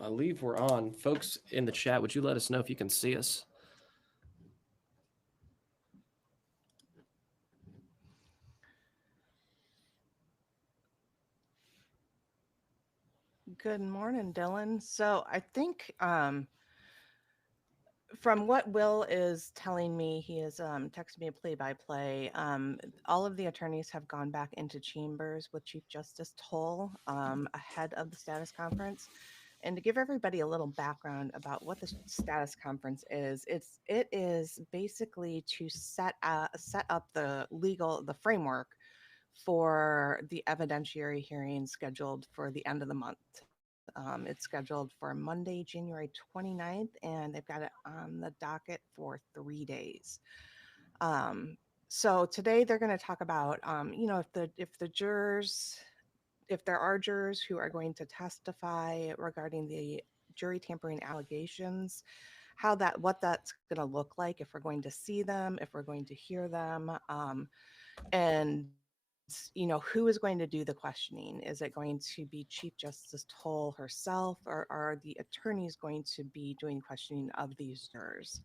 I believe we're on. Folks in the chat, would you let us know if you can see us? Good morning, Dylan. So I think from what Will is telling me, he has texted me a play-by-play. All of the attorneys have gone back into chambers with Chief Justice Toll ahead of the status conference. And to give everybody a little background about what the status conference is, it is basically to set up the framework for the evidentiary hearing scheduled for the end of the month. It's scheduled for Monday, January 29th, and they've got it on the docket for 3 days. Um, so today they're going to talk about, if there are jurors who are going to testify regarding the jury tampering allegations, what that's going to look like, if we're going to see them, if we're going to hear them, and who is going to do the questioning. Is it going to be Chief Justice Toll herself, or are the attorneys going to be doing questioning of these jurors?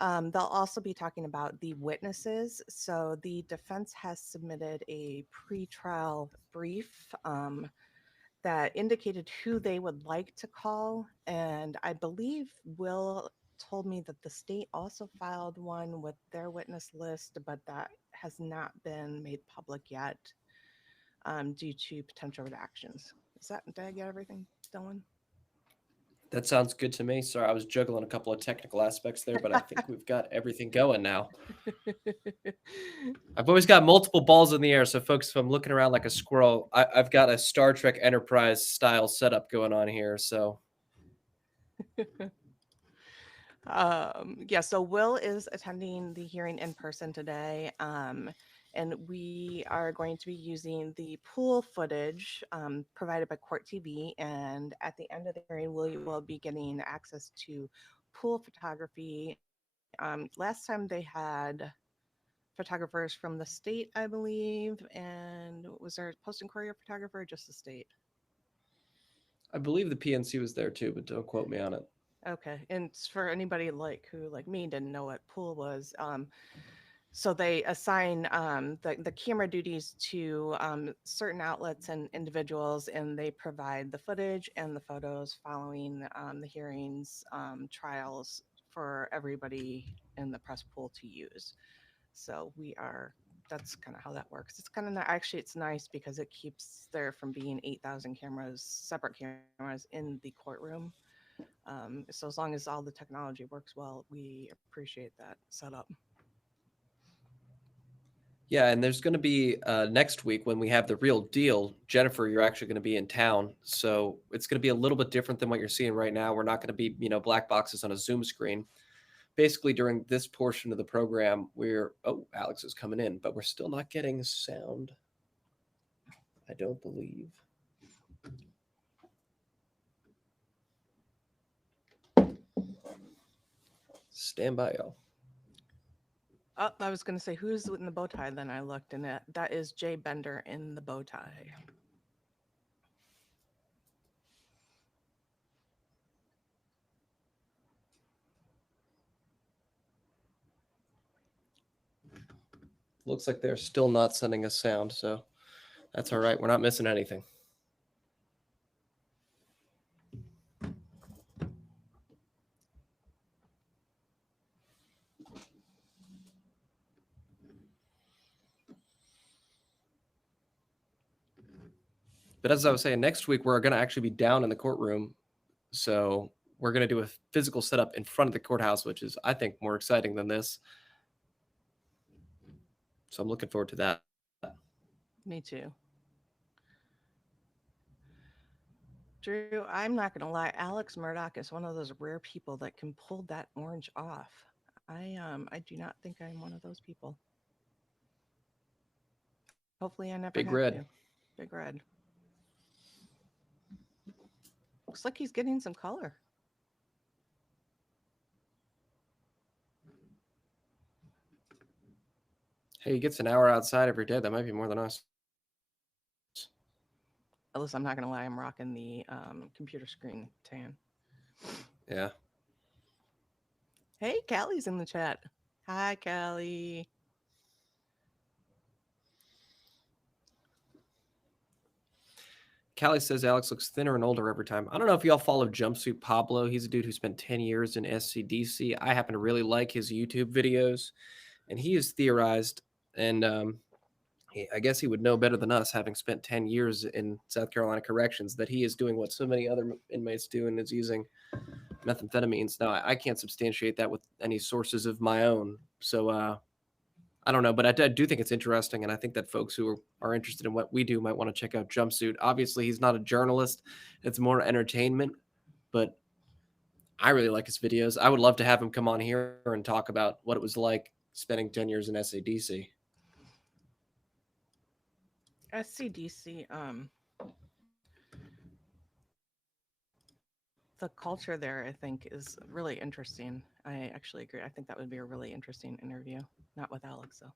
They'll also be talking about the witnesses. So the defense has submitted a pretrial brief that indicated who they would like to call. And I believe Will told me that the state also filed one with their witness list, but that has not been made public yet due to potential redactions. Did I get everything, Dylan? That sounds good to me. Sorry, I was juggling a couple of technical aspects there, but I think we've got everything going now. I've always got multiple balls in the air, so folks, if I'm looking around like a squirrel, I've got a Star Trek Enterprise style setup going on here. So Yeah, so Will is attending the hearing in person today. And we are going to be using the pool footage provided by Court TV. And at the end of the hearing, we will be getting access to pool photography. Last time they had photographers from the state, I believe. And was there a Post and Courier photographer or just the state? I believe the PNC was there too, but don't quote me on it. Okay, and for anybody like me didn't know what pool was, so they assign the camera duties to certain outlets and individuals, and they provide the footage and the photos following the hearings, trials for everybody in the press pool to use. So that's kind of how that works. It's kind of actually it's nice because it keeps there from being 8,000 cameras, separate cameras in the courtroom. So as long as all the technology works well, we appreciate that setup. Yeah, and there's going to be next week when we have the real deal. Jennifer, you're actually going to be in town, so it's going to be a little bit different than what you're seeing right now. We're not going to be, black boxes on a Zoom screen. Basically, during this portion of the program, Alex is coming in, but we're still not getting sound. I don't believe. Stand by, y'all. Oh, I was going to say, who's in the bow tie? Then I looked, and that is Jay Bender in the bow tie. Looks like they're still not sending us sound, so that's all right. We're not missing anything. But as I was saying, next week we're going to actually be down in the courtroom. So we're going to do a physical setup in front of the courthouse, which is, I think, more exciting than this. So I'm looking forward to that. Me too. Drew, I'm not going to lie. Alex Murdaugh is one of those rare people that can pull that orange off. I do not think I'm one of those people. Hopefully, I never Big have Red. to. Big Red. Looks like he's getting some color. Hey, he gets an hour outside every day. That might be more than us. At least I'm not gonna lie, I'm rocking the computer screen tan. Yeah. Hey, Callie's in the chat. Hi, Callie. Callie says Alex looks thinner and older every time. I don't know if y'all follow Jumpsuit Pablo. He's a dude who spent 10 years in SCDC. I happen to really like his YouTube videos, and he has theorized, and I guess he would know better than us, having spent 10 years in South Carolina corrections, that he is doing what so many other inmates do and is using methamphetamines. Now, I can't substantiate that with any sources of my own. So, I don't know, but I do think it's interesting, and I think that folks who are interested in what we do might want to check out Jumpsuit. Obviously, he's not a journalist; it's more entertainment. But I really like his videos. I would love to have him come on here and talk about what it was like spending 10 years in SADC. SCDC, the culture there, I think, is really interesting. I actually agree. I think that would be a really interesting interview. Not with Alex, though.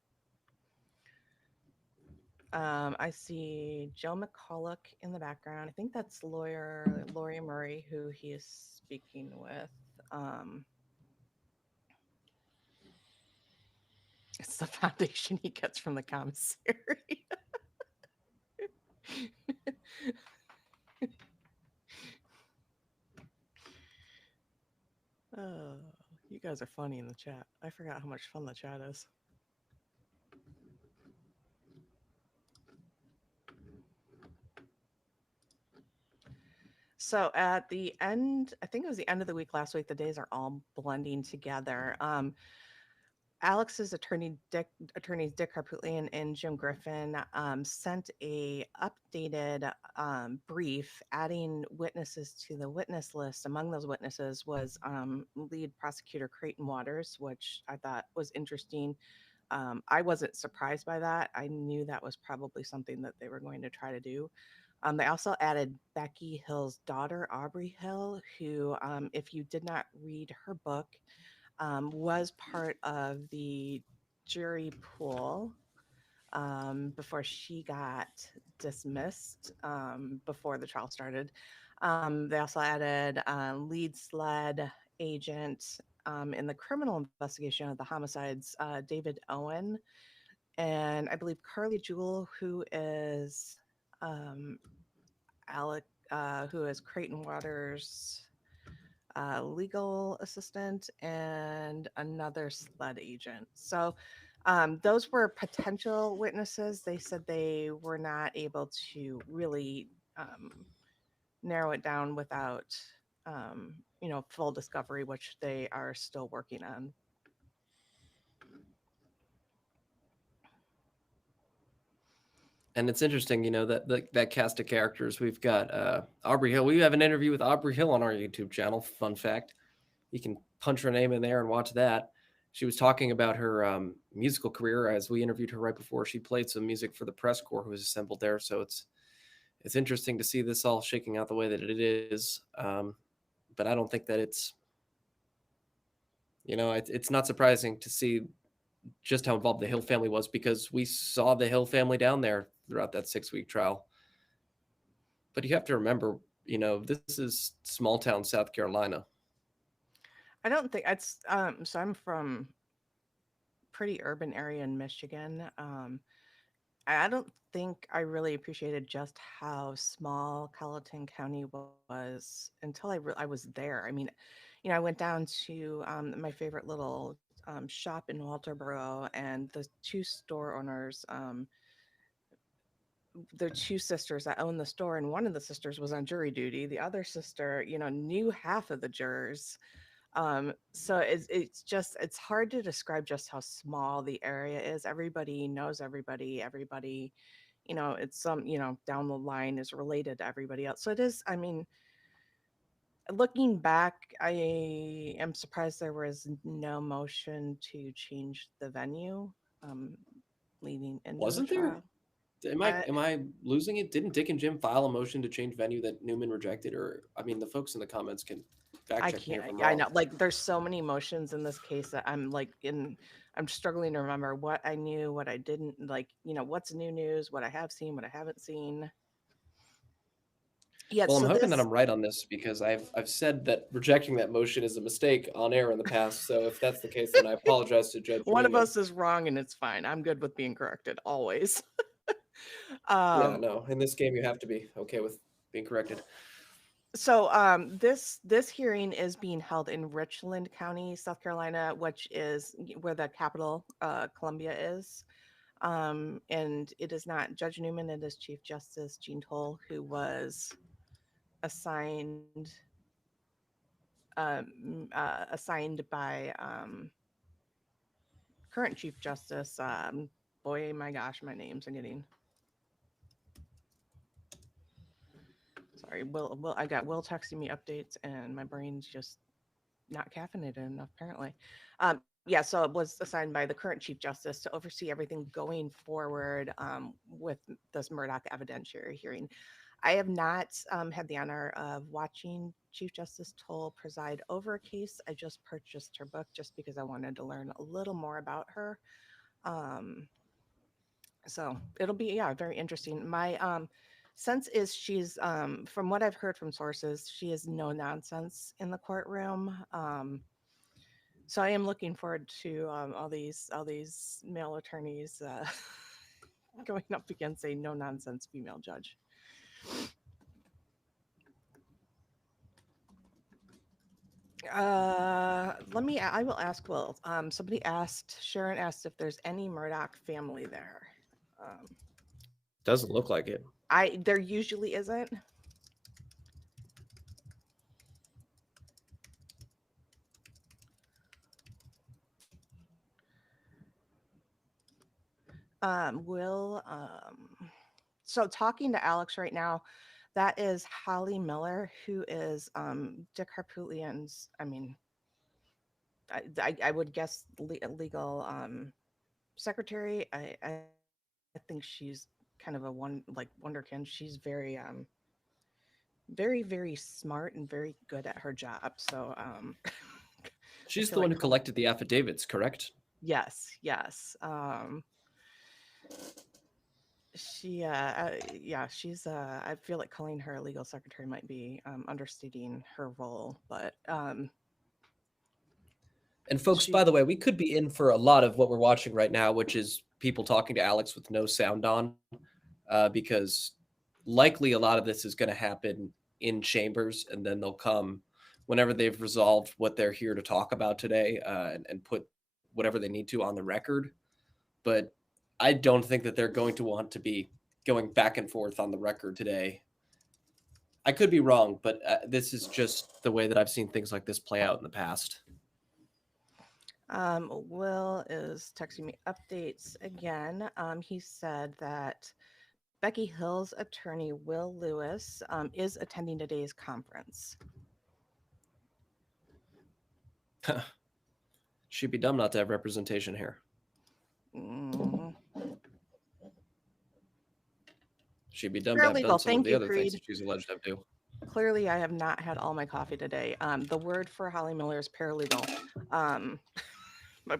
I see Joe McCulloch in the background. I think that's lawyer Lori Murray, who he is speaking with. Um, it's the foundation he gets from the commissary. Oh, you guys are funny in the chat. I forgot how much fun the chat is. So at the end, I think it was the end of the week last week, the days are all blending together. Alex's attorneys Dick Harpootlian and Jim Griffin sent a updated brief adding witnesses to the witness list. Among those witnesses was lead prosecutor Creighton Waters, which I thought was interesting. I wasn't surprised by that. I knew that was probably something that they were going to try to do. They also added Becky Hill's daughter, Aubrey Hill, who, if you did not read her book, was part of the jury pool before she got dismissed before the trial started. They also added lead sled agent in the criminal investigation of the homicides, David Owen, and I believe Carly Jewell, um, Alec, who is Creighton Waters' legal assistant, and another sled agent. So those were potential witnesses. They said they were not able to really narrow it down without, full discovery, which they are still working on. And it's interesting, that cast of characters. We've got Aubrey Hill. We have an interview with Aubrey Hill on our YouTube channel. Fun fact. You can punch her name in there and watch that. She was talking about her musical career as we interviewed her right before. She played some music for the press corps who was assembled there. So it's interesting to see this all shaking out the way that it is. But I don't think that it's not surprising to see just how involved the Hill family was, because we saw the Hill family down there throughout that 6-week trial. But you have to remember, this is small town South Carolina. I don't think it's so I'm from pretty urban area in Michigan. I don't think I really appreciated just how small Colleton County was until I was there. I mean, I went down to my favorite little shop in Walterboro, and the two store owners, they're two sisters that own the store, and one of the sisters was on jury duty. The other sister, knew half of the jurors. So it's hard to describe just how small the area is. Everybody knows everybody. Everybody, it's down the line is related to everybody else. So it is. I mean, looking back, I am surprised there was no motion to change the venue leading into the Wasn't there? trial. Am I Uh, am I losing it? Didn't Dick and Jim file a motion to change venue that Newman rejected? Or I mean, the folks in the comments can fact I check me can't. if I'm I wrong. know. Like, there's so many motions in this case that I'm struggling to remember what I knew, what I didn't. Like, what's new news, what I have seen, what I haven't seen. Yeah, Well, I'm so hoping that this I'm right on this because I've said that rejecting that motion is a mistake on air in the past. So if that's the case, then I apologize to Judge one of Newman. us is wrong and it's fine. I'm good with being corrected always. Yeah, um no, in this game you have to be okay with being corrected. so this hearing is being held in Richland County, South Carolina, which is where the capital Columbia is. And it is not Judge Newman, it is Chief Justice Jean Toll who was assigned assigned by current Chief Justice. Boy, my gosh, my names are getting. Sorry, Will. I got Will texting me updates, and my brain's just not caffeinated enough, apparently. Yeah, so it was assigned by the current Chief Justice to oversee everything going forward with this Murdaugh evidentiary hearing. I have not had the honor of watching Chief Justice Toll preside over a case. I just purchased her book just because I wanted to learn a little more about her. Um, so it'll be, yeah, very interesting. My sense is she's from what I've heard from sources, she is no nonsense in the courtroom. So I am looking forward to all these male attorneys going up against a no nonsense female judge. I will ask Will. Somebody asked, Sharon asked if there's any Murdaugh family there. Um, Doesn't look like it. there usually isn't. Will so talking to Alex right now, that is Holly Miller, who is Dick Harpootlian's, I mean, I would guess legal secretary. I think she's kind of a wonderkin. She's very smart and very good at her job. So I She's feel the one like who collected the affidavits, correct? yes. Yeah, she's I feel like calling her a legal secretary might be understating her role, but And folks, by she the way, we could be in for a lot of what we're watching right now, which is people talking to Alex with no sound on, because likely a lot of this is going to happen in chambers, and then they'll come whenever they've resolved what they're here to talk about today, and put whatever they need to on the record. But I don't think that they're going to want to be going back and forth on the record today. I could be wrong, but this is just the way that I've seen things like this play out in the past. Will is texting me updates again. He said that Becky Hill's attorney Will Lewis is attending today's conference. She'd be dumb not to have representation here. Mhm. She'd be dumb to have done Paralegal, some of thank the you, other things Creed. that she's alleged to do. Clearly, I have not had all my coffee today. The word for Holly Miller is paralegal. Um,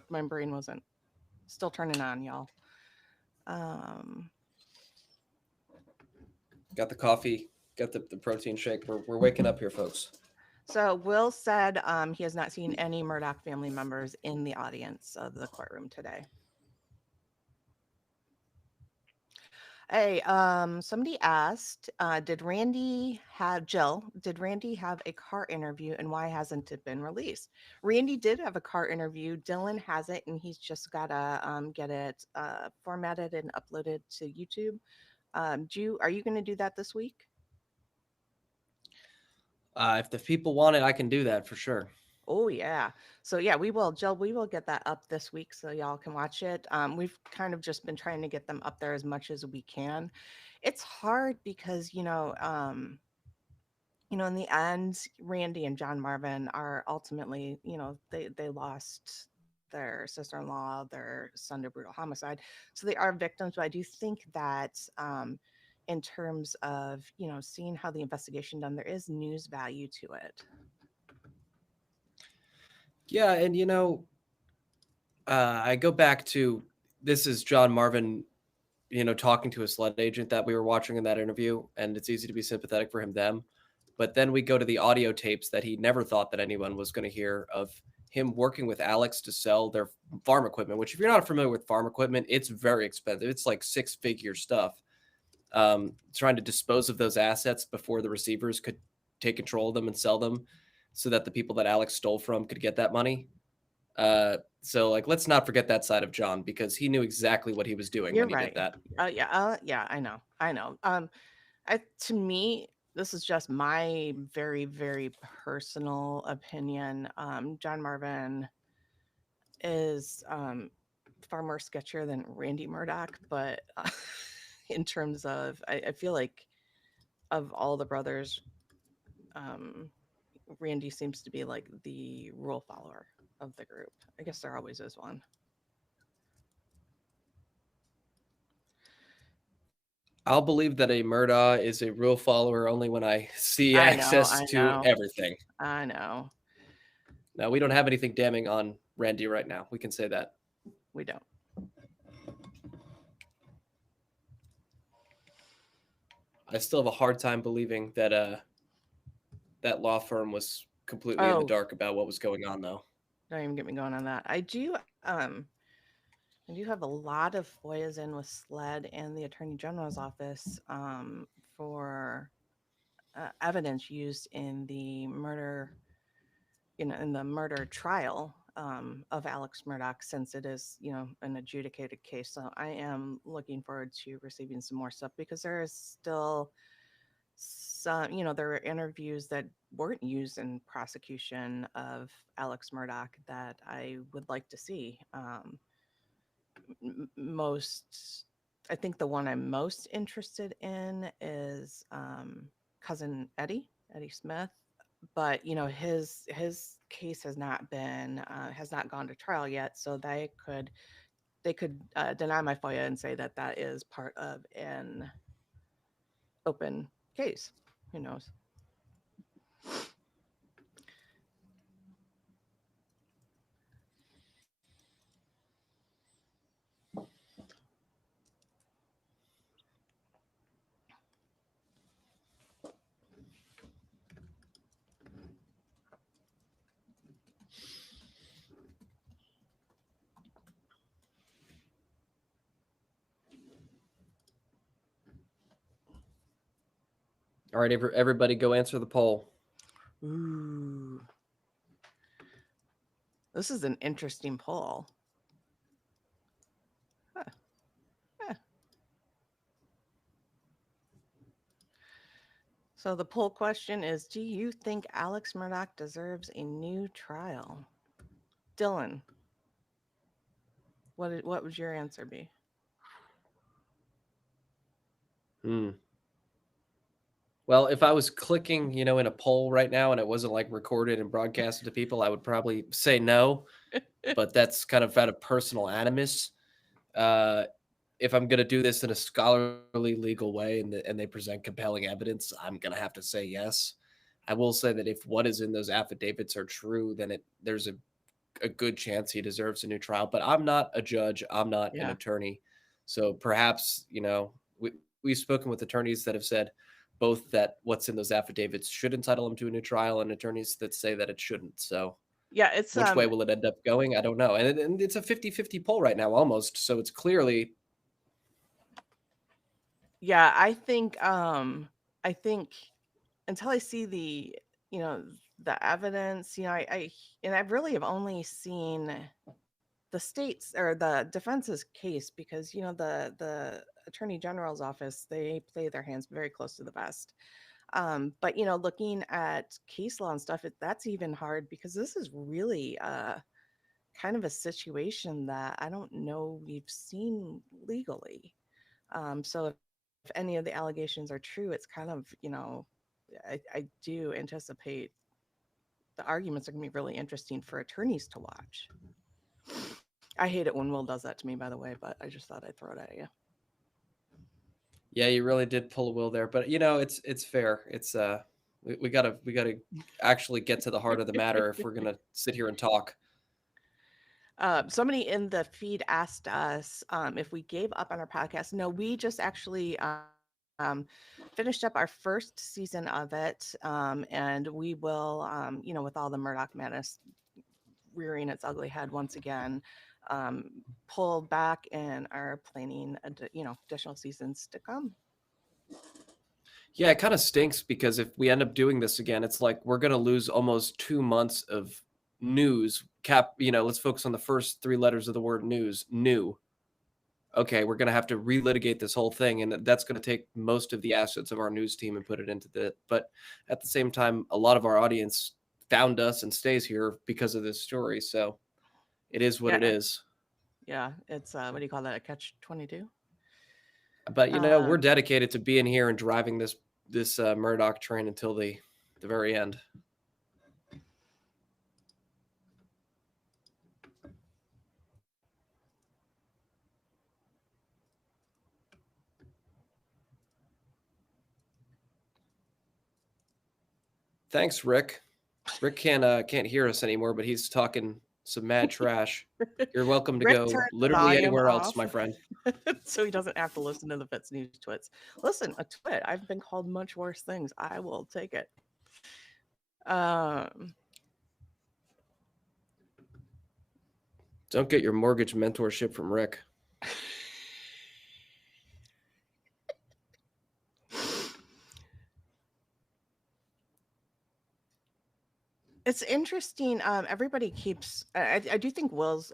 my brain wasn't still turning on, y'all. Um, Got the coffee, got the protein shake. We're waking up here, folks. so Will said he has not seen any Murdaugh family members in the audience of the courtroom today. Hey, somebody asked, did Randy have Jill? Did Randy have a car interview, and why hasn't it been released? Randy did have a car interview. Dylan has it, and he's just gotta get it formatted and uploaded to YouTube. Are you going to do that this week? If the people want it, I can do that for sure. Oh yeah. So yeah, we will, Jill. We will get that up this week so y'all can watch it. We've kind of just been trying to get them up there as much as we can. It's hard because in the end, Randy and John Marvin are ultimately, they lost their sister-in-law, their son to brutal homicide. So they are victims, but I do think that in terms of, seeing how the investigation done, there is news value to it. Yeah, and I go back to this is John Marvin talking to a sled agent that we were watching in that interview, and it's easy to be sympathetic for them. But then we go to the audio tapes that he never thought that anyone was going to hear of him working with Alex to sell their farm equipment, which if you're not familiar with farm equipment, it's very expensive. It's like 6-figure stuff. Trying to dispose of those assets before the receivers could take control of them and sell them so that the people that Alex stole from could get that money. So like, let's not forget that side of John, because he knew exactly what he was doing You're when he did right. that. Yeah, I know. To me, this is just my very, very personal opinion. John Marvin is far more sketchier than Randy Murdaugh, but in terms of, I feel like of all the brothers, um, Randy seems to be like the rule follower of the group. I guess there always is one. I'll believe that a Murdaugh is a rule follower only when I see I know, access I to know, everything. I know. Now, we don't have anything damning on Randy right now. We can say that. We don't. I still have a hard time believing that that law firm was completely in the Oh, dark about what was going on, though. don't even get me going on that. I do have a lot of FOIAs in with SLED and the Attorney General's office for evidence used in the murder, in the murder trial of Alex Murdaugh, since it is, an adjudicated case. So I am looking forward to receiving some more stuff, because there is still some, there were interviews that weren't used in prosecution of Alex Murdaugh that I would like to see. Most, I think the one I'm most interested in is cousin Eddie Smith. But his case has not gone to trial yet, so they could deny my FOIA and say that that is part of an open case. Who knows? All right, everybody go answer the poll. Ooh, this is an interesting poll. Huh. Huh. So the poll question is: do you think Alex Murdaugh deserves a new trial? Dylan, what would your answer be? Well, if I was clicking, in a poll right now and it wasn't like recorded and broadcasted to people, I would probably say no. But that's kind of out of personal animus. If I'm going to do this in a scholarly, legal way and they present compelling evidence, I'm going to have to say yes. I will say that if what is in those affidavits are true, then there's a good chance he deserves a new trial. But I'm not a judge. I'm not an Yeah. attorney. So perhaps, we've spoken with attorneys that have said both that what's in those affidavits should entitle him to a new trial, and attorneys that say that it shouldn't. So Yeah, it's which way will it end up going? I don't know. And it's a 50-50 poll right now almost. So it's clearly. Yeah, I think until I see the evidence, I really have only seen the state's or the defense's case, because the attorney general's office, they play their hands very close to the vest. But looking at case law and stuff, that's even hard, because this is really kind of a situation that I don't know we've seen legally. So if any of the allegations are true, it's kind of, I do anticipate the arguments are going to be really interesting for attorneys to watch. I hate it when Will does that to me, by the way, but I just thought I'd throw it at you. Yeah, you really did pull a Will there, but it's fair. It's we gotta actually get to the heart of the matter if we're gonna sit here and talk. Somebody in the feed asked us if we gave up on our podcast. No, we just actually finished up our first season of it, and we will, with all the Murdaugh madness rearing its ugly head once again, pull back and are planning, additional seasons to come. Yeah, it kind of stinks because if we end up doing this again, it's like we're going to lose almost 2 months of news. Let's focus on the first three letters of the word news. New. Okay, we're going to have to relitigate this whole thing, and that's going to take most of the assets of our news team and put it into the. But at the same time, a lot of our audience found us and stays here because of this story. So it is what it Yeah, is. yeah. It's what do you call that? A catch-22. But we're Um, dedicated to being here and driving this Murdaugh train until the very end. Thanks, Rick. Rick can't hear us anymore, but he's talking some mad trash. You're welcome to Rick go turned the literally volume anywhere else, off my friend. so he doesn't have to listen to the FITSNews twits. Listen, a twit. I've been called much worse things. I will take it. Um, Don't get your mortgage mentorship from Rick. it's interesting. Everybody keeps. I do think Will's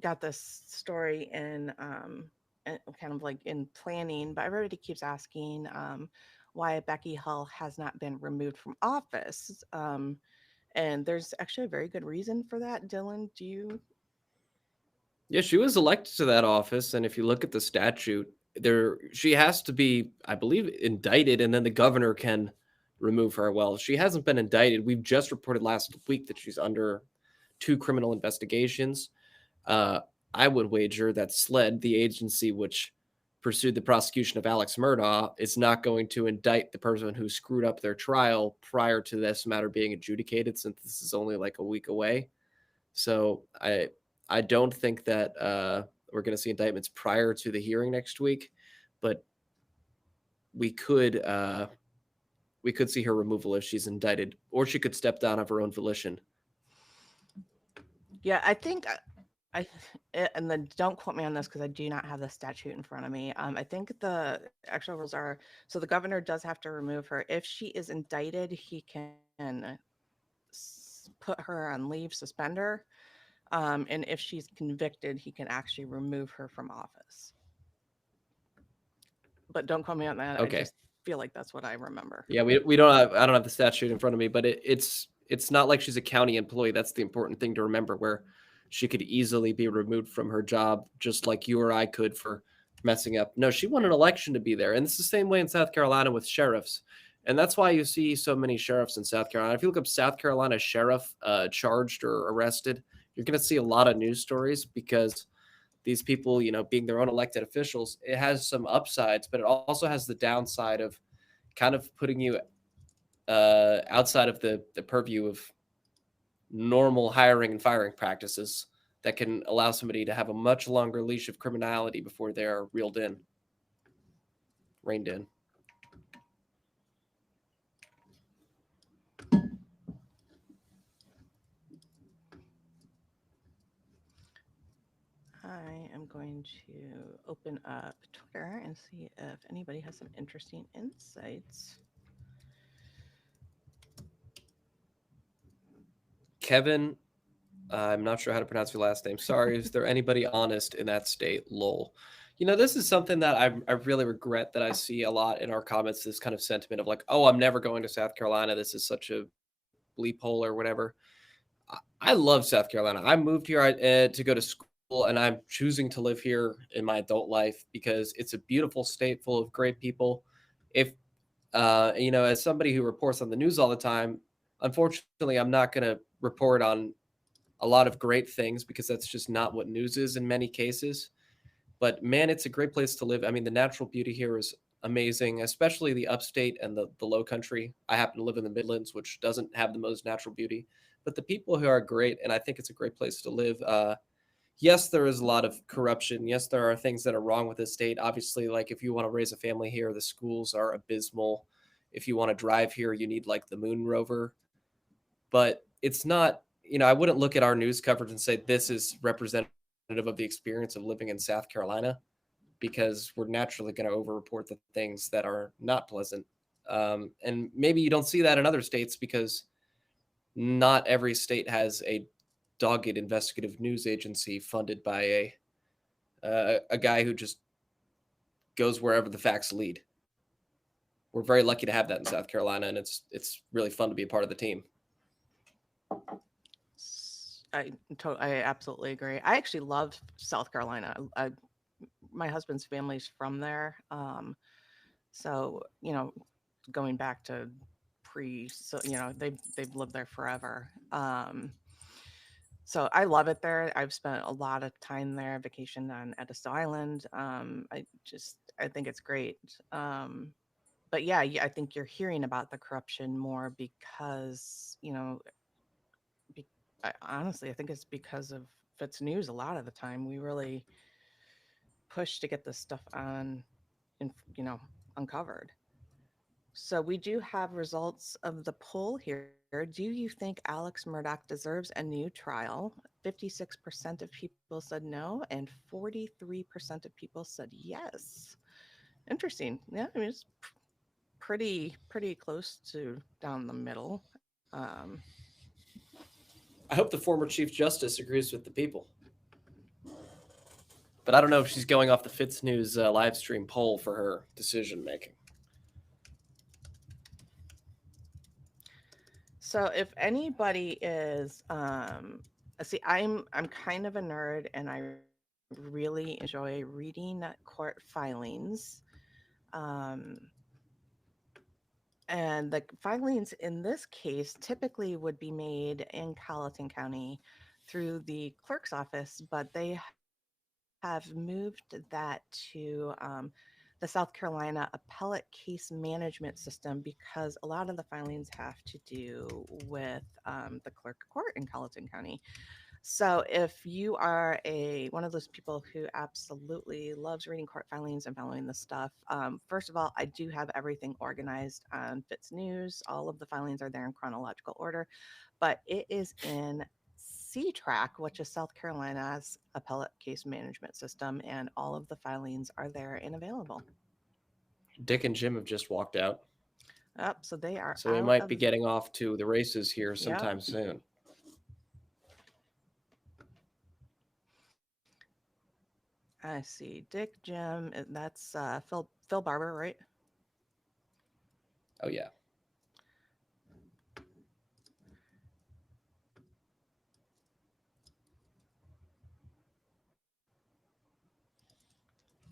got this story in kind of like in planning, but everybody keeps asking why Becky Hull has not been removed from office. And there's actually a very good reason for that. Dylan, do you? Yeah, she was elected to that office, and if you look at the statute, she has to be, I believe, indicted, and then the governor can remove her. Well, she hasn't been indicted. We've just reported last week that she's under 2 criminal investigations. Uh, I would wager that SLED, the agency which pursued the prosecution of Alex Murdaugh, is not going to indict the person who screwed up their trial prior to this matter being adjudicated, since this is only like a week away. So I don't think that we're going to see indictments prior to the hearing next week, but we could see her removal if she's indicted, or she could step down of her own volition. Yeah, I think and then don't quote me on this because I do not have the statute in front of me. I think the actual rules are so the governor does have to remove her. If she is indicted, he can put her on leave, suspend her. And if she's convicted, he can actually remove her from office. But don't quote me on that. I Okay. just feel like that's what I remember. Yeah, we don't have I don't have the statute in front of me, but it's not like she's a county employee. That's the important thing to remember, where she could easily be removed from her job, just like you or I could for messing up. No, she won an election to be there, and it's the same way in South Carolina with sheriffs, and that's why you see so many sheriffs in South Carolina. If you look up South Carolina sheriff charged or arrested, you're going to see a lot of news stories because these people, being their own elected officials, it has some upsides, but it also has the downside of kind of putting you outside of the purview of normal hiring and firing practices that can allow somebody to have a much longer leash of criminality before they are reined in. I am going to open up Twitter and see if anybody has some interesting insights. Kevin, I'm not sure how to pronounce your last name. Sorry. Is there anybody honest in that state? Lol. This is something that I really regret that I see a lot in our comments, this kind of sentiment of like, oh, I'm never going to South Carolina. This is such a bleep hole or whatever. I love South Carolina. I moved here to go to school, and I'm choosing to live here in my adult life because it's a beautiful state full of great people. If, as somebody who reports on the news all the time, unfortunately, I'm not going to report on a lot of great things because that's just not what news is in many cases. But man, it's a great place to live. I mean, the natural beauty here is amazing, especially the upstate and the low country. I happen to live in the Midlands, which doesn't have the most natural beauty, but the people here are great, and I think it's a great place to live. yes, there is a lot of corruption. Yes, there are things that are wrong with this state. Obviously, like if you want to raise a family here, the schools are abysmal. If you want to drive here, you need like the moon rover. But it's not, I wouldn't look at our news coverage and say this is representative of the experience of living in South Carolina, because we're naturally going to overreport the things that are not pleasant. And maybe you don't see that in other states because not every state has a dogged investigative news agency funded by a guy who just goes wherever the facts lead. We're very lucky to have that in South Carolina, and it's really fun to be a part of the team. I absolutely agree. I actually love South Carolina. My husband's family's from there. So, going back to so, they've lived there forever. So I love it there. I've spent a lot of time there, vacation on Edisto Island. I think it's great. But yeah, I think you're hearing about the corruption more because, be, honestly, I think it's because of FITSNews a lot of the time. We really push to get this stuff in, uncovered. So we do have results of the poll here. Do you think Alex Murdaugh deserves a new trial? 56% of people said no, and 43% of people said yes. Interesting. Yeah, I mean, it's pretty close to down the middle. I hope the former Chief Justice agrees with the people. But I don't know if she's going off the FITSNews live stream poll for her decision making. So if anybody is see, I'm kind of a nerd and I really enjoy reading court filings. Um and the filings in this case typically would be made in Colleton County through the clerk's office, but they have moved that to the South Carolina appellate case management system because a lot of the filings have to do with the clerk of court in Colleton County. So if you are one of those people who absolutely loves reading court filings and following this stuff, first of all, I do have everything organized on FITSNews. All of the filings are there in chronological order, but it is in C-Track, which is South Carolina's appellate case management system, and all of the filings are there and available. Dick and Jim have just walked out, Up, so they are so we out might of. be getting off to the races here Yep. sometime soon. I see. Dick, Jim. That's Phil Barber, right? Oh yeah.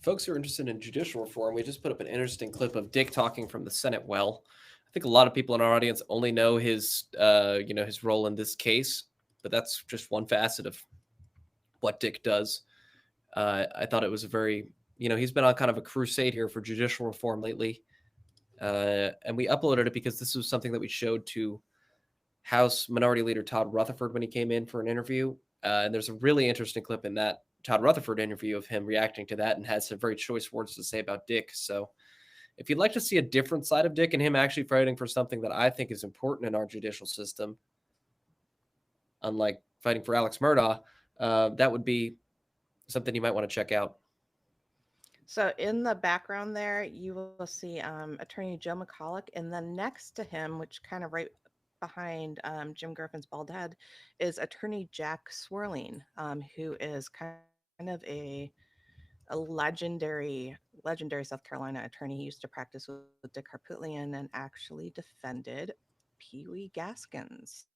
Folks who are interested in judicial reform, we just put up an interesting clip of Dick talking from the Senate well. I think a lot of people in our audience only know his role in this case, but that's just one facet of what Dick does. I thought it was a very, he's been on kind of a crusade here for judicial reform lately. And we uploaded it because this was something that we showed to House Minority Leader Todd Rutherford when he came in for an interview. And there's a really interesting clip in that Todd Rutherford interview of him reacting to that and has some very choice words to say about Dick. So if you'd like to see a different side of Dick and him actually fighting for something that I think is important in our judicial system, unlike fighting for Alex Murdaugh, that would be something you might want to check out. So in the background there, you will see Attorney Joe McCulloch, and then next to him, which kind of right behind Jim Griffin's bald head, is Attorney Jack Swirling, who is kind of a legendary South Carolina attorney. He used to practice with Dick Harpootlian and actually defended Pee Wee Gaskins.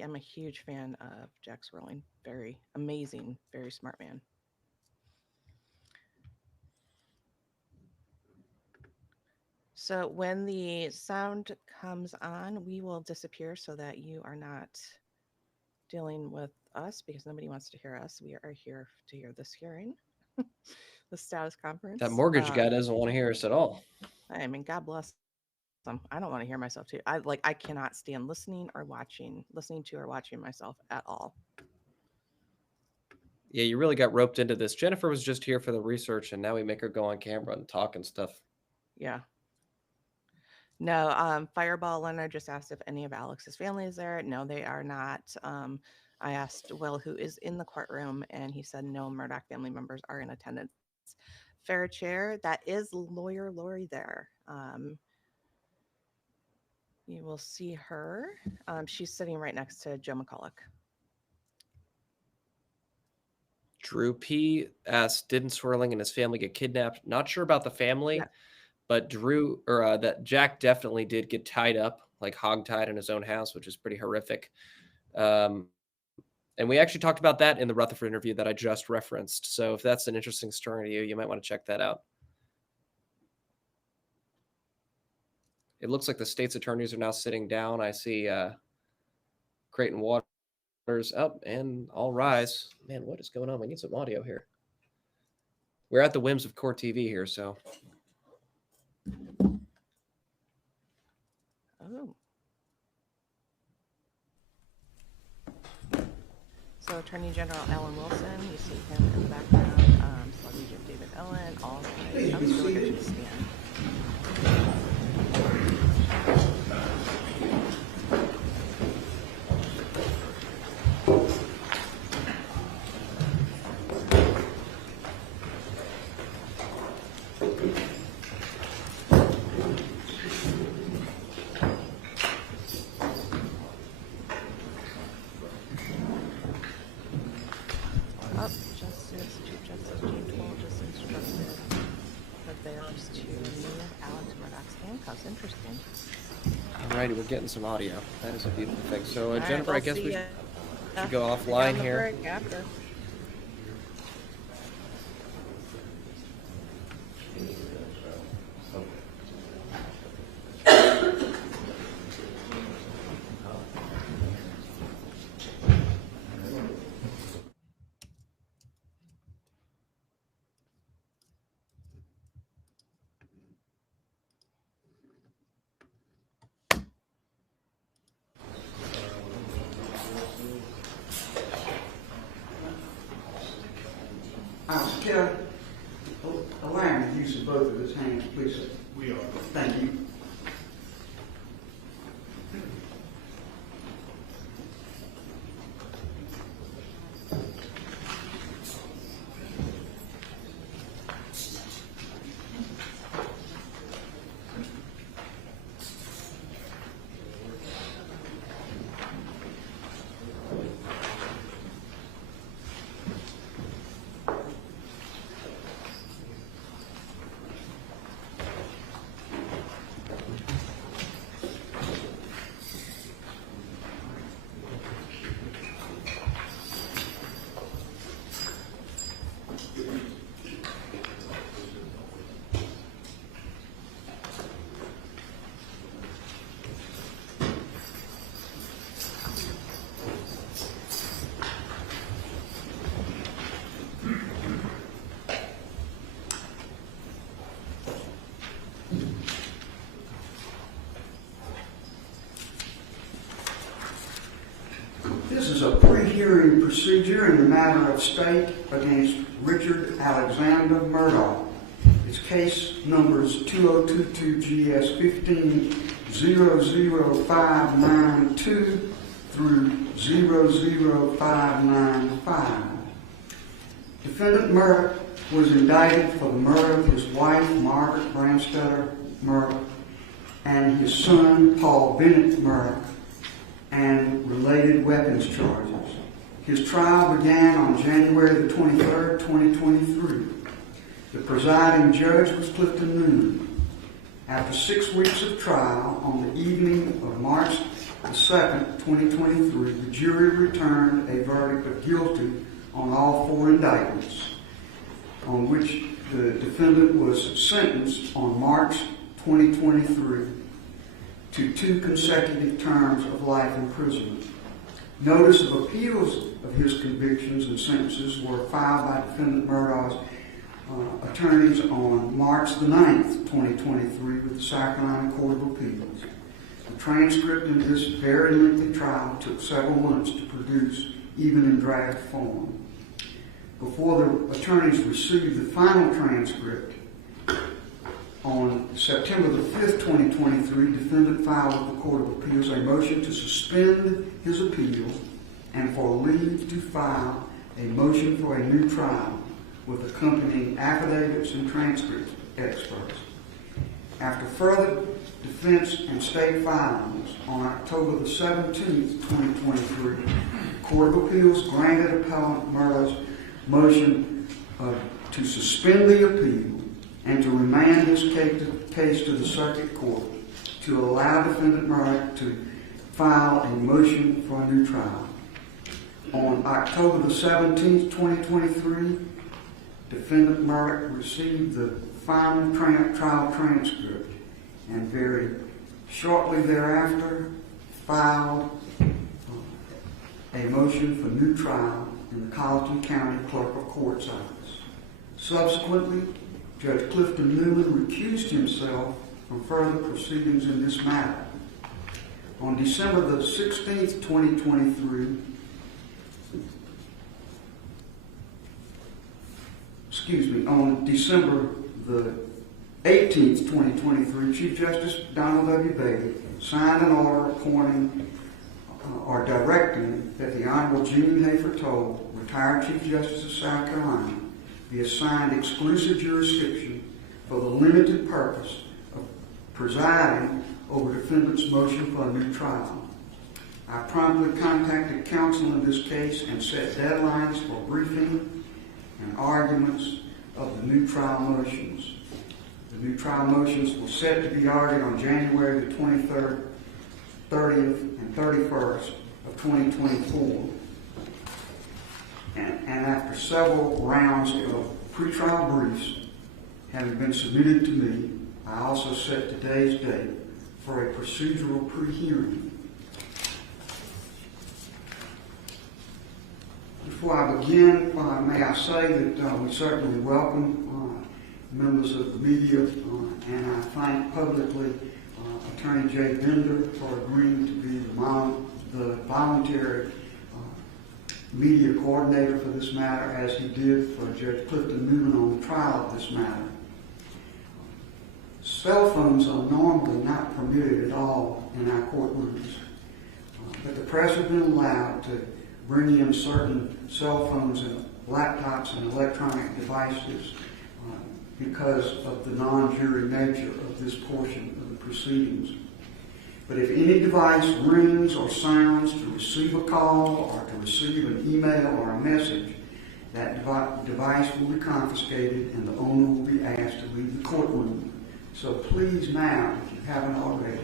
I'm a huge fan of Jack Swirling. Very amazing, very smart man. So when the sound comes on, we will disappear so that you are not dealing with us because nobody wants to hear us. We are here to hear this hearing, the status That conference. mortgage guy doesn't want to hear us at all. I mean, God bless him. I don't want to hear myself too. I cannot stand listening to or watching myself at all. Yeah, you really got roped into this. Jennifer was just here for the research, and now we make her go on camera and talk and stuff. Yeah. No, Fireball Leonard just asked if any of Alex's family is there. No, they are not. I asked Will, who is in the courtroom, and he said no Murdaugh family members are in attendance. Fair Chair, that is lawyer Lori there. You will see her. She's sitting right next to Joe McCulloch. Drew P asked, didn't Swirling and his family get kidnapped? Not sure about the family, but that Jack definitely did get tied up, like hogtied in his own house, which is pretty horrific. And we actually talked about that in the Rutherford interview that I just referenced. So if that's an interesting story to you, you might want to check that out. It looks like the state's attorneys are now sitting down. I see Creighton Waters up and all rise. Man, what is going on? We need some audio here. We're at the whims of Court TV here, so. Oh. So Attorney General Alan Wilson, you see him in the background. Sluggy Jim David Ellen, all guys. I was really good to stand. Chief Justice James Cole just instructed that there's to remove Alex Murdaugh's handcuffs. Interesting. All righty, we're getting some audio. That is a beautiful thing. So, Jennifer, right, I guess we should go offline here. After. Kelly, allow him to use of both of his hands, please, sir. We are. Thank you. This is a pre-hearing procedure in the matter of state against Richard Alexander Murdaugh. It's case numbers 2022 GS 1500592 through 00595. Defendant Murdaugh was indicted for the murder of his wife, Margaret Branstetter Murdaugh, and his son, Paul Bennett Murdaugh, and related weapons charges. His trial began on January the 23rd, 2023. The presiding judge was Clifton Newman. After 6 weeks of trial, on the evening of March the 2nd, 2023, the jury returned a verdict of guilty on all 4 indictments, on which the defendant was sentenced on March 2023 to 2 consecutive terms of life imprisonment. Notice of appeals of his convictions and sentences were filed by Defendant Murdaugh's attorneys on March the 9th, 2023 with the South Carolina Court of Appeals. The transcript in this very lengthy trial took several months to produce, even in draft form. Before the attorneys received the final transcript, on September the 5th, 2023, defendant filed with the Court of Appeals a motion to suspend his appeal and for leave to file a motion for a new trial with accompanying affidavits and transcript experts. After further defense and state filings on October the 17th, 2023, the Court of Appeals granted appellant Murdaugh's motion to suspend the appeal and to remand his case to the circuit court to allow defendant Murdaugh to file a motion for a new trial. On October the 17th, 2023, defendant Murdaugh received the final trial transcript and very shortly thereafter filed a motion for new trial in the Colleton County Clerk of Court's office. Subsequently, Judge Clifton Newman recused himself from further proceedings in this matter. On December the 16th, 2023, on December the 18th, 2023, Chief Justice Donald W. Bailey signed an order appointing or directing that the Honorable Jean Hayford Toll, retired Chief Justice of South Carolina, be assigned exclusive jurisdiction for the limited purpose of presiding over defendant's motion for a new trial. I promptly contacted counsel in this case and set deadlines for briefing and arguments of the new trial motions. The new trial motions were set to be argued on January the 23rd, 30th, and 31st of 2024. And after several rounds of pretrial briefs having been submitted to me, I also set today's date for a procedural pre-hearing. Before I begin, may I say that we certainly welcome members of the media, and I thank publicly Attorney Jay Bender for agreeing to be the voluntary media coordinator for this matter, as he did for Judge Clifton Newman on the trial of this matter. Cell phones are normally not permitted at all in our courtrooms, but the press has been allowed to bring in certain cell phones and laptops and electronic devices because of the non-jury nature of this portion of the proceedings. But if any device rings or sounds to receive a call or to receive an email or a message, that device will be confiscated and the owner will be asked to leave the courtroom. So please now, if you haven't already,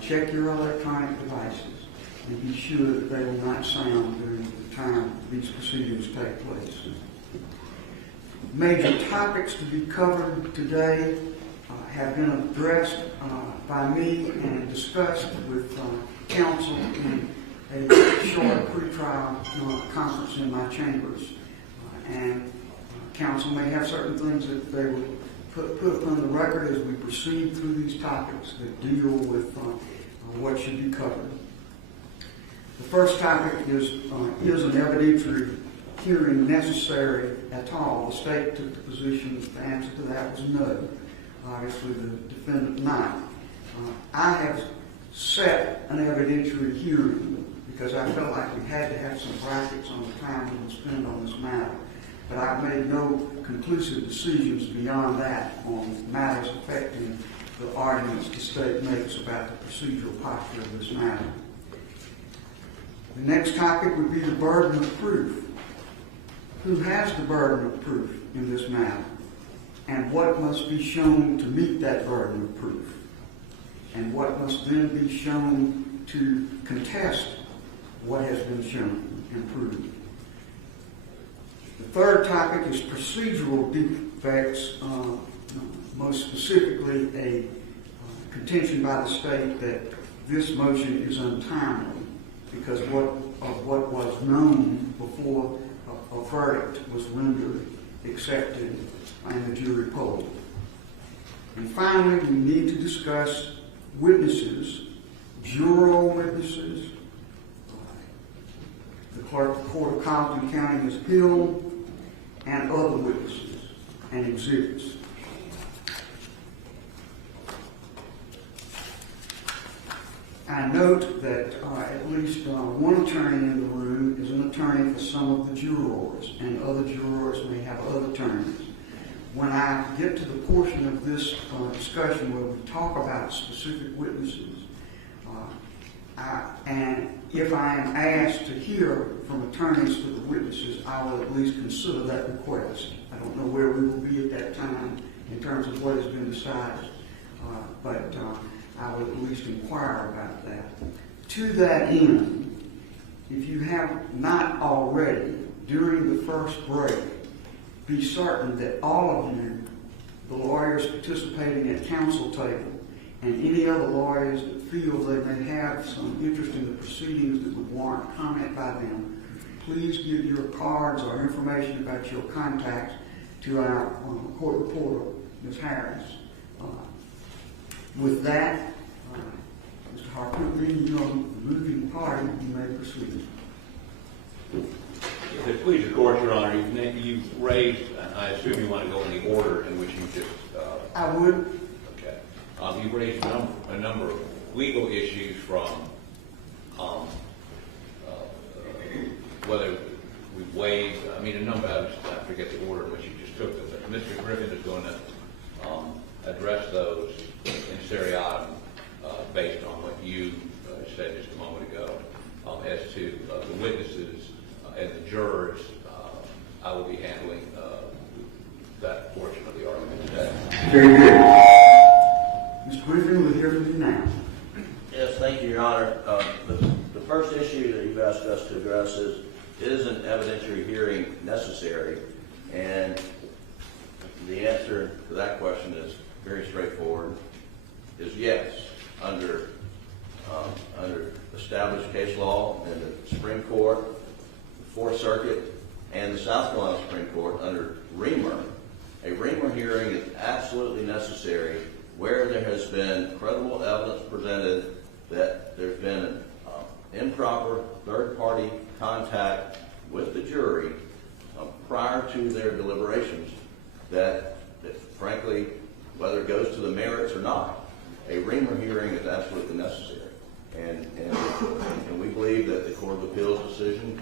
check your electronic devices and be sure that they will not sound during the time these proceedings take place. Major topics to be covered today have been addressed by me and discussed with counsel in a short pretrial conference in my chambers. And counsel may have certain things that they will put upon the record as we proceed through these topics that deal with what should be covered. The first topic is an evidentiary hearing necessary at all? The state took the position that the answer to that was no. Obviously, the defendant not. I have set an evidentiary hearing because I felt like we had to have some brackets on the time we would spend on this matter. But I've made no conclusive decisions beyond that on matters affecting the arguments the state makes about the procedural posture of this matter. The next topic would be the burden of proof. Who has the burden of proof in this matter? And what must be shown to meet that burden of proof? And what must then be shown to contest what has been shown and proved? The third topic is procedural defects, most specifically a contention by the state that this motion is untimely because of what was known before a verdict was rendered accepted in the jury poll. And finally, we need to discuss witnesses, juror witnesses, the clerk of the court of Charleston County, Ms. Hill, and other witnesses and exhibits. I note that at least one attorney in the room is an attorney for some of the jurors, and other jurors may have other attorneys. When I get to the portion of this discussion where we talk about specific witnesses, and if I am asked to hear from attorneys for the witnesses, I will at least consider that request. I don't know where we will be at that time in terms of what has been decided, but I will at least inquire about that. To that end, if you have not already, during the first break, be certain that all of you, the lawyers participating at council table, and any other lawyers that feel they may have some interest in the proceedings that would warrant comment by them, please give your cards or information about your contacts to our court reporter, Ms. Harris. With that, Mr. Harper, being your moving party, you may proceed. If it please the court, Your Honor, you've raised, I assume you want to go in the order in which you just... I would. Okay. You've raised a number of legal issues from whether we've waived, a number, I forget the order in which you just took them, but Mr. Griffin is going to address those in seriatim based on what you said just a moment ago as to the witnesses and the jurors. I will be handling that portion of the argument today. Very good. Mr. Greenville, we'll hear from you now. Yes, thank you, Your Honor. The first issue that you've asked us to address is an evidentiary hearing necessary? And the answer to that question is very straightforward, is yes, under established case law in the Supreme Court, the Fourth Circuit, and the South Carolina Supreme Court under Reamer. A Reamer hearing is absolutely necessary where there has been credible evidence presented that there's been improper third-party contact with the jury prior to their deliberations that frankly, whether it goes to the merits or not, a Reamer hearing is absolutely necessary. And we believe that the Court of Appeals decision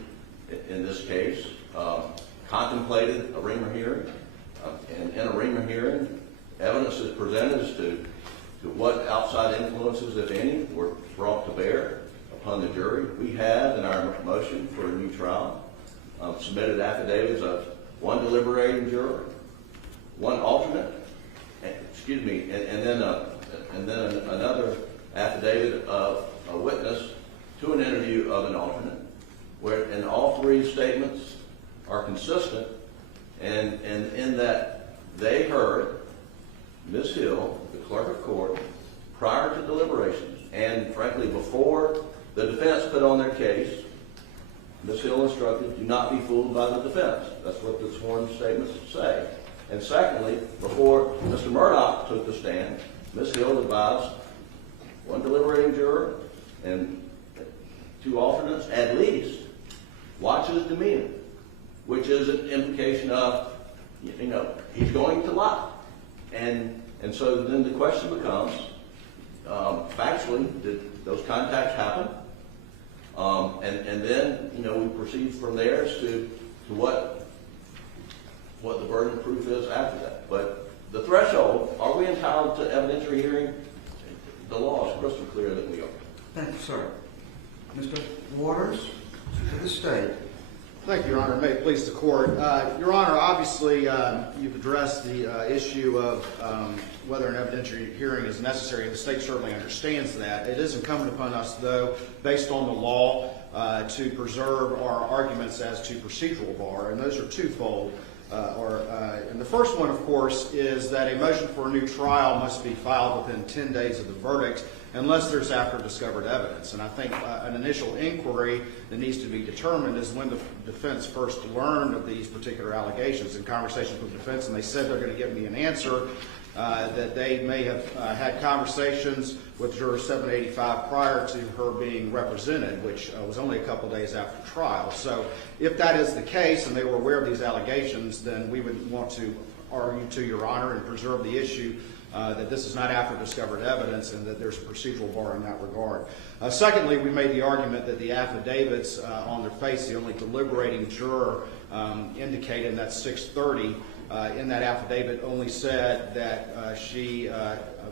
in this case contemplated a Reamer hearing. And in a Reamer hearing, evidence is presented as to what outside influences, if any, were brought to bear upon the jury. We have, in our motion for a new trial, submitted affidavits of one deliberating juror, one alternate, and then another affidavit of a witness to an interview of an alternate, and all three statements are consistent, and in that they heard Ms. Hill, the clerk of court, prior to deliberations, and frankly before the defense put on their case. Ms. Hill instructed, do not be fooled by the defense. That's what the sworn statements say. And secondly, before Mr. Murdaugh took the stand, Ms. Hill advised one deliberating juror and two alternates, at least, watch his demeanor, which is an implication of, he's going to lie. And so then the question becomes, factually, did those contacts happen? And then, we proceed from there as to what the burden of proof is after that. But the threshold, are we entitled to evidentiary hearing? The law is crystal clear that we are. Thank you, sir. Mr. Waters, to the state. Thank you, Your Honor. May it please the court. Your Honor, obviously you've addressed the issue of whether an evidentiary hearing is necessary. The state certainly understands that. It is incumbent upon us, though, based on the law, to preserve our arguments as to procedural bar, and those are twofold. And the first one, of course, is that a motion for a new trial must be filed within 10 days of the verdict. unless there's after discovered evidence. And I think an initial inquiry that needs to be determined is when the defense first learned of these particular allegations. In conversations with the defense, and they said they're going to give me an answer, that they may have had conversations with juror 785 prior to her being represented, which was only a couple days after trial. So if that is the case and they were aware of these allegations, then we would want to argue to Your Honor and preserve the issue that this is not after discovered evidence and that there's a procedural bar in that regard. Secondly, we made the argument that the affidavits on their face, the only deliberating juror indicated, and that's 630, in that affidavit only said that she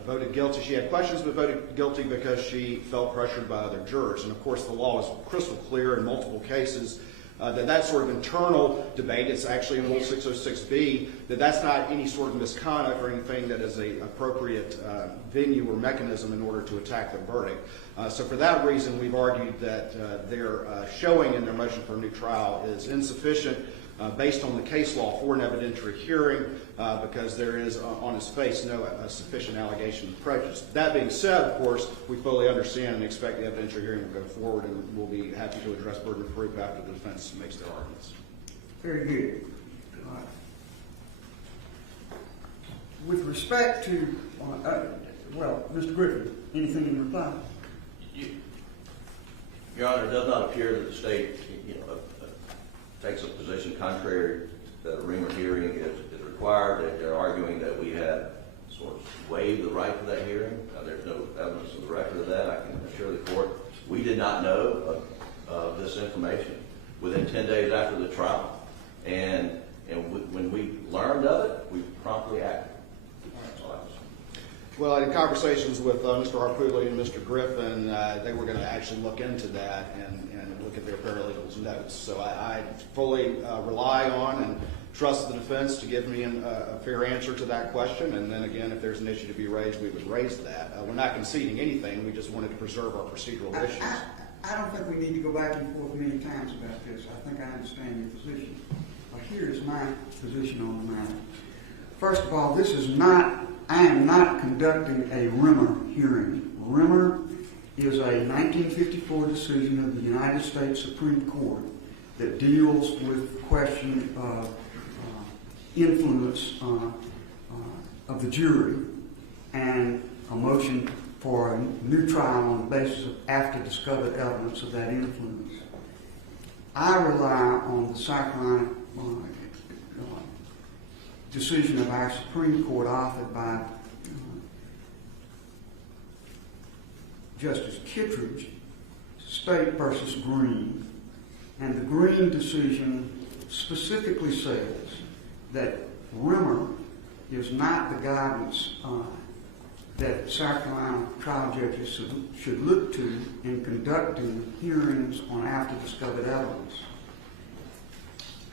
voted guilty. She had questions but voted guilty because she felt pressured by other jurors. And of course the law is crystal clear in multiple cases that sort of internal debate, it's actually in Rule 606B, that's not any sort of misconduct or anything that is an appropriate venue or mechanism in order to attack the verdict. So for that reason, we've argued that their showing in their motion for a new trial is insufficient based on the case law for an evidentiary hearing because there is on its face no sufficient allegation of prejudice. That being said, of course, we fully understand and expect the evidentiary hearing will go forward, and we'll be happy to address burden of proof after the defense makes their arguments. Very good. With respect to, well, Mr. Griffin, anything in reply? Your Honor, it does not appear that the state, takes a position contrary that a Reamer hearing is required. That they're arguing that we had sort of waived the right to that hearing. There's no evidence of the record of that. I can assure the court we did not know of this information within 10 days after the trial, and when we learned of it, we promptly acted. Well, in conversations with Mr. Harpootli and Mr. Griffin, they were going to actually look into that and look at their paralegals' notes. So I fully rely on and trust the defense to give me a fair answer to that question. And then again, if there's an issue to be raised, we would raise that. We're not conceding anything. We just wanted to preserve our procedural issues. I don't think we need to go back and forth many times about this. I think I understand your position. Here is my position on the matter. First of all, I am not conducting a Rimmer hearing. Rimmer is a 1954 decision of the United States Supreme Court that deals with the question of influence of the jury and a motion for a new trial on the basis of after discovered evidence of that influence. I rely on the South Carolina decision of our Supreme Court authored by Justice Kittredge, State versus Green. And the Green decision specifically says that Rimmer is not the guidance that South Carolina trial judges should look to in conducting hearings on after discovered evidence.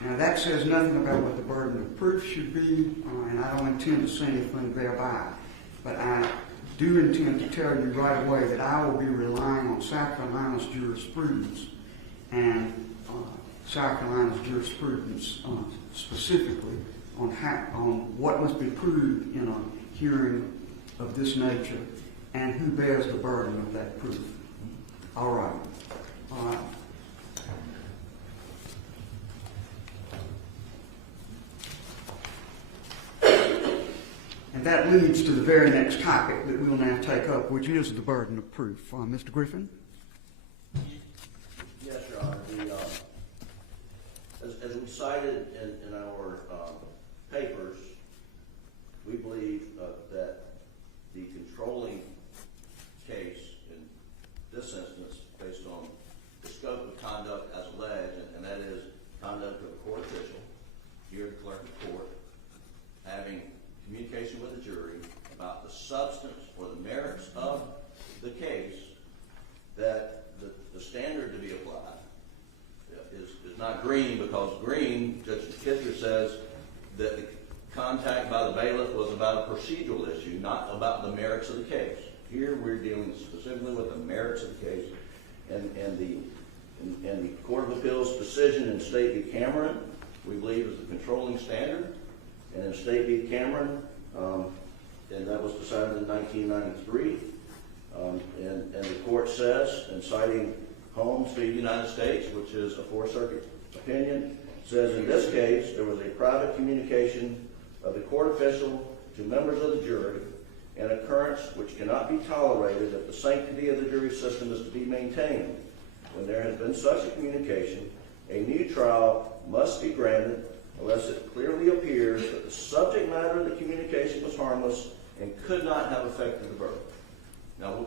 Now that says nothing about what the burden of proof should be, and I don't intend to say anything thereby. But I do intend to tell you right away that I will be relying on South Carolina's jurisprudence and South Carolina's jurisprudence specifically on what must be proved in a hearing of this nature and who bears the burden of that proof. All right. And that leads to the very next topic that we'll now take up, which is the burden of proof. Mr. Griffin? Yes, Your Honor. As we cited in our papers, we believe that the controlling case in this instance, based on the scope of conduct as alleged, and that is conduct of a court official, here at the clerk of court, having communication with the jury about the substance or the merits of the case, that the standard to be applied is not Green, because Green, Judge Kittredge says that the contact by the bailiff was about a procedural issue, not about the merits of the case. Here we're dealing specifically with the merits of the case, and the Court of Appeals decision in State v. Cameron, we believe, is the controlling standard. And in State v. Cameron, and that was decided in 1993, And the court says, in citing Holmes v. United States, which is a Fourth Circuit opinion, says in this case there was a private communication of the court official to members of the jury, an occurrence which cannot be tolerated if the sanctity of the jury system is to be maintained. When there has been such a communication, a new trial must be granted unless it clearly appears that the subject matter of the communication was harmless and could not have affected the verdict. Now,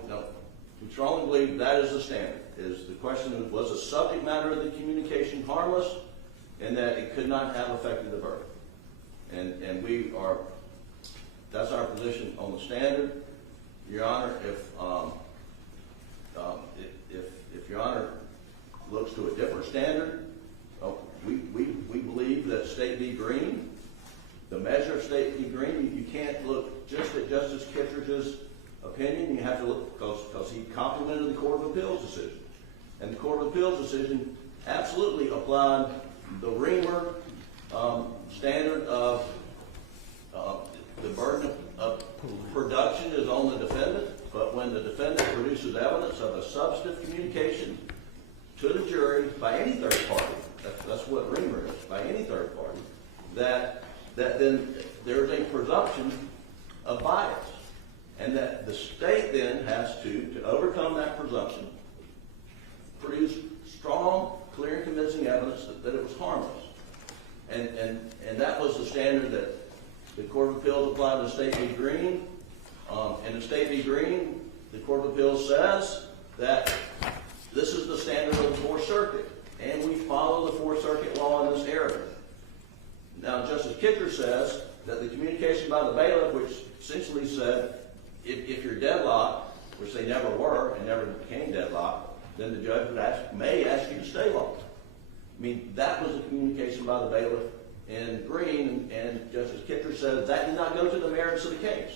we strongly believe that is the standard. Is the question, was the subject matter of the communication harmless and that it could not have affected the verdict? And we are, that's our position on the standard. Your Honor, if Your Honor looks to a different standard, we believe that State v. Green, the measure of State v. Green, you can't look just at Justice Kittredge's opinion. You have to look, because he complimented the Court of Appeals decision. And the Court of Appeals decision absolutely applied the Reamer standard of the burden of production is on the defendant, but when the defendant produces evidence of a substantive communication to the jury by any third party, that's what Reamer is, by any third party, that then there's a presumption of bias. And that the state then has to overcome that presumption, produce strong, clear, and convincing evidence that it was harmless. And that was the standard that the Court of Appeals applied to State v. Green. And in State v. Green, the Court of Appeals says that this is the standard of the Fourth Circuit, and we follow the Fourth Circuit law in this area. Now, Justice Kittredge says that the communication by the bailiff, which essentially said, if you're deadlocked, which they never were and never became deadlocked, then the judge may ask you to stay locked. I mean, that was a communication by the bailiff in Green, and Justice Kittredge said that did not go to the merits of the case.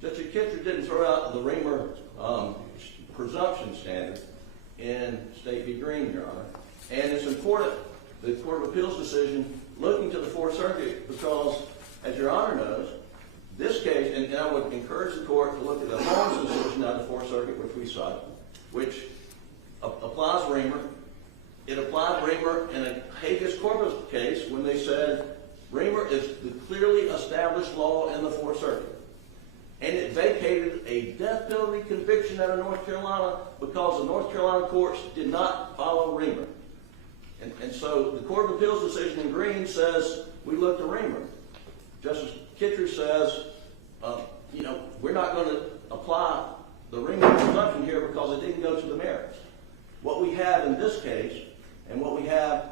Justice Kittredge didn't throw out the Reamer presumption standard in State v. Green, Your Honor. And it's important, the Court of Appeals decision, looking to the Fourth Circuit, because, as Your Honor knows, this case, and I would encourage the Court to look at the Holmes decision out of the Fourth Circuit, which we cite, which applies Reamer. It applied Reamer in a habeas corpus case when they said Reamer is the clearly established law in the Fourth Circuit. And it vacated a death penalty conviction out of North Carolina because the North Carolina courts did not follow Reamer. And so the Court of Appeals decision in Green says we look to Reamer. Justice Kittredge says, we're not going to apply the Reamer presumption here because it didn't go to the merits. What we have in this case, and what we have,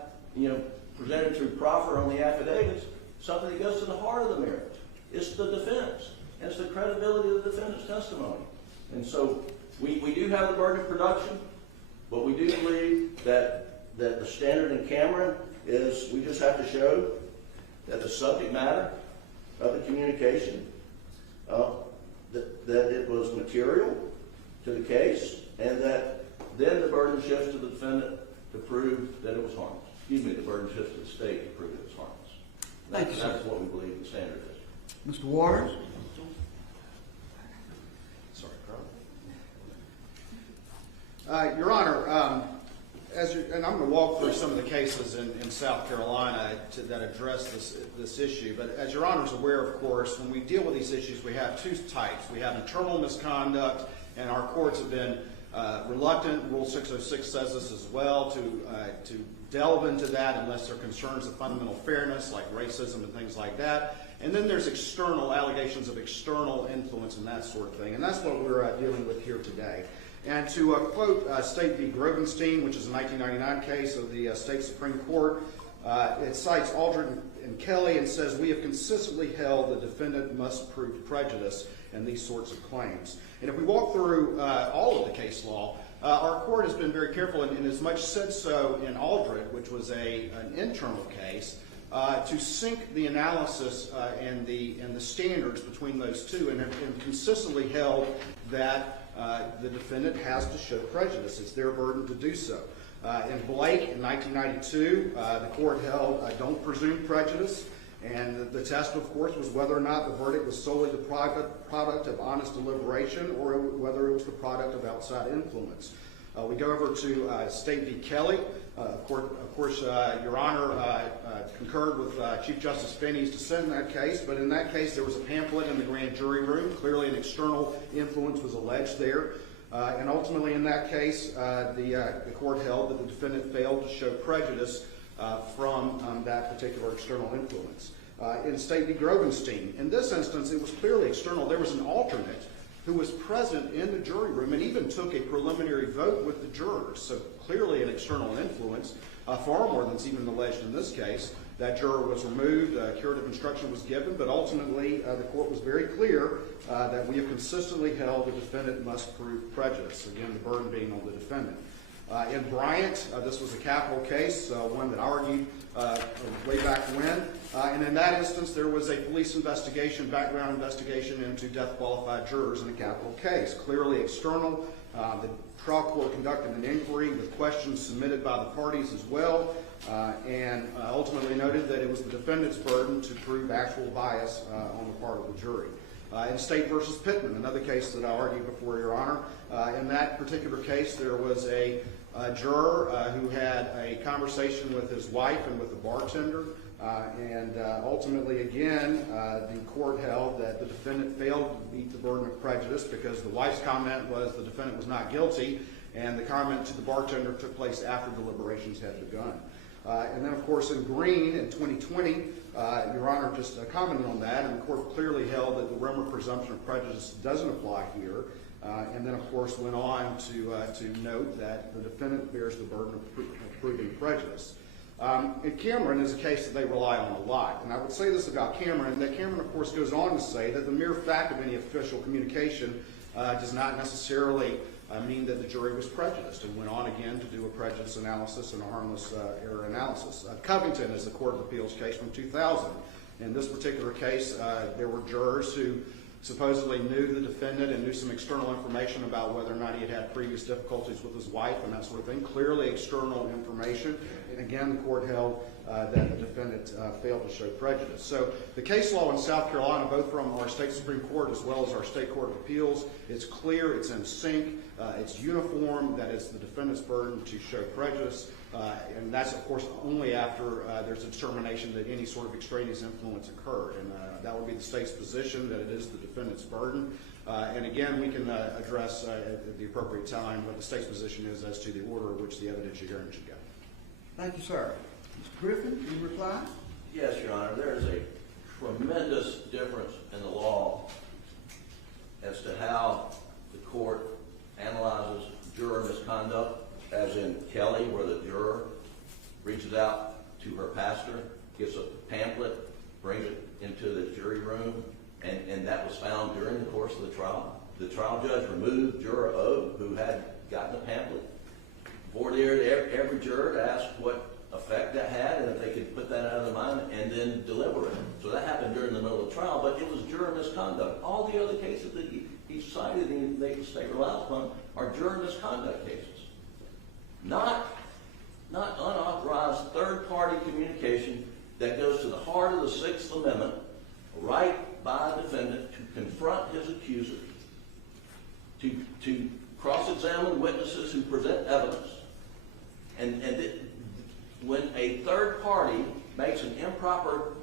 presented through proffer on the affidavits, something that goes to the heart of the merits. It's the defense, and it's the credibility of the defendant's testimony. And so we do have the burden of production, but we do believe that the standard in Cameron is we just have to show that the subject matter of the communication, that it was material to the case, and that then the burden shifts to the defendant to prove that it was harmless. Excuse me, the burden shifts to the state to prove it was harmless. Thank you, sir. That's what we believe the standard is. Mr. Waters? Sorry, Carl. Your Honor, and I'm going to walk through some of the cases in South Carolina that address this issue. But as Your Honor is aware, of course, when we deal with these issues, we have two types. We have internal misconduct, and our courts have been reluctant. Rule 606 says this as well, to delve into that unless there are concerns of fundamental fairness, like racism and things like that. And then there's external allegations of external influence and that sort of thing. And that's what we're dealing with here today. And to quote State v. Grovenstein, which is a 1999 case of the State Supreme Court, it cites Aldred and Kelly and says, "We have consistently held the defendant must prove prejudice in these sorts of claims." And if we walk through all of the case law, our court has been very careful, and as much said so in Aldred, which was an internal case, to sync the analysis and the standards between those two, and have consistently held that the defendant has to show prejudice. It's their burden to do so. In Blake in 1992, the court held don't presume prejudice. And the test, of course, was whether or not the verdict was solely the product of honest deliberation or whether it was the product of outside influence. We go over to State v. Kelly. Of course, Your Honor concurred with Chief Justice Finney's dissent in that case, but in that case there was a pamphlet in the grand jury room. Clearly an external influence was alleged there. And ultimately in that case, the court held that the defendant failed to show prejudice from that particular external influence. In State v. Grovenstein, in this instance, it was clearly external. There was an alternate who was present in the jury room and even took a preliminary vote with the jurors. So clearly an external influence, far more than's even alleged in this case. That juror was removed, curative instruction was given, but ultimately the court was very clear that we have consistently held the defendant must prove prejudice, again, the burden being on the defendant. In Bryant, this was a capital case, one that argued way back when. And in that instance, there was a police investigation, background investigation into death-qualified jurors in a capital case. Clearly external. The trial court conducted an inquiry with questions submitted by the parties as well, and ultimately noted that it was the defendant's burden to prove actual bias on the part of the jury. In State v. Pittman, another case that I argued before, Your Honor, in that particular case, there was a juror who had a conversation with his wife and with the bartender, and ultimately, again, the court held that the defendant failed to meet the burden of prejudice because the wife's comment was the defendant was not guilty, and the comment to the bartender took place after deliberations had begun. And then, of course, in Green in 2020, Your Honor just commented on that, and the court clearly held that the Romer presumption of prejudice doesn't apply here, and then, of course, went on to note that the defendant bears the burden of proving prejudice. And Cameron is a case that they rely on a lot, and I would say this about Cameron, that Cameron, of course, goes on to say that the mere fact of any official communication does not necessarily mean that the jury was prejudiced, and went on again to do a prejudice analysis and a harmless error analysis. Covington is the Court of Appeals case from 2000. In this particular case, there were jurors who supposedly knew the defendant and knew some external information about whether or not he had had previous difficulties with his wife and that sort of thing. Clearly external information. And again, the court held that the defendant failed to show prejudice. So the case law in South Carolina, both from our state Supreme Court as well as our state Court of Appeals, it's clear, it's in sync, it's uniform, that it's the defendant's burden to show prejudice. And that's, of course, only after there's a determination that any sort of extraneous influence occurred. And that would be the state's position, that it is the defendant's burden. And again, we can address at the appropriate time what the state's position is as to the order in which the evidentiary hearing should go. Thank you, sir. Mr. Griffin, you reply? Yes, Your Honor. There is a tremendous difference in the law as to how the court analyzes juror misconduct, as in Kelly, where the juror reaches out to her pastor, gets a pamphlet, brings it into the jury room, and that was found during the course of the trial. The trial judge removed juror O, who had gotten the pamphlet, voir dire every juror to ask what effect that had and if they could put that out of their mind and then deliberate. So that happened during the middle of the trial, but it was juror misconduct. All the other cases that he cited and the state relies upon are juror misconduct cases. Not unauthorized third-party communication that goes to the heart of the Sixth Amendment, right by a defendant to confront his accuser, to cross-examine witnesses who present evidence. When a third party makes an improper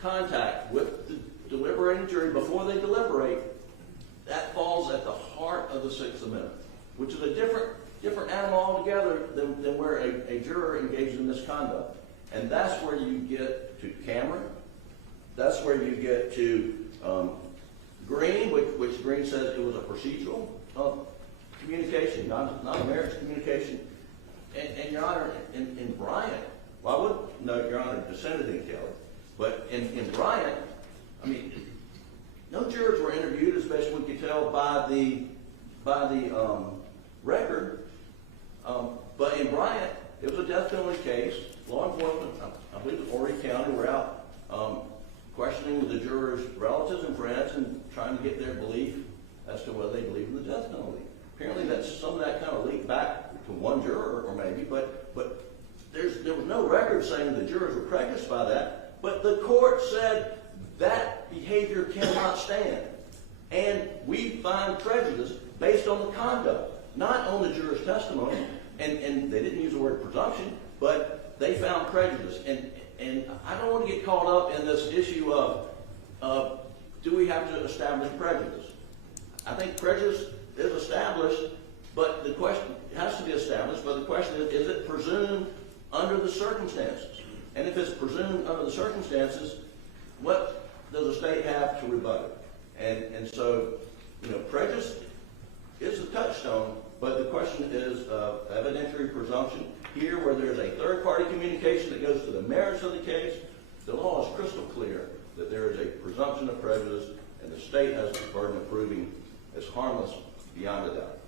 contact with the deliberating jury before they deliberate, that falls at the heart of the Sixth Amendment, which is a different animal altogether than where a juror engages in misconduct. And that's where you get to Cameron. That's where you get to Green, which Green says it was a procedural communication, not a merits communication. And Your Honor, in Bryant, well, I would note, Your Honor, dissented in Kelly, but in Bryant, I mean, no jurors were interviewed, especially we could tell by the record. But in Bryant, it was a death penalty case. Law enforcement, I believe the Horry County, were out questioning the jurors' relatives and friends and trying to get their belief as to whether they believe in the death penalty. Apparently, some of that kind of leaked back to one juror, or maybe, but there was no record saying the jurors were prejudiced by that. But the court said that behavior cannot stand. And we find prejudice based on the conduct, not on the juror's testimony. And they didn't use the word presumption, but they found prejudice. And I don't want to get caught up in this issue of do we have to establish prejudice? I think prejudice is established, but the question has to be established, but the question is it presumed under the circumstances? And if it's presumed under the circumstances, what does the state have to rebut it? And so, prejudice is a touchstone, but the question is evidentiary presumption. Here, where there's a third-party communication that goes to the merits of the case, the law is crystal clear that there is a presumption of prejudice, and the state has the burden of proving it's harmless beyond a doubt.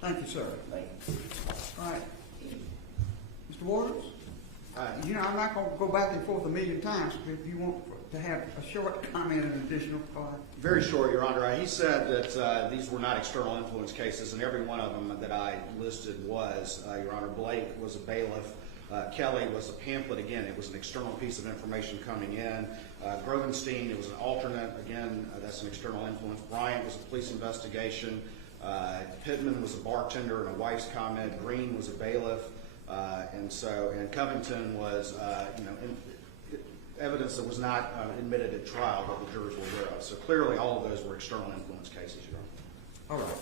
Thank you, sir. Thank you. All right. Mr. Waters? I'm not going to go back and forth a million times, but if you want to have a short comment and additional thought. Very short, Your Honor. He said that these were not external influence cases, and every one of them that I listed was, Your Honor. Blake was a bailiff. Kelly was a pamphlet. Again, it was an external piece of information coming in. Grovenstein, it was an alternate. Again, that's an external influence. Bryant was a police investigation. Pittman was a bartender and a wife's comment. Green was a bailiff. And Covington was, evidence that was not admitted at trial that the jurors were aware of. So clearly all of those were external influence cases, Your Honor. All right.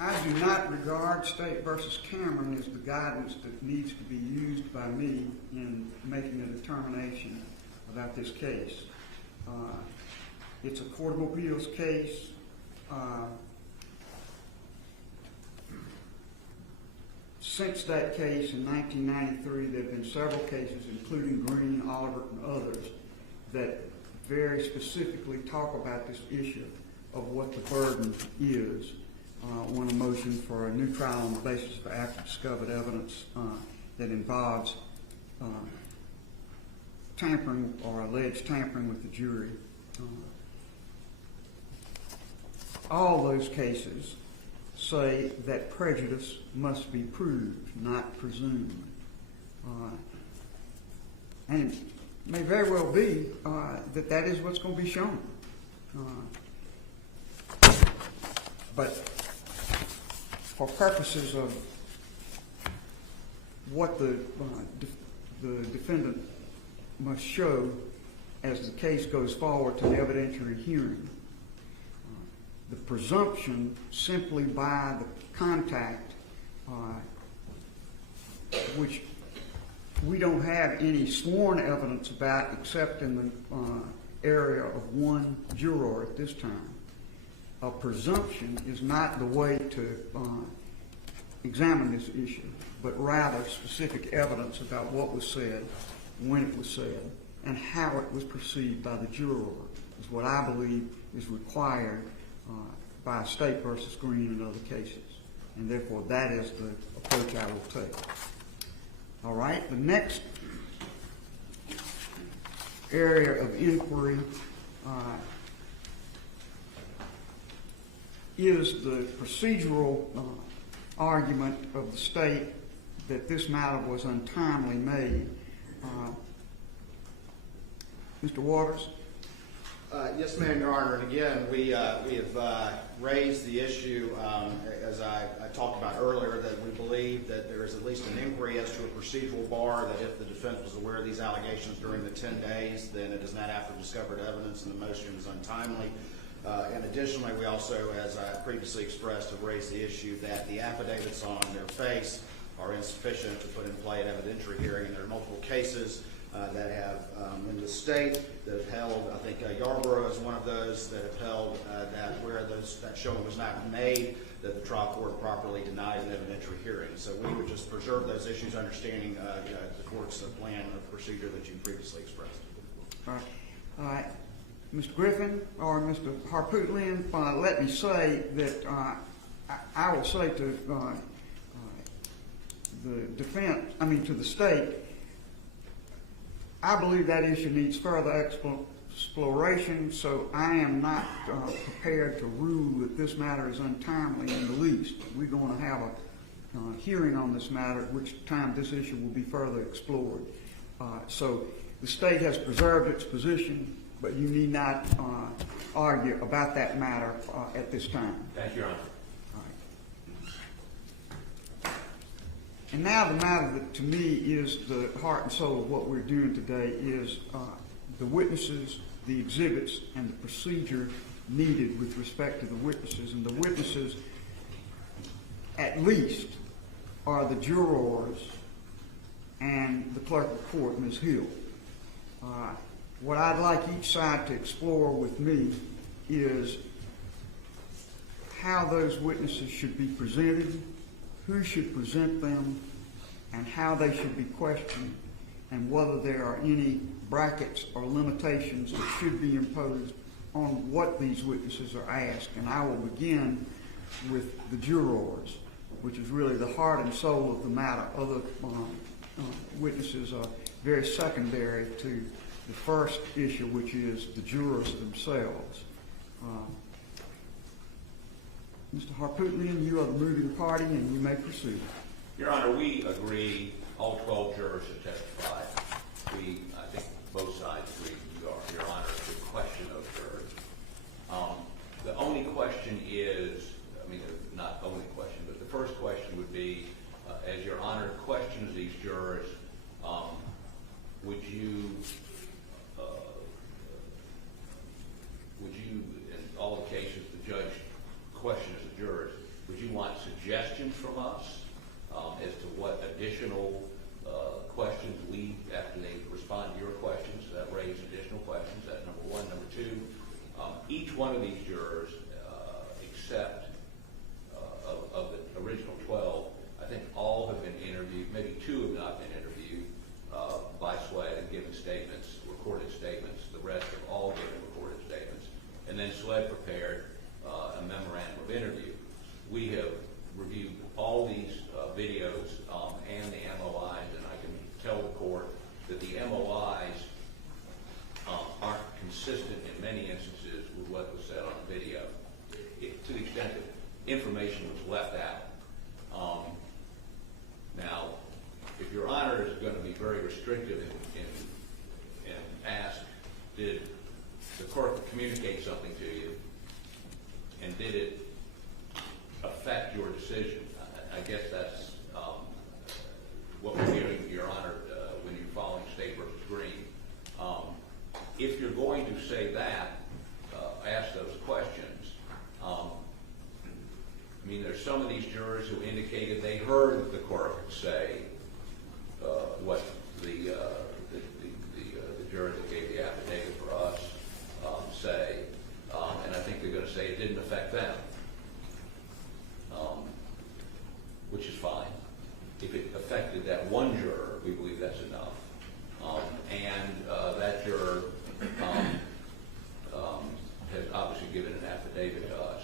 I do not regard State versus Cameron as the guidance that needs to be used by me in making a determination about this case. It's a Court of Appeals case. Since that case in 1993, there have been several cases, including Green, Oliver, and others, that very specifically talk about this issue of what the burden is when a motion for a new trial on the basis of after discovered evidence that involves tampering or alleged tampering with the jury. All those cases say that prejudice must be proved, not presumed. And it may very well be that is what's going to be shown. But for purposes of what the defendant must show as the case goes forward to the evidentiary hearing, the presumption simply by the contact, which we don't have any sworn evidence about except in the area of one juror at this time. A presumption is not the way to examine this issue, but rather specific evidence about what was said, when it was said, and how it was perceived by the juror is what I believe is required by State versus Green and other cases. And therefore, that is the approach I will take. All right, the next area of inquiry is the procedural argument of the state that this matter was untimely made. Mr. Waters? Yes, ma'am, Your Honor. And again, we have raised the issue, as I talked about earlier, that we believe that there is at least an inquiry as to a procedural bar, that if the defense was aware of these allegations during the 10 days, then it is not after discovered evidence and the motion is untimely. And additionally, we also, as I previously expressed, have raised the issue that the affidavits on their face are insufficient to put in play an evidentiary hearing. And there are multiple cases that have in the state that have held, I think Yarborough is one of those that have held that where that showing was not made, that the trial court properly denied an evidentiary hearing. So we would just preserve those issues, understanding the court's plan of procedure that you previously expressed. All right. Mr. Griffin or Mr. Harpootlian, let me say that I will say to the to the state, I believe that issue needs further exploration, so I am not prepared to rule that this matter is untimely in the least. We're going to have a hearing on this matter, at which time this issue will be further explored. So the state has preserved its position, but you need not argue about that matter at this time. Thank you, Your Honor. And now the matter that to me is the heart and soul of what we're doing today is the witnesses, the exhibits, and the procedure needed with respect to the witnesses. And the witnesses, at least, are the jurors and the clerk of court, Ms. Hill. What I'd like each side to explore with me is how those witnesses should be presented, who should present them, and how they should be questioned, and whether there are any brackets or limitations that should be imposed on what these witnesses are asked. And I will begin with the jurors, which is really the heart and soul of the matter. Other witnesses are very secondary to the first issue, which is the jurors themselves. Mr. Harpootlian, you are the moving party, and you may proceed. Your Honor, we agree all 12 jurors should testify. I think both sides agree, Your Honor, the question of jurors. The only question is, not only question, but the first question would be, as Your Honor questions these jurors, would you, in all the cases the judge questions the jurors, would you want suggestions from us as to what additional questions after they respond to your questions, that raise additional questions? That's number one. Number two, each one of these jurors, except of the original 12, I think all have been interviewed. Maybe two have not been interviewed by SLED and given statements, recorded statements. The rest have all given recorded statements. And then SLED prepared a memorandum of interview. We have reviewed all these videos and the MOIs, and I can tell the court that the MOIs aren't consistent in many instances with what was said on the video, to the extent that information was left out. Now, if Your Honor is going to be very restrictive and ask, did the court communicate something to you, and did it affect your decision? I guess that's what we're hearing, Your Honor, when you're following State versus Green. If you're going to say that, ask those questions. There's some of these jurors who indicated they heard the court say what the juror that gave the affidavit for us say, and I think they're going to say it didn't affect them, which is fine. If it affected that one juror, we believe that's enough. That juror has obviously given an affidavit to us.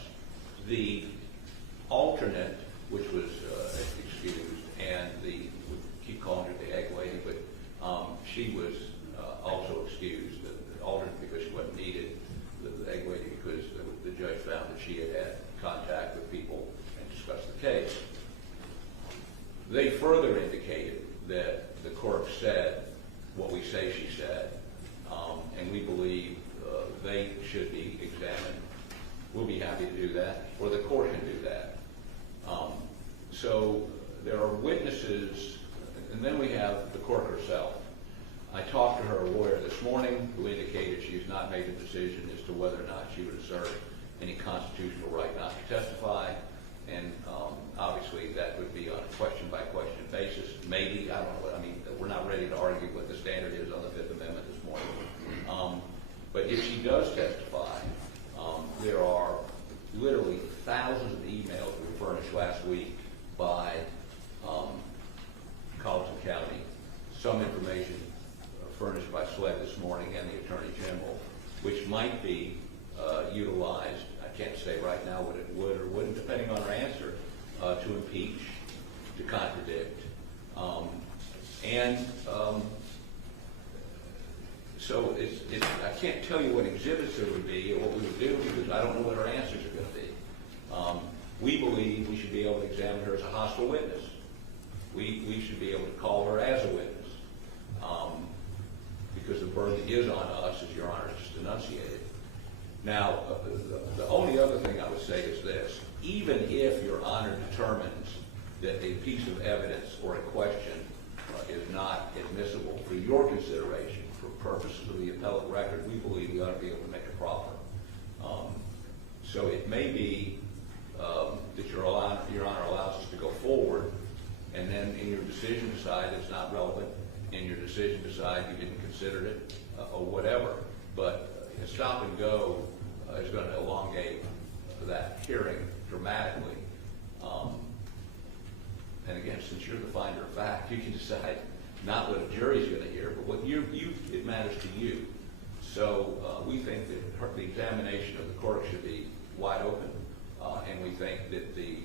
The alternate, which was excused, and we keep calling her the egg lady, but she was also excused, the alternate because she wasn't needed, the egg lady because the judge found that she had contact with people and discussed the case. They further indicated that the court said what we say she said, and we believe they should be examined. We'll be happy to do that, or the court can do that. So there are witnesses, and then we have the court herself. I talked to her lawyer this morning, who indicated she's not made a decision as to whether or not she would assert any constitutional right not to testify, and obviously that would be on a question-by-question basis. Maybe, I don't know, we're not ready to argue what the standard is on the Fifth Amendment this morning. But if she does testify, there are literally thousands of emails we furnished last week by Colleton County, some information furnished by SLED this morning and the Attorney General, which might be utilized, I can't say right now what it would or wouldn't, depending on her answer, to impeach, to contradict. So I can't tell you what exhibits there would be or what we would do because I don't know what our answers are going to be. We believe we should be able to examine her as a hostile witness. We should be able to call her as a witness because the burden is on us, as Your Honor just enunciated. Now, the only other thing I would say is this. Even if Your Honor determines that a piece of evidence or a question is not admissible for your consideration for purposes of the appellate record, we believe we ought to be able to make it proper. So it may be that Your Honor allows us to go forward, and then in your decision decide it's not relevant, in your decision decide you didn't consider it, or whatever. But a stop and go is going to elongate that hearing dramatically. And again, since you're the finder of fact, you can decide not what a jury's going to hear, but what it matters to you. So we think that the examination of the court should be wide open, and we think that the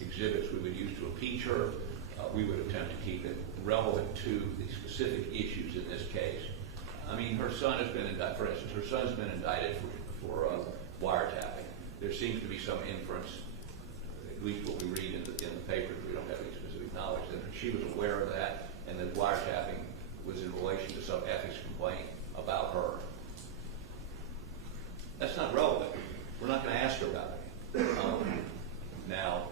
exhibits we would use to impeach her, we would attempt to keep it relevant to the specific issues in this case. I mean, her son has been indicted, for instance, her son's been indicted for wiretapping. There seems to be some inference, at least what we read in the papers, we don't have any specific knowledge, that she was aware of that and that wiretapping was in relation to some ethics complaint about her. That's not relevant. We're not going to ask her about it. Now,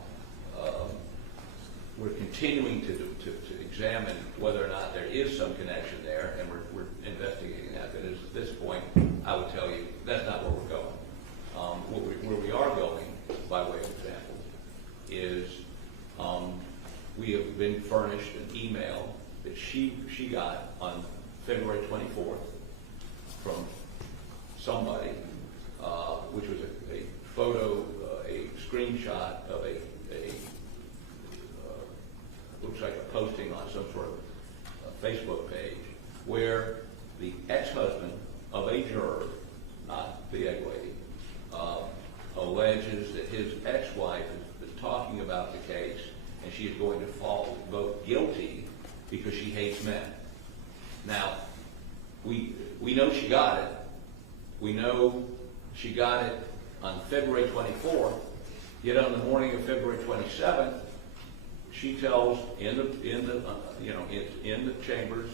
we're continuing to examine whether or not there is some connection there, and we're investigating that. But at this point, I would tell you that's not where we're going. Where we are going, by way of example, is we have been furnished an email that she got on February 24th from somebody, which was a photo, a screenshot of a looks like a posting on some sort of Facebook page, where the ex-husband of a juror, not the egg lady, alleges that his ex-wife has been talking about the case and she is going to vote guilty because she hates men. Now, we know she got it. We know she got it on February 24th, yet on the morning of February 27th, she tells in the chambers,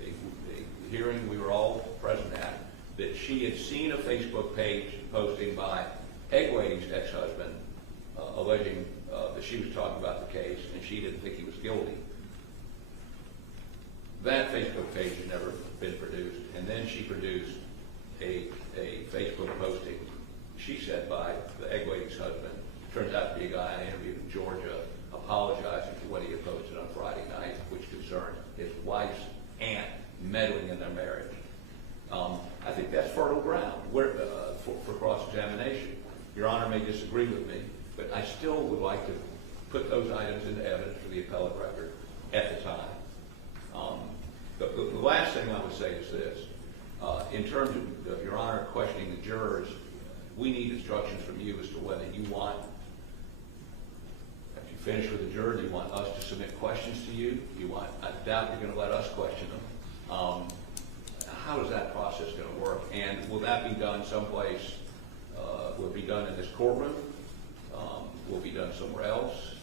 a hearing we were all present at, that she had seen a Facebook page posting by Egg Lady's ex-husband alleging that she was talking about the case and she didn't think he was guilty. That Facebook page has never been produced, and then she produced a Facebook posting, she said, by the Egg Lady's husband. Turns out to be a guy I interviewed in Georgia, apologizing for what he had posted on Friday night, which concerned his wife's aunt meddling in their marriage. I think that's fertile ground for cross-examination. Your Honor may disagree with me, but I still would like to put those items into evidence for the appellate record at the time. The last thing I would say is this. In terms of Your Honor questioning the jurors, we need instructions from you as to whether you want, after you finish with the juror, do you want us to submit questions to you? I doubt you're going to let us question them. How is that process going to work? And will that be done someplace? Will it be done in this courtroom? Will it be done somewhere else?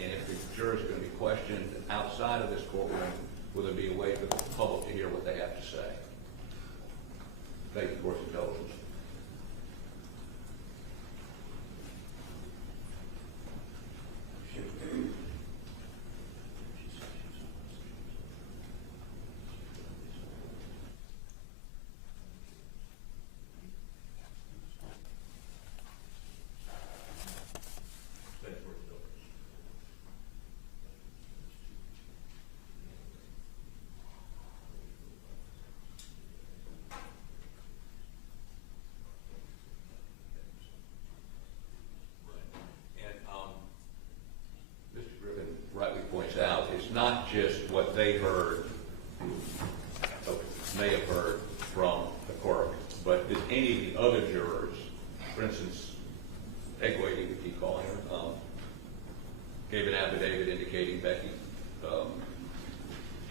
And if the jurors are going to be questioned outside of this courtroom, will there be a way for the public to hear what they have to say? Thank you for your indulgence. Not just what they heard, may have heard from the court, but did any of the other jurors, for instance, Egg Lady, we keep calling her, gave an affidavit indicating Becky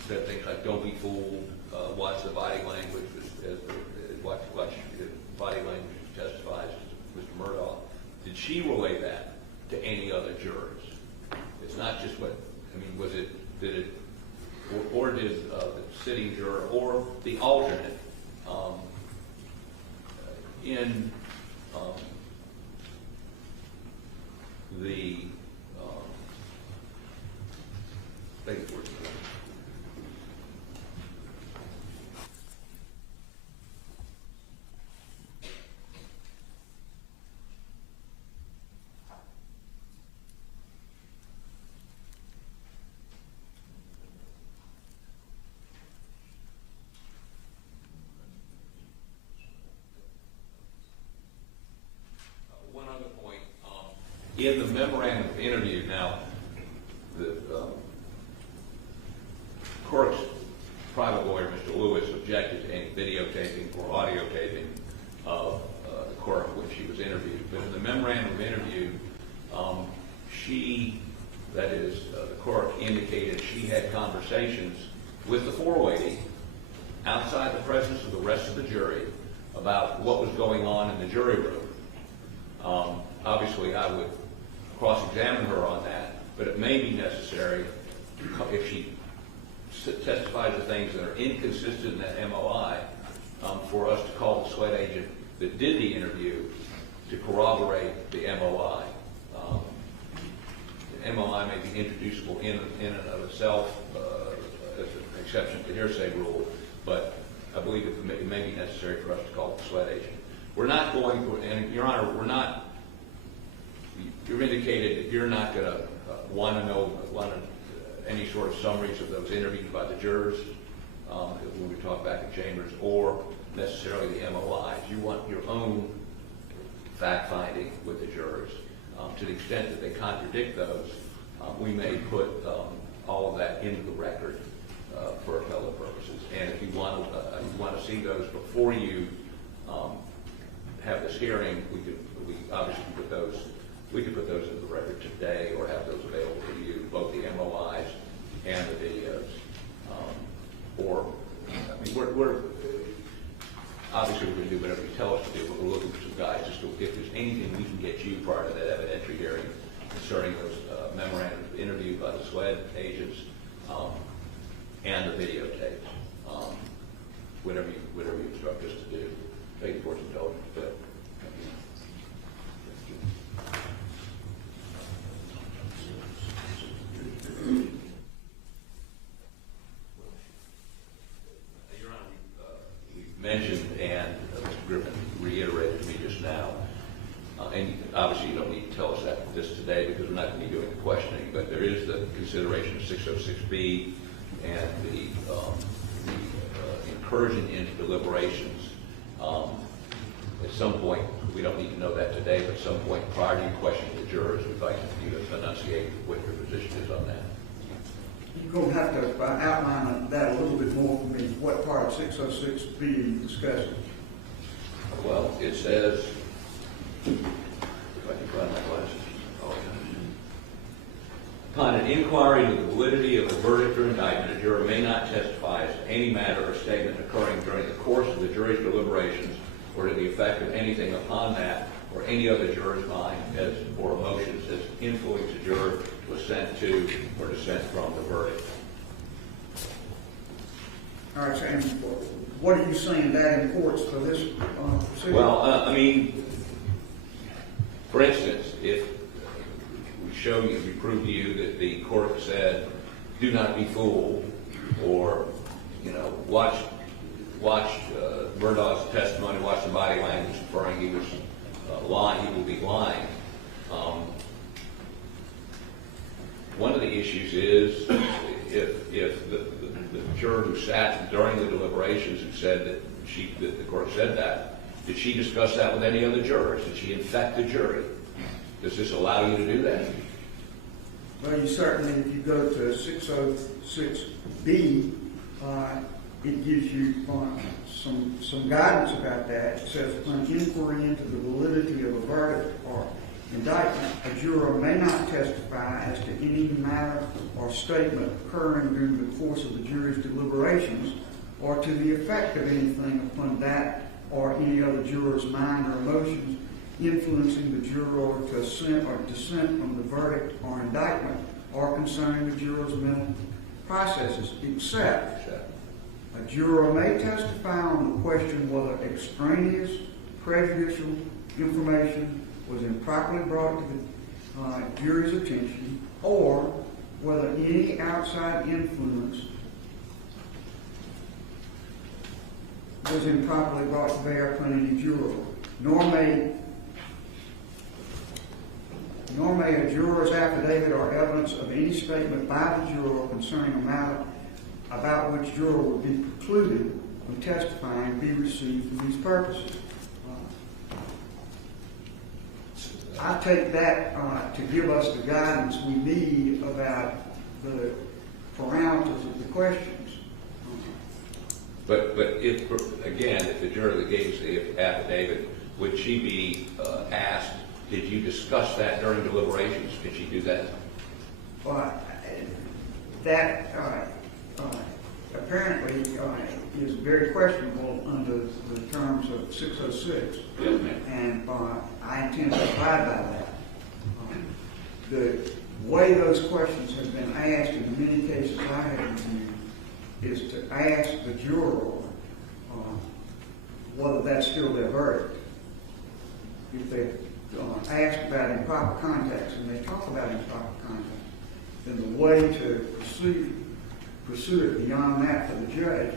said things like, "Don't be fooled, watch the body language," watch body language testifies to Mr. Murdaugh. Did she relay that to any other jurors? It's not just what, I mean, did the sitting juror or the alternate in the thank you for it. One other point, in the memorandum of interview, now, the Cork's private lawyer, Mr. Lewis, objected to any videotaping or audio taping of the Cork when she was interviewed. But in the memorandum of interview, the Cork indicated she had conversations with the forelady outside the presence of the rest of the jury about what was going on in the jury room. Obviously, I would cross-examine her on that, but it may be necessary if she testifies to things that are inconsistent in that MOI for us to call the SWET agent that did the interview to corroborate the MOI. The MOI may be introducible in and of itself as an exception to hearsay rule, but I believe it may be necessary for us to call the SWET agent. We're not going to, and Your Honor, you've indicated that you're not going to want any sort of summaries of those interviewed by the jurors when we talk back in chambers, or necessarily the MOIs. You want your own fact-finding with the jurors. To the extent that they contradict those, we may put all of that into the record for appellate purposes. And if you want to see those before you have this hearing, we obviously put those. We could put those into the record today, or have those available to you, both the MOIs and the videos. We're obviously we're going to do whatever you tell us to do, but we're looking for some guidance as to if there's anything we can get you prior to that evidentiary hearing concerning those memorandums of interview by the SWET agents and the videotapes. Whatever you instruct us to do. Thank you for your indulgence. Your Honor, we mentioned, and Mr. Griffin reiterated to me just now, and obviously you don't need to tell us this today because we're not going to be doing the questioning, but there is the consideration of 606B and the incursion into deliberations. At some point, we don't need to know that today, but at some point prior to you questioning the jurors, we'd like you to enunciate what your position is on that. You're going to have to outline that a little bit more for me. What part of 606B are you discussing? Well, it says, if I can find my glasses. Oh, upon an inquiry into the validity of the verdict or indictment, a juror may not testify as to any matter or statement occurring during the course of the jury's deliberations or to the effect of anything upon that or any other juror's mind or emotions as influence a juror to assent to or dissent from the verdict. All right, and what are you saying that in courts for this proceeding? Well, for instance, if we prove to you that the court said, "Do not be fooled," or watch Murdaugh's testimony, watch the body language inferring he was lying, he will be lying. One of the issues is if the juror who sat during the deliberations and said that the court said that, did she discuss that with any other jurors? Did she infect the jury? Does this allow you to do that? Well, you certainly, if you go to 606B, it gives you some guidance about that. It says, an inquiry into the validity of a verdict or indictment, a juror may not testify as to any matter or statement occurring during the course of the jury's deliberations or to the effect of anything upon that or any other juror's mind or emotions influencing the juror to assent or dissent from the verdict or indictment or concerning the juror's mental processes, except a juror may testify on the question whether extraneous, prejudicial information was improperly brought to the jury's attention, or whether any outside influence was improperly brought to bear upon any juror, nor may a juror's affidavit or evidence of any statement by the juror concerning a matter about which juror would be precluded from testifying be received for these purposes. I take that to give us the guidance we need about the parameters of the questions. But if, again, if the juror that gave us the affidavit, would she be asked, did you discuss that during deliberations? Did she do that? That apparently is very questionable under the terms of 606. Yes, ma'am. And I intend to abide by that. The way those questions have been asked in many cases I have reviewed is to ask the juror whether that's still their verdict. If they're asked about improper context and they talk about improper context, then the way to pursue it beyond that for the judge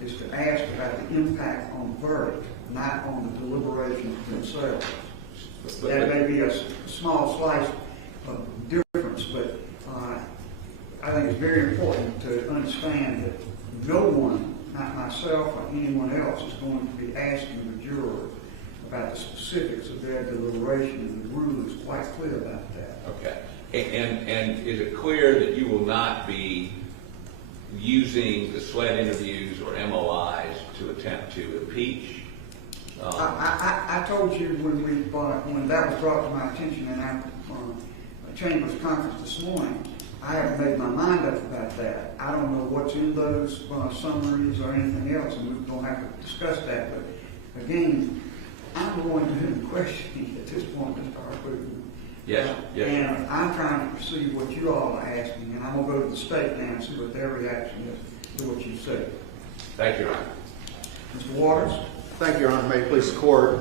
is to ask about the impact on the verdict, not on the deliberations themselves. That may be a small slice of difference, but I think it's very important to understand that no one, not myself or anyone else, is going to be asking the juror about the specifics of their deliberation, and the rule is quite clear about that. Okay. And is it clear that you will not be using the SLED interviews or MOIs to attempt to impeach? I told you when that was brought to my attention in our Chamber's conference this morning, I haven't made my mind up about that. I don't know what's in those summaries or anything else, and we're going to have to discuss that. But again, I'm the one doing the questioning at this point, Mr. Harper. Yes. Yes. And I'm trying to perceive what you all are asking, and I'm going to go to the state now and see what their reaction is to what you said. Thank you, Your Honor. Mr. Waters? Thank you, Your Honor. May it please the court.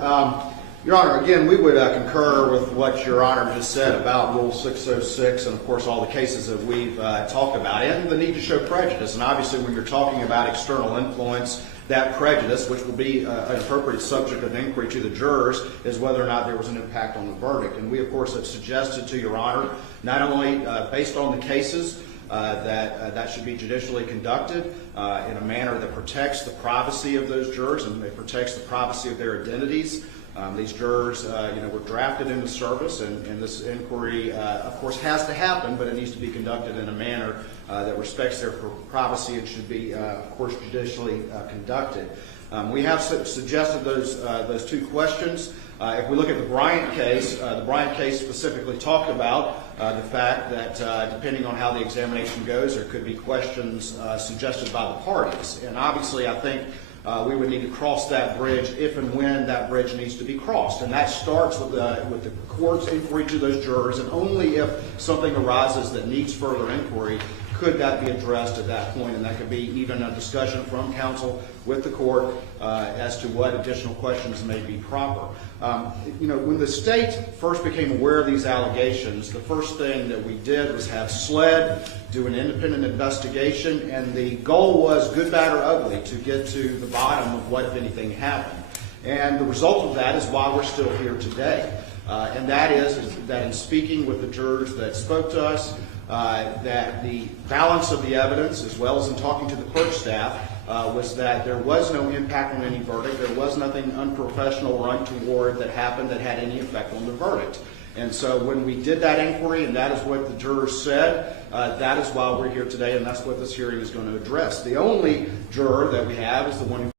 Your Honor, again, we would concur with what Your Honor just said about Rule 606 and, of course, all the cases that we've talked about, and the need to show prejudice. And obviously, when you're talking about external influence, that prejudice, which will be an appropriate subject of inquiry to the jurors, is whether or not there was an impact on the verdict. And we, of course, have suggested to Your Honor, not only based on the cases, that should be judicially conducted in a manner that protects the privacy of those jurors and that protects the privacy of their identities. These jurors, were drafted into service, and this inquiry, of course, has to happen, but it needs to be conducted in a manner that respects their privacy and should be, of course, judicially conducted. We have suggested those two questions. If we look at the Bryant case specifically talked about the fact that depending on how the examination goes, there could be questions suggested by the parties. And obviously, I think we would need to cross that bridge if and when that bridge needs to be crossed. And that starts with the court's inquiry to those jurors, and only if something arises that needs further inquiry could that be addressed at that point. And that could be even a discussion from counsel with the court as to what additional questions may be proper. When the state first became aware of these allegations, the first thing that we did was have SLED do an independent investigation, and the goal was, good, bad, or ugly, to get to the bottom of what, if anything, happened. And the result of that is why we're still here today. And that is that in speaking with the jurors that spoke to us, that the balance of the evidence, as well as in talking to the clerk staff, was that there was no impact on any verdict. There was nothing unprofessional or untoward that happened that had any effect on the verdict. And so when we did that inquiry, and that is what the jurors said, that is why we're here today, and that's what this hearing is going to address. The only juror that we have is the one who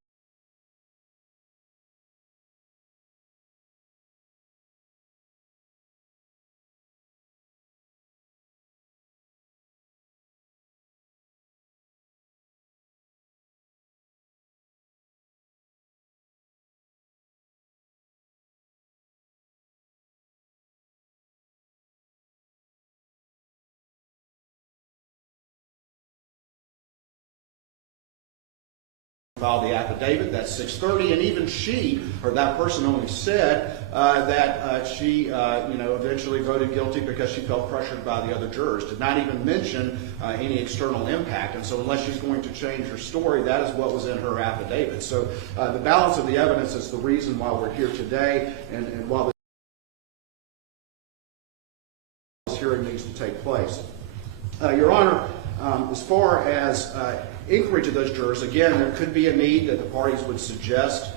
filed the affidavit. That's 6:30, and even she, or that person, only said that she, eventually voted guilty because she felt pressured by the other jurors. Did not even mention any external impact. And so, unless she's going to change her story, that is what was in her affidavit. So, the balance of the evidence is the reason why we're here today, and while this hearing needs to take place. Your Honor, as far as inquiry to those jurors, again, there could be a need that the parties would suggest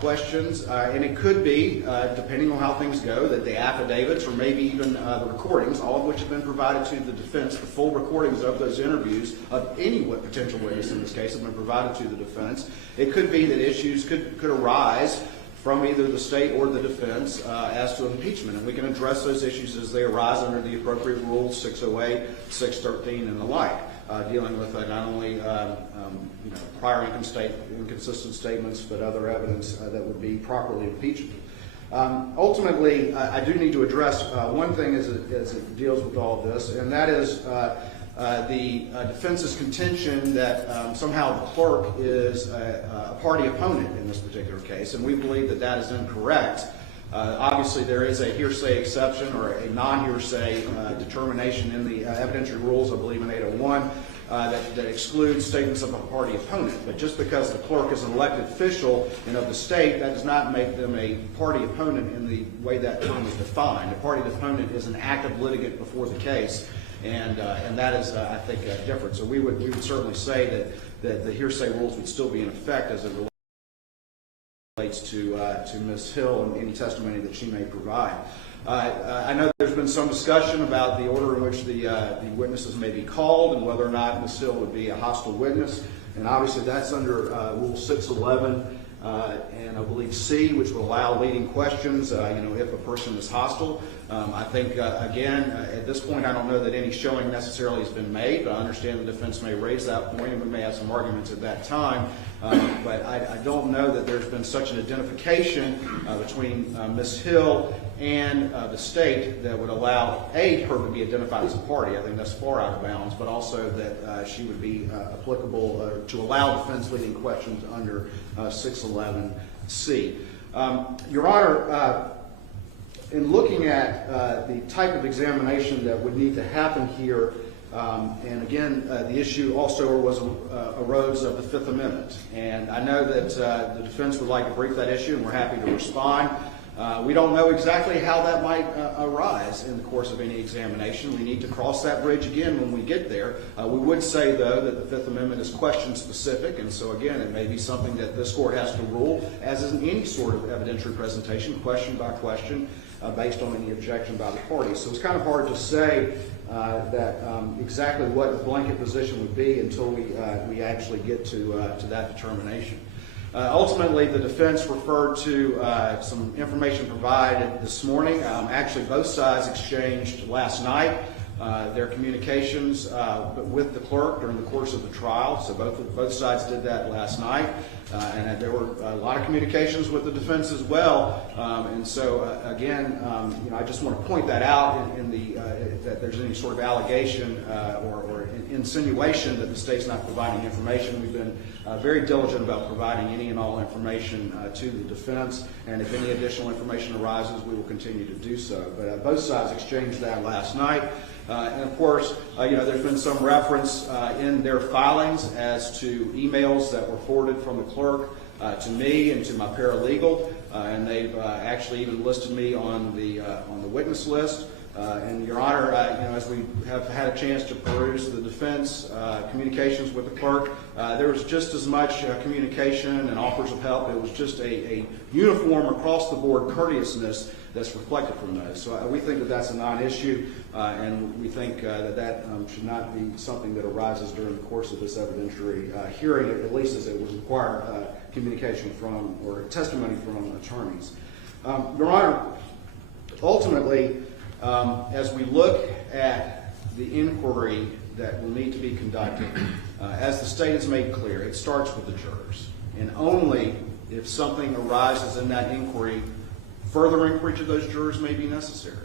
questions, and it could be, depending on how things go, that the affidavits or maybe even the recordings, all of which have been provided to the defense, the full recordings of those interviews of any potential witness in this case have been provided to the defense. It could be that issues could arise from either the state or the defense as to impeachment, and we can address those issues as they arise under the appropriate rules, 608, 613, and the like, dealing with not only prior inconsistent statements, but other evidence that would be properly impeachable. Ultimately, I do need to address one thing as it deals with all of this, and that is the defense's contention that somehow the clerk is a party opponent in this particular case, and we believe that that is incorrect. Obviously, there is a hearsay exception or a non-hearsay determination in the evidentiary rules, I believe in 801, that excludes statements of a party opponent. But just because the clerk is an elected official and of the state, that does not make them a party opponent in the way that term is defined. A party opponent is an active litigant before the case, and that is, I think, different. So we would certainly say that the hearsay rules would still be in effect as it relates to Ms. Hill and any testimony that she may provide. I know there's been some discussion about the order in which the witnesses may be called and whether or not Ms. Hill would be a hostile witness, and obviously that's under Rule 611 and I believe C, which will allow leading questions, if a person is hostile. I think, again, at this point, I don't know that any showing necessarily has been made, but I understand the defense may raise that point and we may have some arguments at that time. But I don't know that there's been such an identification between Ms. Hill and the state that would allow, her to be identified as a party. I think that's far out of bounds, but also that she would be applicable to allow defense leading questions under 611C. Your Honor, in looking at the type of examination that would need to happen here, and again, the issue also arose of the Fifth Amendment. And I know that the defense would like to brief that issue, and we're happy to respond. We don't know exactly how that might arise in the course of any examination. We need to cross that bridge again when we get there. We would say, though, that the Fifth Amendment is question-specific, and so, again, it may be something that this court has to rule, as is in any sort of evidentiary presentation, question by question, based on any objection by the parties. So it's kind of hard to say that exactly what the blanket position would be until we actually get to that determination. Ultimately, the defense referred to some information provided this morning. Actually, both sides exchanged last night their communications with the clerk during the course of the trial. So both sides did that last night. And there were a lot of communications with the defense as well. And so, again, I just want to point that out that there's any sort of allegation or insinuation that the state's not providing information. We've been very diligent about providing any and all information to the defense. And if any additional information arises, we will continue to do so. But both sides exchanged that last night. And of course, there's been some reference in their filings as to emails that were forwarded from the clerk to me and to my paralegal, and they've actually even listed me on the witness list. And Your Honor, as we have had a chance to peruse the defense communications with the clerk, there was just as much communication and offers of help. It was just a uniform across the board courteousness that's reflected from those. So we think that that's a non-issue, and we think that should not be something that arises during the course of this evidentiary hearing, at least as it would require communication from or testimony from attorneys. Your Honor, ultimately, as we look at the inquiry that will need to be conducted, as the state has made clear, it starts with the jurors. And only if something arises in that inquiry, further inquiry to those jurors may be necessary.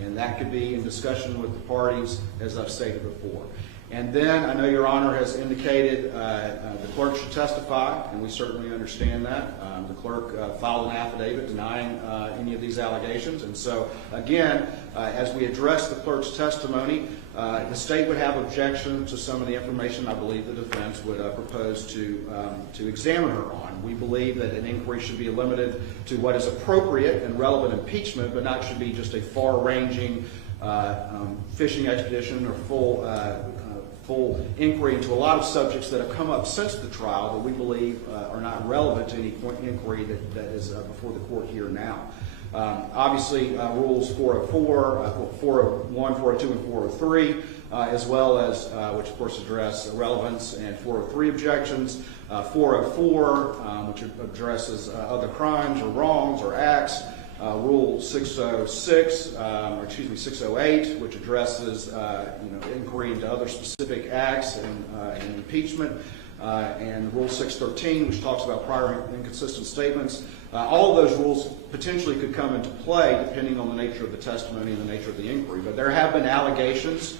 And that could be in discussion with the parties, as I've stated before. And then I know Your Honor has indicated the clerk should testify, and we certainly understand that. The clerk filed an affidavit denying any of these allegations. And so, again, as we address the clerk's testimony, the state would have objection to some of the information I believe the defense would propose to examine her on. We believe that an inquiry should be limited to what is appropriate and relevant impeachment, but not should be just a far-ranging fishing expedition or full inquiry into a lot of subjects that have come up since the trial that we believe are not relevant to any inquiry that is before the court here now. Obviously, rules 404, 401, 402, and 403, as well as, which of course address relevance and 403 objections, 404, which addresses other crimes or wrongs or acts, Rule 606, or excuse me, 608, which addresses inquiry into other specific acts and impeachment, and Rule 613, which talks about prior inconsistent statements. All of those rules potentially could come into play depending on the nature of the testimony and the nature of the inquiry. But there have been allegations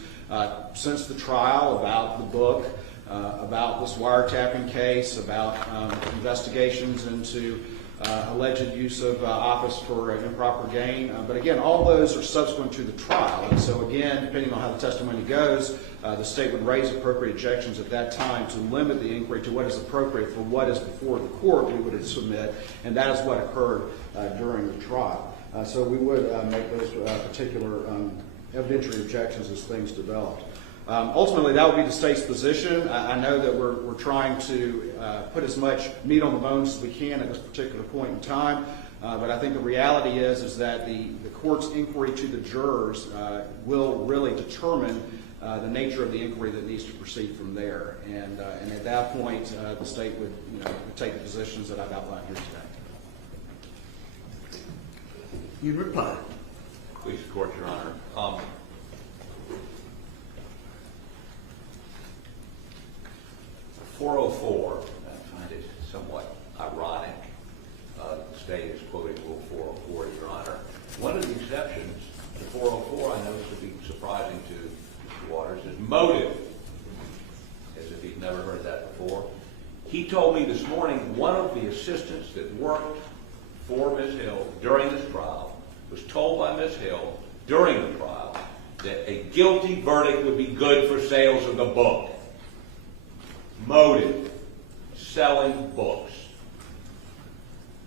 since the trial about the book, about this wiretapping case, about investigations into alleged use of office for improper gain. But again, all those are subsequent to the trial. And so again, depending on how the testimony goes, the state would raise appropriate objections at that time to limit the inquiry to what is appropriate for what is before the court we would submit, and that is what occurred during the trial. So we would make those particular evidentiary objections as things developed. Ultimately, that would be the state's position. I know that we're trying to put as much meat on the bones as we can at this particular point in time, but I think the reality is that the court's inquiry to the jurors will really determine the nature of the inquiry that needs to proceed from there. And at that point, the state would take the positions that I've outlined here today. You reply. Please, Court, Your Honor. 404, I find it somewhat ironic. The state is quoting Rule 404, Your Honor. One of the exceptions to 404, I know this would be surprising to Mr. Waters, is motive, as if he'd never heard that before. He told me this morning one of the assistants that worked for Ms. Hill during this trial was told by Ms. Hill during the trial that a guilty verdict would be good for sales of the book. Motive, selling books.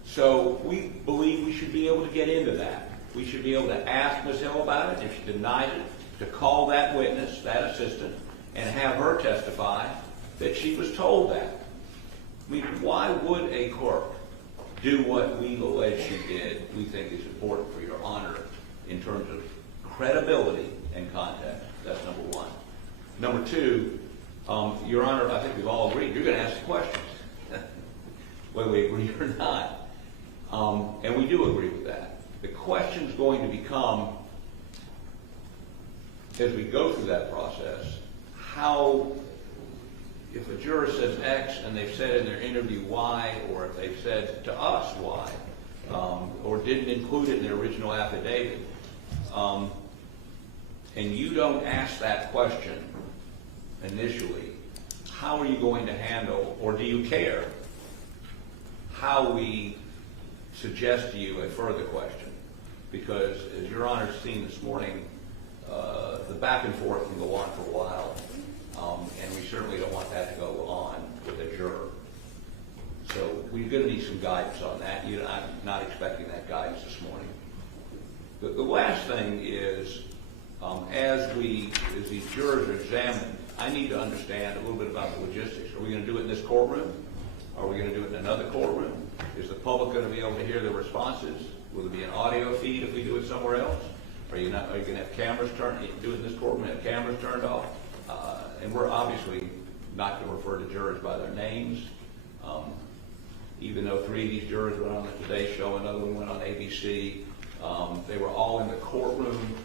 So we believe we should be able to get into that. We should be able to ask Ms. Hill about it. If she denies it, to call that witness, that assistant, and have her testify that she was told that. I mean, why would a clerk do what we allege she did? We think is important for Your Honor in terms of credibility and context. That's number one. Number two, Your Honor, I think we've all agreed, you're going to ask the questions, whether we agree or not. And we do agree with that. The question's going to become, as we go through that process, how, if a juror says X and they've said in their interview Y, or if they've said to us Y, or didn't include it in their original affidavit, and you don't ask that question initially, how are you going to handle, or do you care, how we suggest to you a further question? Because, as Your Honor's seen this morning, the back and forth can go on for a while, and we certainly don't want that to go on with a juror. So we're going to need some guidance on that. I'm not expecting that guidance this morning. The last thing is, as these jurors are examined, I need to understand a little bit about the logistics. Are we going to do it in this courtroom? Are we going to do it in another courtroom? Is the public going to be able to hear the responses? Will there be an audio feed if we do it somewhere else? Are you going to have cameras turned? Do it in this courtroom and have cameras turned off? And we're obviously not going to refer to jurors by their names. Even though 3 of these jurors went on the Today Show, another one went on ABC. They were all in the courtroom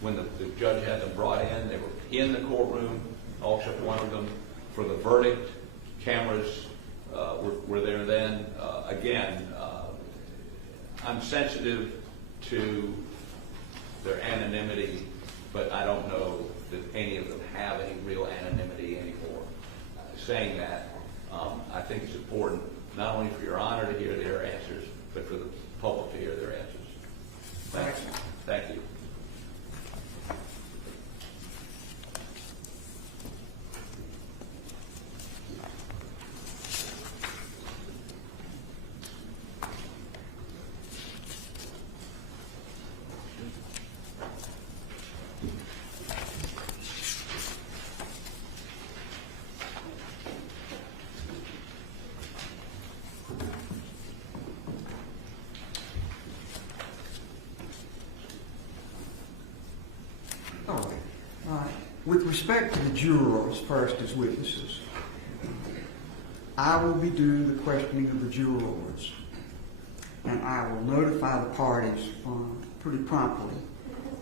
when the judge had them brought in. They were in the courtroom, all except one of them, for the verdict. Cameras were there then. Again, I'm sensitive to their anonymity, but I don't know that any of them have any real anonymity anymore. Saying that, I think it's important not only for Your Honor to hear their answers, but for the public to hear their answers. Thanks. Thank you. With respect to the jurors first as witnesses, I will be doing the questioning of the jurors, and I will notify the parties pretty promptly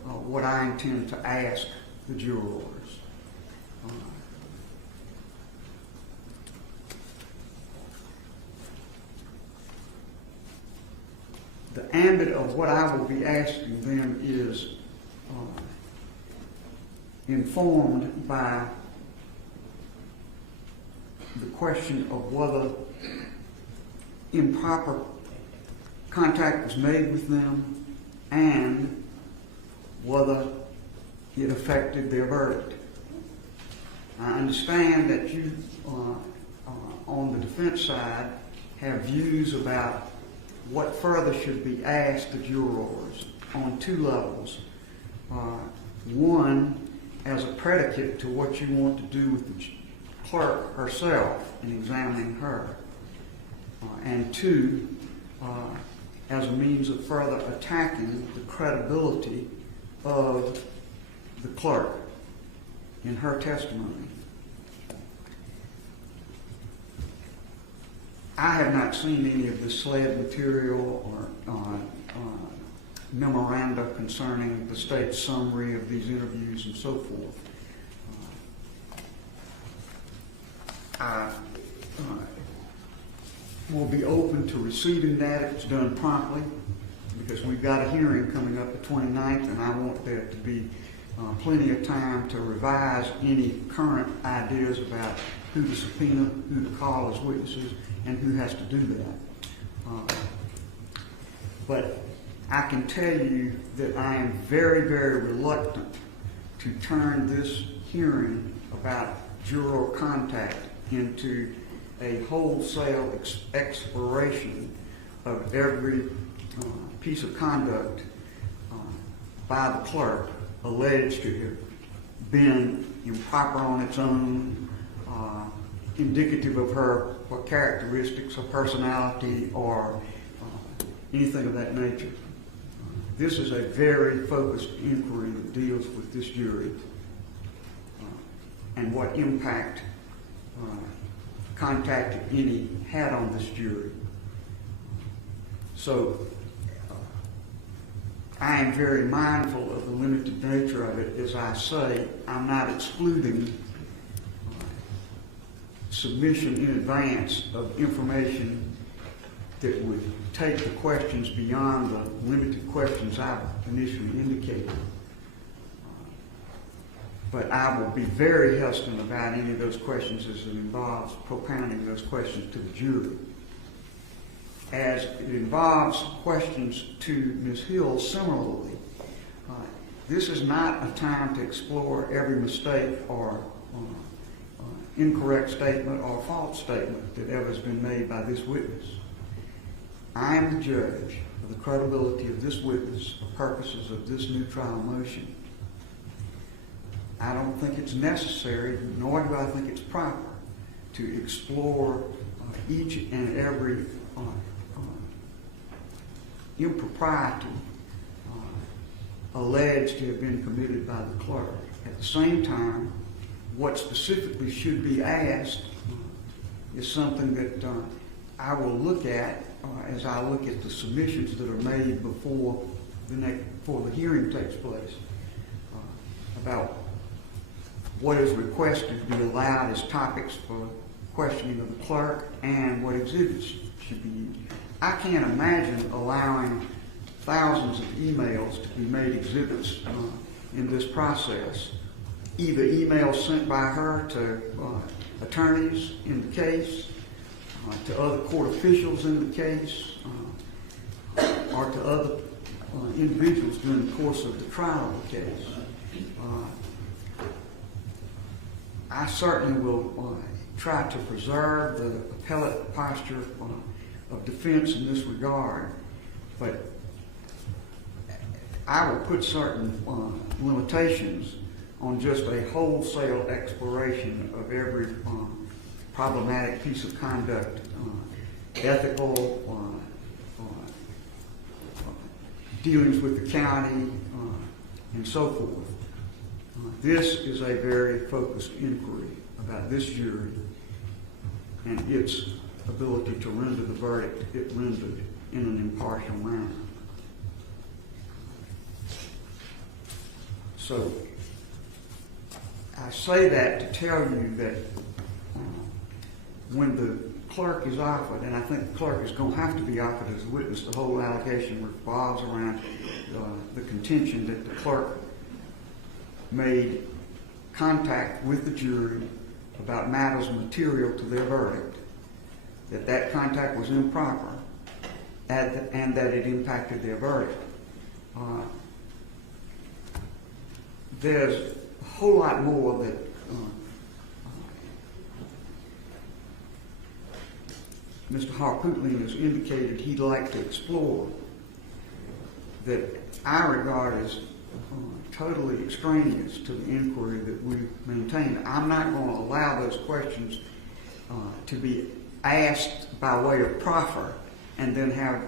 what I intend to ask the jurors. The ambit of what I will be asking them is informed by the question of whether improper contact was made with them and whether it affected their verdict. I understand that you, on the defense side, have views about what further should be asked the jurors on two levels. One, as a predicate to what you want to do with the clerk herself in examining her. And two, as a means of further attacking the credibility of the clerk in her testimony. I have not seen any of the SLED material or memoranda concerning the state's summary of these interviews and so forth. I will be open to receiving that if it's done promptly, because we've got a hearing coming up the 29th, and I want there to be plenty of time to revise any current ideas about who to subpoena, who to call as witnesses, and who has to do that. But I can tell you that I am very, very reluctant to turn this hearing about juror contact into a wholesale exploration of every piece of conduct by the clerk alleged to have been improper on its own, indicative of her characteristics, her personality, or anything of that nature. This is a very focused inquiry that deals with this jury and what impact contact, if any, had on this jury. So I am very mindful of the limited nature of it. As I say, I'm not excluding submission in advance of information that would take the questions beyond the limited questions I've initially indicated. But I will be very hesitant about any of those questions as it involves propounding those questions to the jury. As it involves questions to Ms. Hill similarly, this is not a time to explore every mistake or incorrect statement or false statement that ever has been made by this witness. I am the judge of the credibility of this witness for purposes of this new trial motion. I don't think it's necessary, nor do I think it's proper, to explore each and every impropriety alleged to have been committed by the clerk. At the same time, what specifically should be asked is something that I will look at as I look at the submissions that are made before the hearing takes place about what is requested to be allowed as topics for questioning of the clerk and what exhibits should be used. I can't imagine allowing thousands of emails to be made exhibits in this process either emails sent by her to attorneys in the case, to other court officials in the case, or to other individuals during the course of the trial of the case. I certainly will try to preserve the appellate posture of defense in this regard, but I will put certain limitations on just a wholesale exploration of every problematic piece of conduct, ethical, dealings with the county, and so forth. This is a very focused inquiry about this jury and its ability to render the verdict it rendered in an impartial manner. So, I say that to tell you that when the clerk is offered, and I think the clerk is going to have to be offered as a witness, the whole allegation revolves around the contention that the clerk made contact with the jury about matters material to their verdict, that contact was improper, and that it impacted their verdict. There's a whole lot more that Mr. Harpootlian has indicated he'd like to explore that I regard as totally extraneous to the inquiry that we maintain. I'm not going to allow those questions to be asked by way of proffer and then have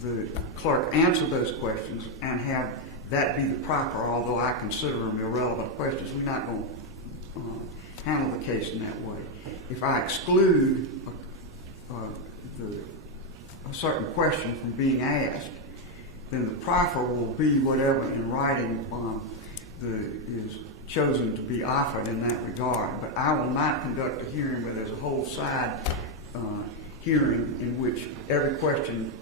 the clerk answer those questions and have that be the proffer, although I consider them irrelevant questions. We're not going to handle the case in that way. If I exclude a certain question from being asked, then the proffer will be whatever in writing is chosen to be offered in that regard. But I will not conduct a hearing where there's a whole side hearing in which every question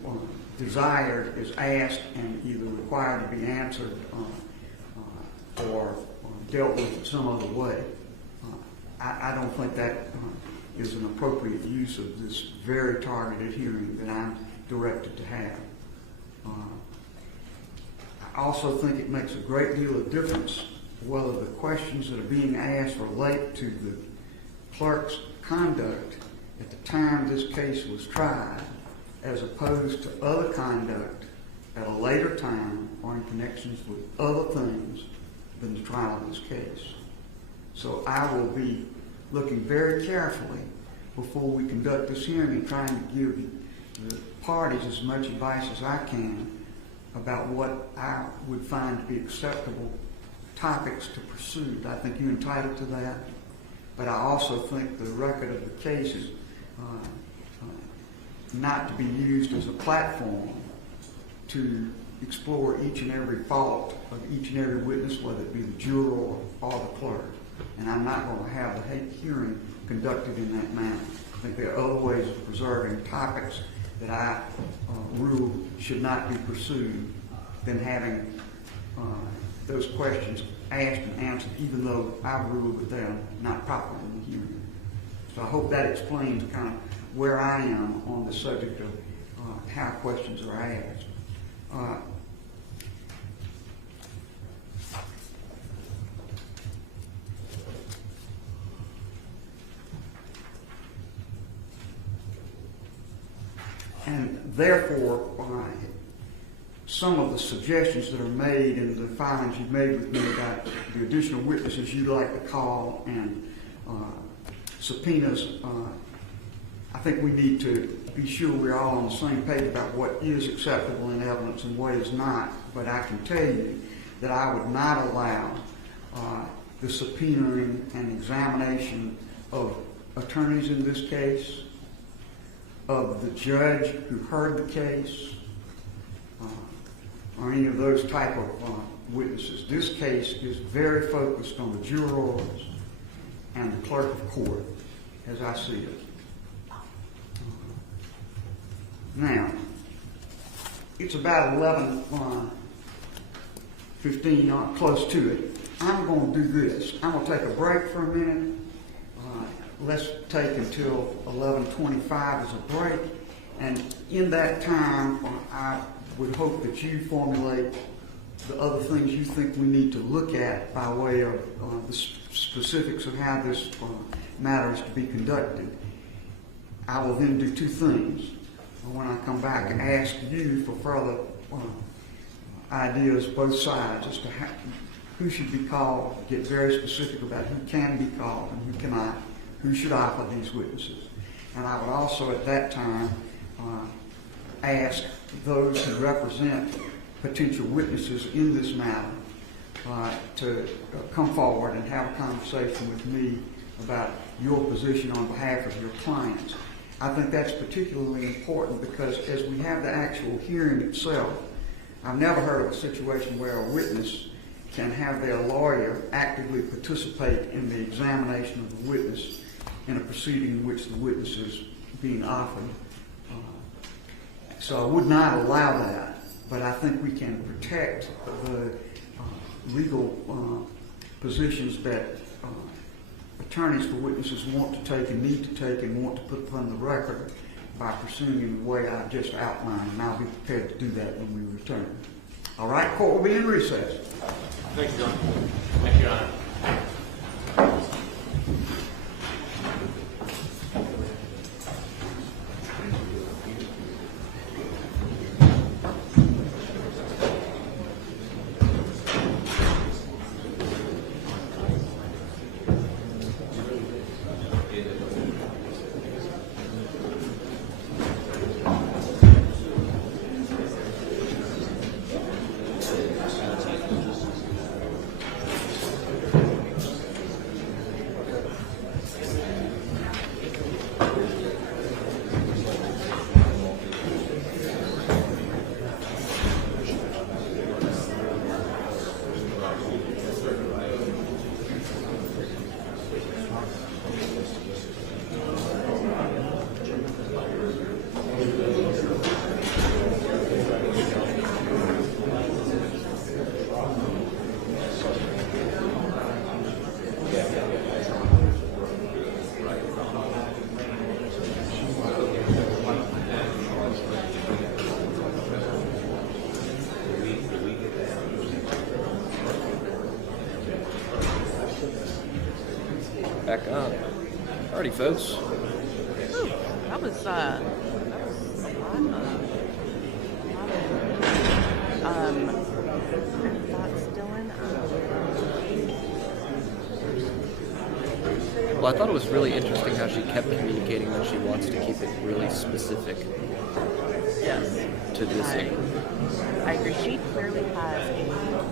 desired is asked and either required to be answered or dealt with in some other way. I don't think that is an appropriate use of this very targeted hearing that I'm directed to have. I also think it makes a great deal of difference whether the questions that are being asked relate to the clerk's conduct at the time this case was tried, as opposed to other conduct at a later time or in connections with other things than the trial of this case. So I will be looking very carefully before we conduct this hearing and trying to give the parties as much advice as I can about what I would find to be acceptable topics to pursue. I think you're entitled to that, but I also think the record of the case is not to be used as a platform to explore each and every fault of each and every witness, whether it be the juror or the clerk. And I'm not going to have the hearing conducted in that manner. I think there are other ways of preserving topics that I rule should not be pursued than having those questions asked and answered, even though I rule that they're not proper in the hearing. So I hope that explains kind of where I am on the subject of how questions are asked. And therefore, some of the suggestions that are made in the filings you've made with me about the additional witnesses you'd like to call and subpoenas, I think we need to be sure we're all on the same page about what is acceptable in evidence and what is not. But I can tell you that I would not allow the subpoenaing and examination of attorneys in this case, of the judge who heard the case, or any of those type of witnesses. This case is very focused on the jurors and the clerk of court, as I see it. Now, it's about 11:15, close to it, I'm going to do this. I'm going to take a break for a minute. Let's take until 11:25 as a break. And in that time, I would hope that you formulate the other things you think we need to look at by way of the specifics of how this matter is to be conducted. I will then do two things. When I come back and ask you for further ideas, both sides, as to who should be called, get very specific about who can be called and who cannot, who should offer these witnesses. And I would also at that time ask those who represent potential witnesses in this matter to come forward and have a conversation with me about your position on behalf of your clients. I think that's particularly important because as we have the actual hearing itself, I've never heard of a situation where a witness can have their lawyer actively participate in the examination of the witness in a proceeding in which the witness is being offered. So I would not allow that, but I think we can protect the legal positions that attorneys for witnesses want to take and need to take and want to put upon the record by pursuing in the way I just outlined, and I'll be prepared to do that when we return. All right, court will be in recess. Thank you, John. Thank you, Your Honor. Back on. Alrighty, folks. Whew, that was a lot of any thoughts, Dylan? Well, I thought it was really interesting how she kept communicating that she wants to keep it really specific Yes. to this. I agree. She clearly has a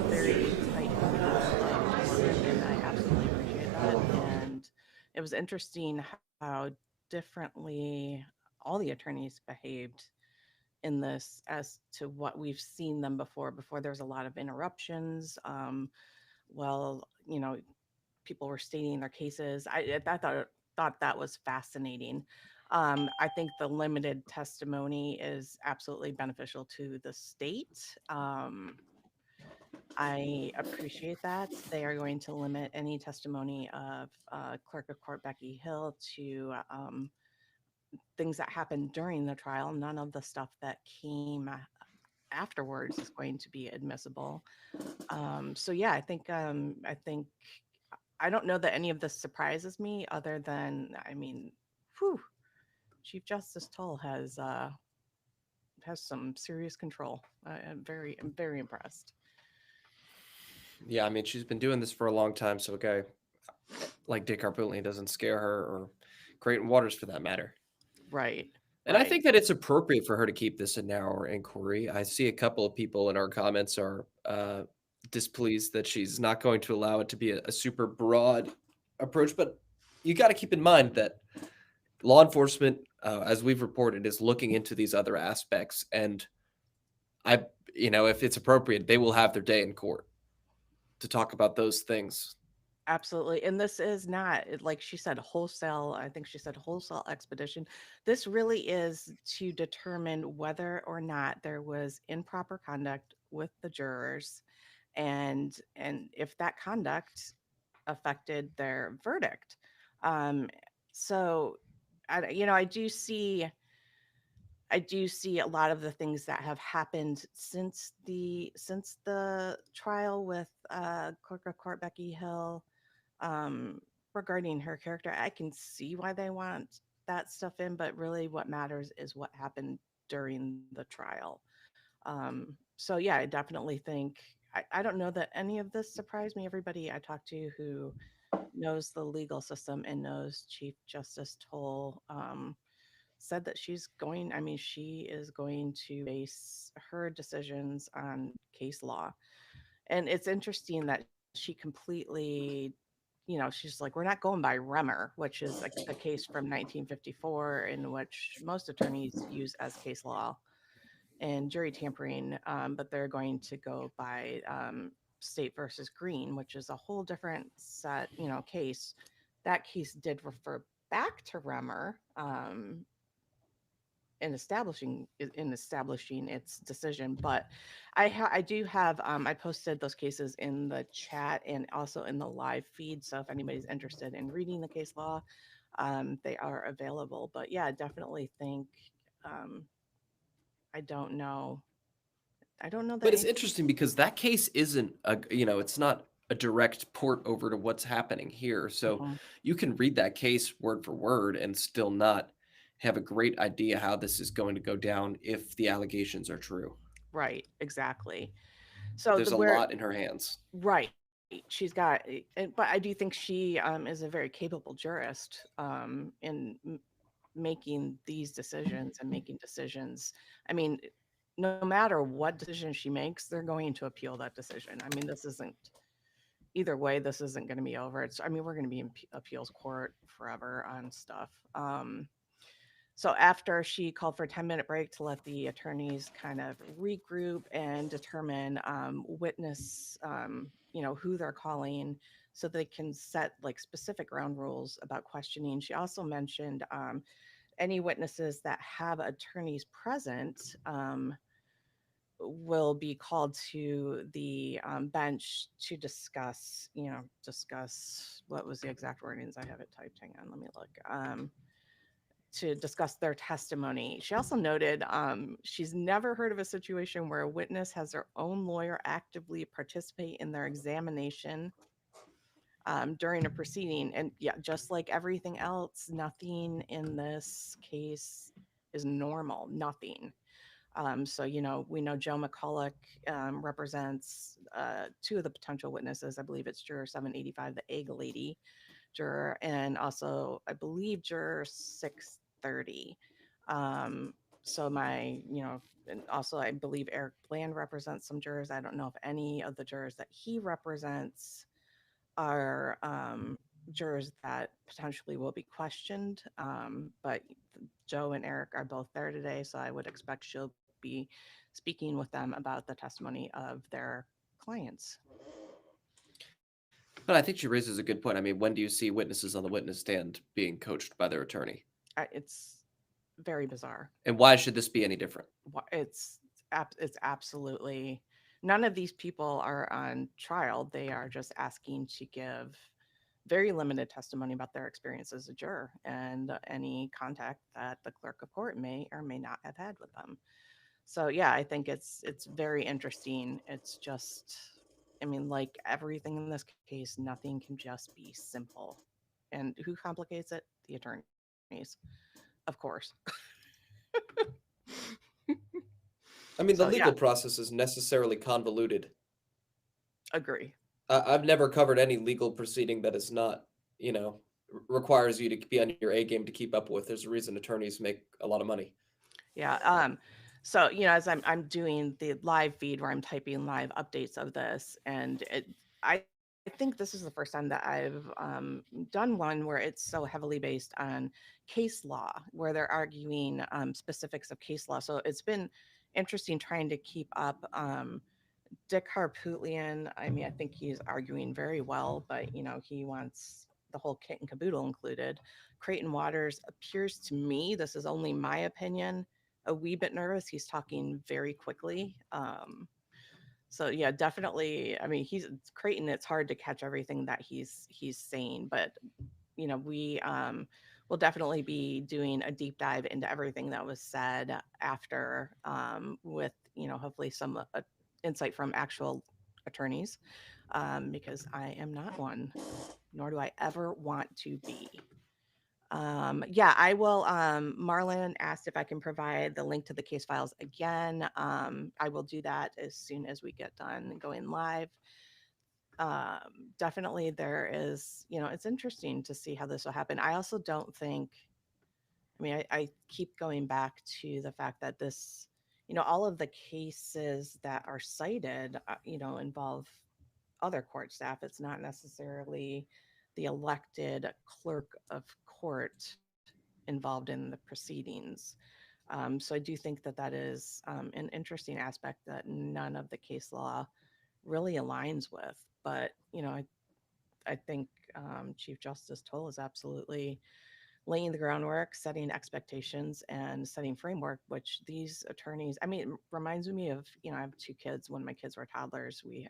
very tight and I absolutely appreciate that. And it was interesting how differently all the attorneys behaved in this as to what we've seen them before. Before there was a lot of interruptions. Well, people were stating their cases. I thought that was fascinating. I think the limited testimony is absolutely beneficial to the state. I appreciate that. They are going to limit any testimony of Clerk of Court Becky Hill to things that happened during the trial. None of the stuff that came afterwards is going to be admissible. So yeah, I think I don't know that any of this surprises me, other than whew, Chief Justice Tull has some serious control. I'm very impressed. Yeah, I mean, she's been doing this for a long time, so a guy like Dick Arbuthnot doesn't scare her, or Creighton Waters for that matter. Right. And I think that it's appropriate for her to keep this a narrower inquiry. I see a couple of people in our comments are displeased that she's not going to allow it to be a super broad approach, but you got to keep in mind that law enforcement, as we've reported, is looking into these other aspects, and if it's appropriate, they will have their day in court to talk about those things. Absolutely. And this is not, like she said, wholesale. I think she said wholesale expedition. This really is to determine whether or not there was improper conduct with the jurors and if that conduct affected their verdict. Um, so, I do see a lot of the things that have happened since the trial with Clerk of Court Becky Hill, um, regarding her character. I can see why they want that stuff in, but really what matters is what happened during the trial. So yeah, I definitely think I don't know that any of this surprised me. Everybody I talked to who knows the legal system and knows Chief Justice Toll said that she is going to base her decisions on case law. And it's interesting that she completely, she's like, we're not going by Remmer, which is a case from 1954 in which most attorneys use as case law and jury tampering, but they're going to go by State versus Green, which is a whole different case. That case did refer back to Remmer, in establishing its decision. But I do have I posted those cases in the chat and also in the live feed. So if anybody's interested in reading the case law, they are available. But yeah, I definitely think um, I don't know. I don't know But that. it's interesting because that case isn't it's not a direct port over to what's happening here. So Mhm. you can read that case word for word and still not have a great idea how this is going to go down if the allegations are true. Right, exactly. So There's a lot in her hands. right, she's got, but I do think she is a very capable jurist in making these decisions and making decisions. I mean, no matter what decision she makes, they're going to appeal that decision. I mean, this isn't either way. This isn't going to be over. We're going to be in appeals court forever on stuff. So after she called for a 10-minute break to let the attorneys kind of regroup and determine witness, who they're calling so they can set like specific ground rules about questioning. She also mentioned any witnesses that have attorneys present will be called to the bench to discuss what was the exact wordings. I have it typed. Hang on, let me look. To discuss their testimony. She also noted she's never heard of a situation where a witness has their own lawyer actively participate in their examination during a proceeding. And yeah, just like everything else, nothing in this case is normal. Nothing. So, we know Joe McCulloch represents two of the potential witnesses. I believe it's juror 785, the egg lady juror, and also I believe juror 630. So and also I believe Eric Bland represents some jurors. I don't know if any of the jurors that he represents are jurors that potentially will be questioned. But Joe and Eric are both there today, so I would expect she'll be speaking with them about the testimony of their clients. But I think she raises a good point. I mean, when do you see witnesses on the witness stand being coached by their attorney? It's very bizarre. And why should this be any different? It's absolutely, none of these people are on trial. They are just asking to give very limited testimony about their experience as a juror and any contact that the clerk of court may or may not have had with them. So yeah, I think it's very interesting. It's just, like everything in this case, nothing can just be simple. And who complicates it? The attorneys, of course. I mean, the So yeah, legal process is necessarily convoluted. agree. I've never covered any legal proceeding that is not, requires you to be on your A game to keep up with. There's a reason attorneys make a lot of money. Yeah. So as I'm doing the live feed where I'm typing live updates of this, and I think this is the first time that I've done one where it's so heavily based on case law, where they're arguing specifics of case law. So it's been interesting trying to keep up. Dick Harpootlian, I think he's arguing very well, but he wants the whole kit and caboodle included. Creighton Waters appears to me, this is only my opinion, a wee bit nervous. He's talking very quickly. So yeah, definitely. I mean, Creighton. It's hard to catch everything that he's saying, but we will definitely be doing a deep dive into everything that was said after, with hopefully some insight from actual attorneys, because I am not one, nor do I ever want to be. Yeah, I will. Marlon asked if I can provide the link to the case files again. I will do that as soon as we get done going live. Definitely there is, it's interesting to see how this will happen. I also don't think, I mean, I keep going back to the fact that this, all of the cases that are cited, involve other court staff. It's not necessarily the elected clerk of court involved in the proceedings. So I do think that that is an interesting aspect that none of the case law really aligns with. But, I think Chief Justice Toll is absolutely laying the groundwork, setting expectations, and setting framework, which these attorneys, I mean, it reminds me of, I have 2 kids. When my kids were toddlers, we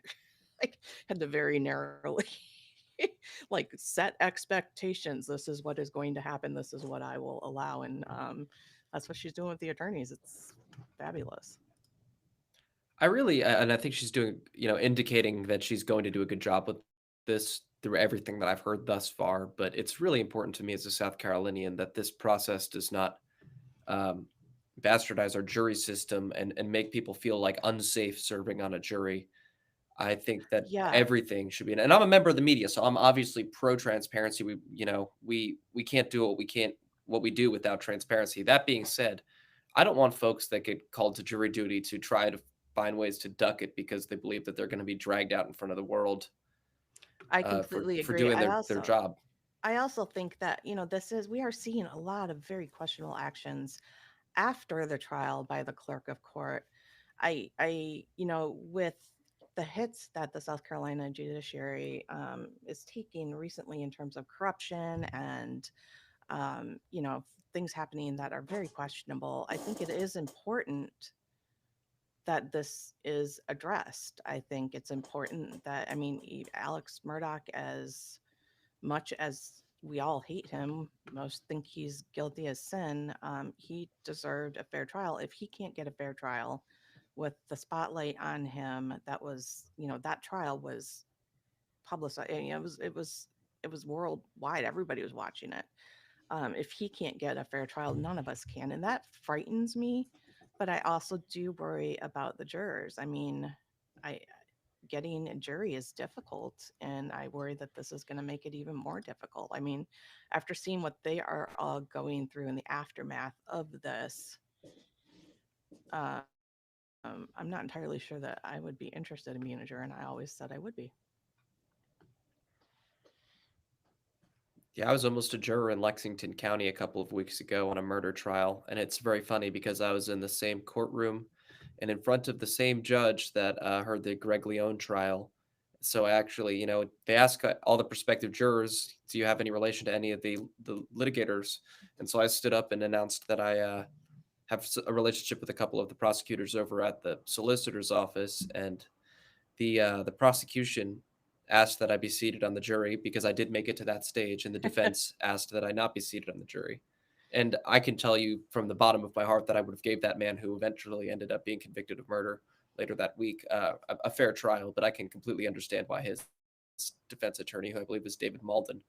like had to very narrowly like set expectations. This is what is going to happen. This is what I will allow. And that's what she's doing with the attorneys. It's fabulous. And I think she's doing, indicating that she's going to do a good job with this through everything that I've heard thus far. But it's really important to me as a South Carolinian that this process does not um, bastardize our jury system and make people feel like unsafe serving on a jury. I think that Yeah, everything should be, and I'm a member of the media, so I'm obviously pro transparency. We can't do what we do without transparency. That being said, I don't want folks that get called to jury duty to try to find ways to duck it because they believe that they're going to be dragged out in front of the world I for completely agree. doing their job. I also think that, we are seeing a lot of very questionable actions after the trial by the clerk of court. With the hits that the South Carolina judiciary is taking recently in terms of corruption and, things happening that are very questionable, I think it is important that this is addressed. I think it's important that, I mean, Alex Murdaugh, as much as we all hate him, most think he's guilty as sin, he deserved a fair trial. If he can't get a fair trial with the spotlight on him, that trial was publicized. It was worldwide. Everybody was watching it. If he can't get a fair trial, none of us can, and that frightens me. But I also do worry about the jurors. I mean, I getting a jury is difficult, and I worry that this is going to make it even more difficult. I mean, after seeing what they are all going through in the aftermath of this, uh, I'm not entirely sure that I would be interested in being a juror, and I always said I would be. Yeah, I was almost a juror in Lexington County a couple of weeks ago on a murder trial, and it's very funny because I was in the same courtroom and in front of the same judge that heard the Greg Leone trial. So actually, they ask all the prospective jurors, "Do you have any relation to any of the litigators?" And so I stood up and announced that I have a relationship with a couple of the prosecutors over at the solicitor's office, and the prosecution asked that I be seated on the jury because I did make it to that stage, and the defense asked that I not be seated on the jury. And I can tell you from the bottom of my heart that I would have gave that man who eventually ended up being convicted of murder later that week a fair trial, but I can completely understand why his defense attorney, who I believe is David Malden,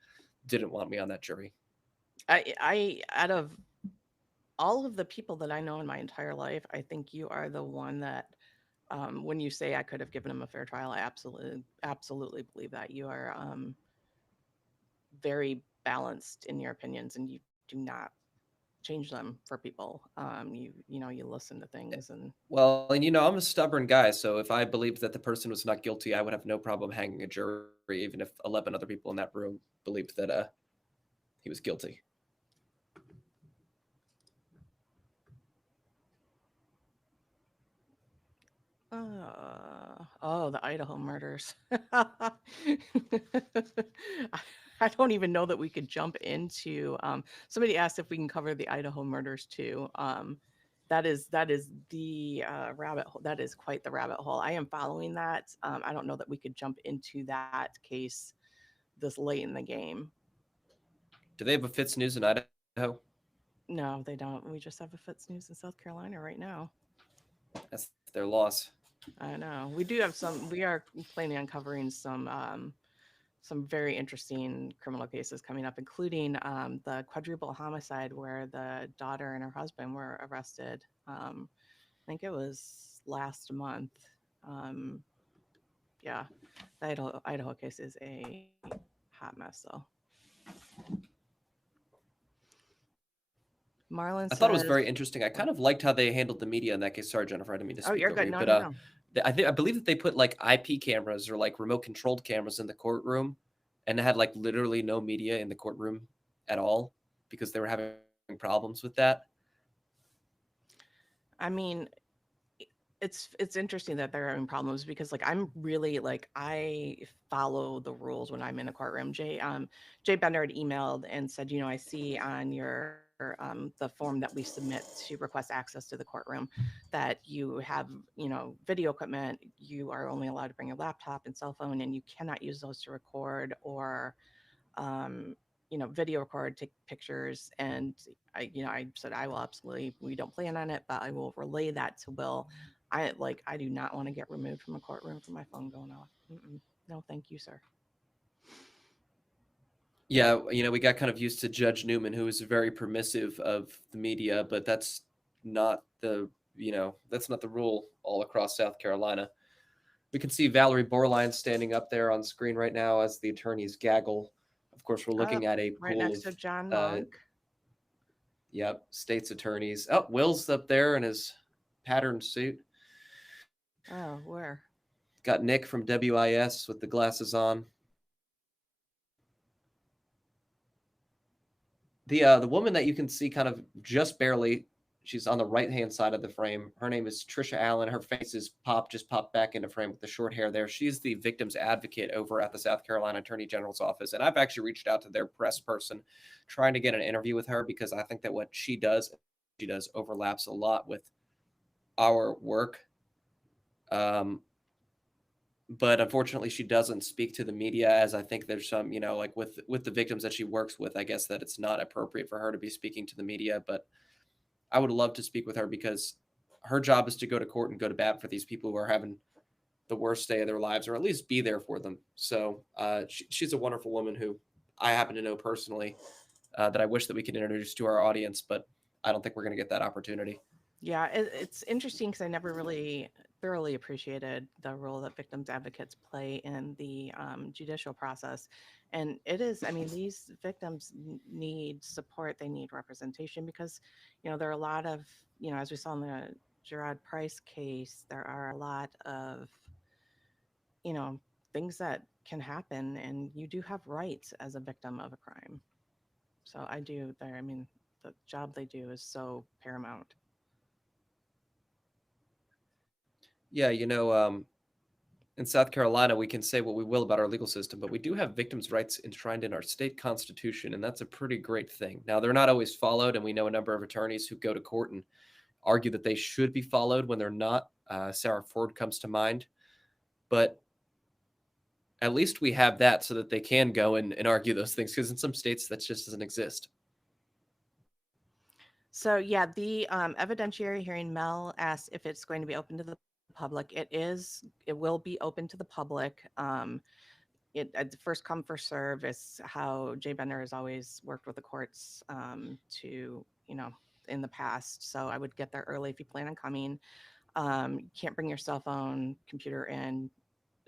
didn't want me on that jury. Out of all of the people that I know in my entire life, I think you are the one that, when you say I could have given him a fair trial, I absolutely believe that. You are very balanced in your opinions, and you do not change them for people. You listen to things, and Well, and I'm a stubborn guy, so if I believed that the person was not guilty, I would have no problem hanging a jury, even if 11 other people in that room believed that he was guilty. the Idaho murders. I don't even know that we could jump into. Somebody asked if we can cover the Idaho murders too. that is the rabbit hole. That is quite the rabbit hole. I am following that. I don't know that we could jump into that case this late in the game. Do they have a FITSNews in Idaho? No, they don't. We just have a FITSNews in South Carolina right now. That's their loss. I know. We do have some. We are planning on covering some very interesting criminal cases coming up, including the quadruple homicide where the daughter and her husband were arrested. I think it was last month. Yeah, the Idaho case is a hot mess, though. Marlon I thought it was says- very interesting. I kind of liked how they handled the media in that case. Sorry, Jennifer, I didn't mean to speak you're over good. you, No, but no. I believe that they put like IP cameras or like remote controlled cameras in the courtroom, and it had like literally no media in the courtroom at all because they were having problems with that. I mean, it's interesting that they're having problems because like I'm really like I follow the rules when I'm in a courtroom. Jay Bender had emailed and said, you know, I see on your the form that we submit to request access to the courtroom that you have, you know, video equipment. You are only allowed to bring a laptop and cell phone, and you cannot use those to record or you know, video record, take pictures. And I said, I will absolutely, we don't plan on it, but I will relay that to Will. I do not want to get removed from a courtroom for my phone going off. No, thank you, sir. Yeah, you know, we got kind of used to Judge Newman, who is very permissive of the media, but that's not the rule all across South Carolina. We can see Valerie Borline standing up there on screen right now as the attorneys gaggle. Of course, we're looking at a right pool next of to John Monk. Yep, state's attorneys. Oh, Will's up there in his patterned suit. Oh, where? Got Nick from WIS with the glasses on. The woman that you can see kind of just barely, she's on the right-hand side of the frame. Her name is Trisha Allen. Her face is just popped back into frame with the short hair there. She's the victim's advocate over at the South Carolina Attorney General's office. And I've actually reached out to their press person trying to get an interview with her because I think that what she does overlaps a lot with our work. But unfortunately, she doesn't speak to the media, as I think there's some, you know, like with the victims that she works with, I guess that it's not appropriate for her to be speaking to the media. But I would love to speak with her because her job is to go to court and go to bat for these people who are having the worst day of their lives, or at least be there for them. So she's a wonderful woman who I happen to know personally that I wish that we could introduce to our audience, but I don't think we're going to get that opportunity. Yeah, it's interesting because I never really thoroughly appreciated the role that victims advocates play in the judicial process. And it is, I mean, these victims need support. They need representation because, you know, there are a lot of, you know, as we saw in the Gerard Price case, there are a lot of, you know, things that can happen, and you do have rights as a victim of a crime. So I mean, the job they do is so paramount. Yeah, you know, in South Carolina, we can say what we will about our legal system, but we do have victims' rights enshrined in our state constitution, and that's a pretty great thing. Now, they're not always followed, and we know a number of attorneys who go to court and argue that they should be followed when they're not. Sarah Ford comes to mind. But at least we have that so that they can go and argue those things, because in some states that just doesn't exist. So, yeah, the evidentiary hearing, Mel asked if it's going to be open to the public. It will be open to the public. At first come, first serve is how Jay Bender has always worked with the courts to, you know, in the past. So I would get there early if you plan on coming. You can't bring your cell phone, computer in.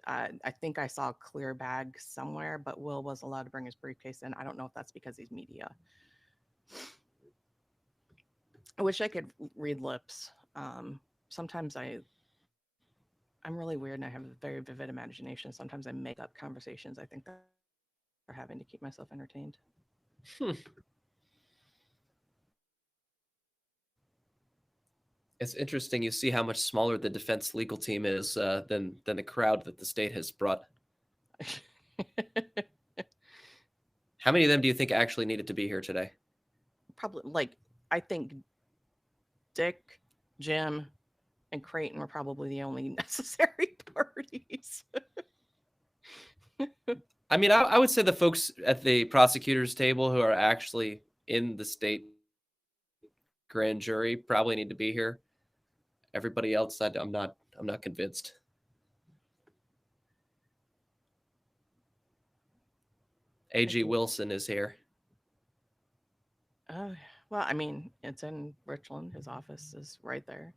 I think I saw a clear bag somewhere, but Will was allowed to bring his briefcase in. I don't know if that's because he's media. I wish I could read lips. Sometimes I'm really weird and I have a very vivid imagination. Sometimes I make up conversations I think that are having to keep myself entertained. It's interesting. You see how much smaller the defense legal team is than the crowd that the state has brought. How many of them do you think actually needed to be here today? Probably, like, I think Dick, Jim, and Creighton were probably the only necessary parties. I mean, I would say the folks at the prosecutor's table who are actually in the state grand jury probably need to be here. Everybody else, I'm not convinced. A.G. Wilson is here. Well, I mean, it's in Richland. His office is right there.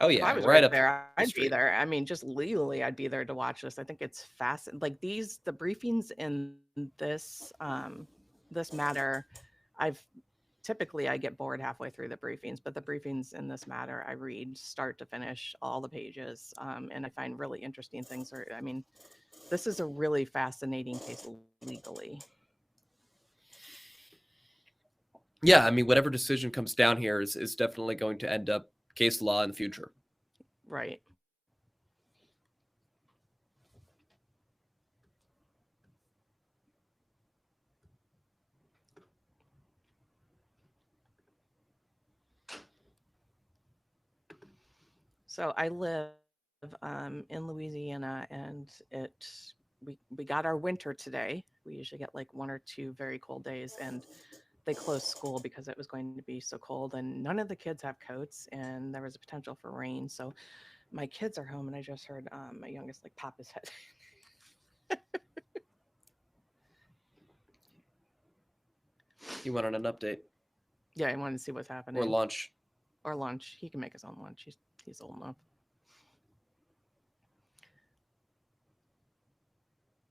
Oh If yeah, I was right right up there, the I'd be street. there. I mean, just legally, I'd be there to watch this. I think it's fast. Like the briefings in this this matter, typically I get bored halfway through the briefings, but the briefings in this matter, I read start to finish all the pages, and I find really interesting things. I mean, this is a really fascinating case legally. Yeah, I mean, whatever decision comes down here is definitely going to end up case law in the future. Right. So I live in Louisiana, and we got our winter today. We usually get like 1 or 2 very cold days, and they closed school because it was going to be so cold, and none of the kids have coats, and there was a potential for rain. So my kids are home, and I just heard my youngest like pop his head. You wanted an update Yeah, I wanted to see what's happening. or lunch? Or lunch. He can make his own lunch. He's old enough.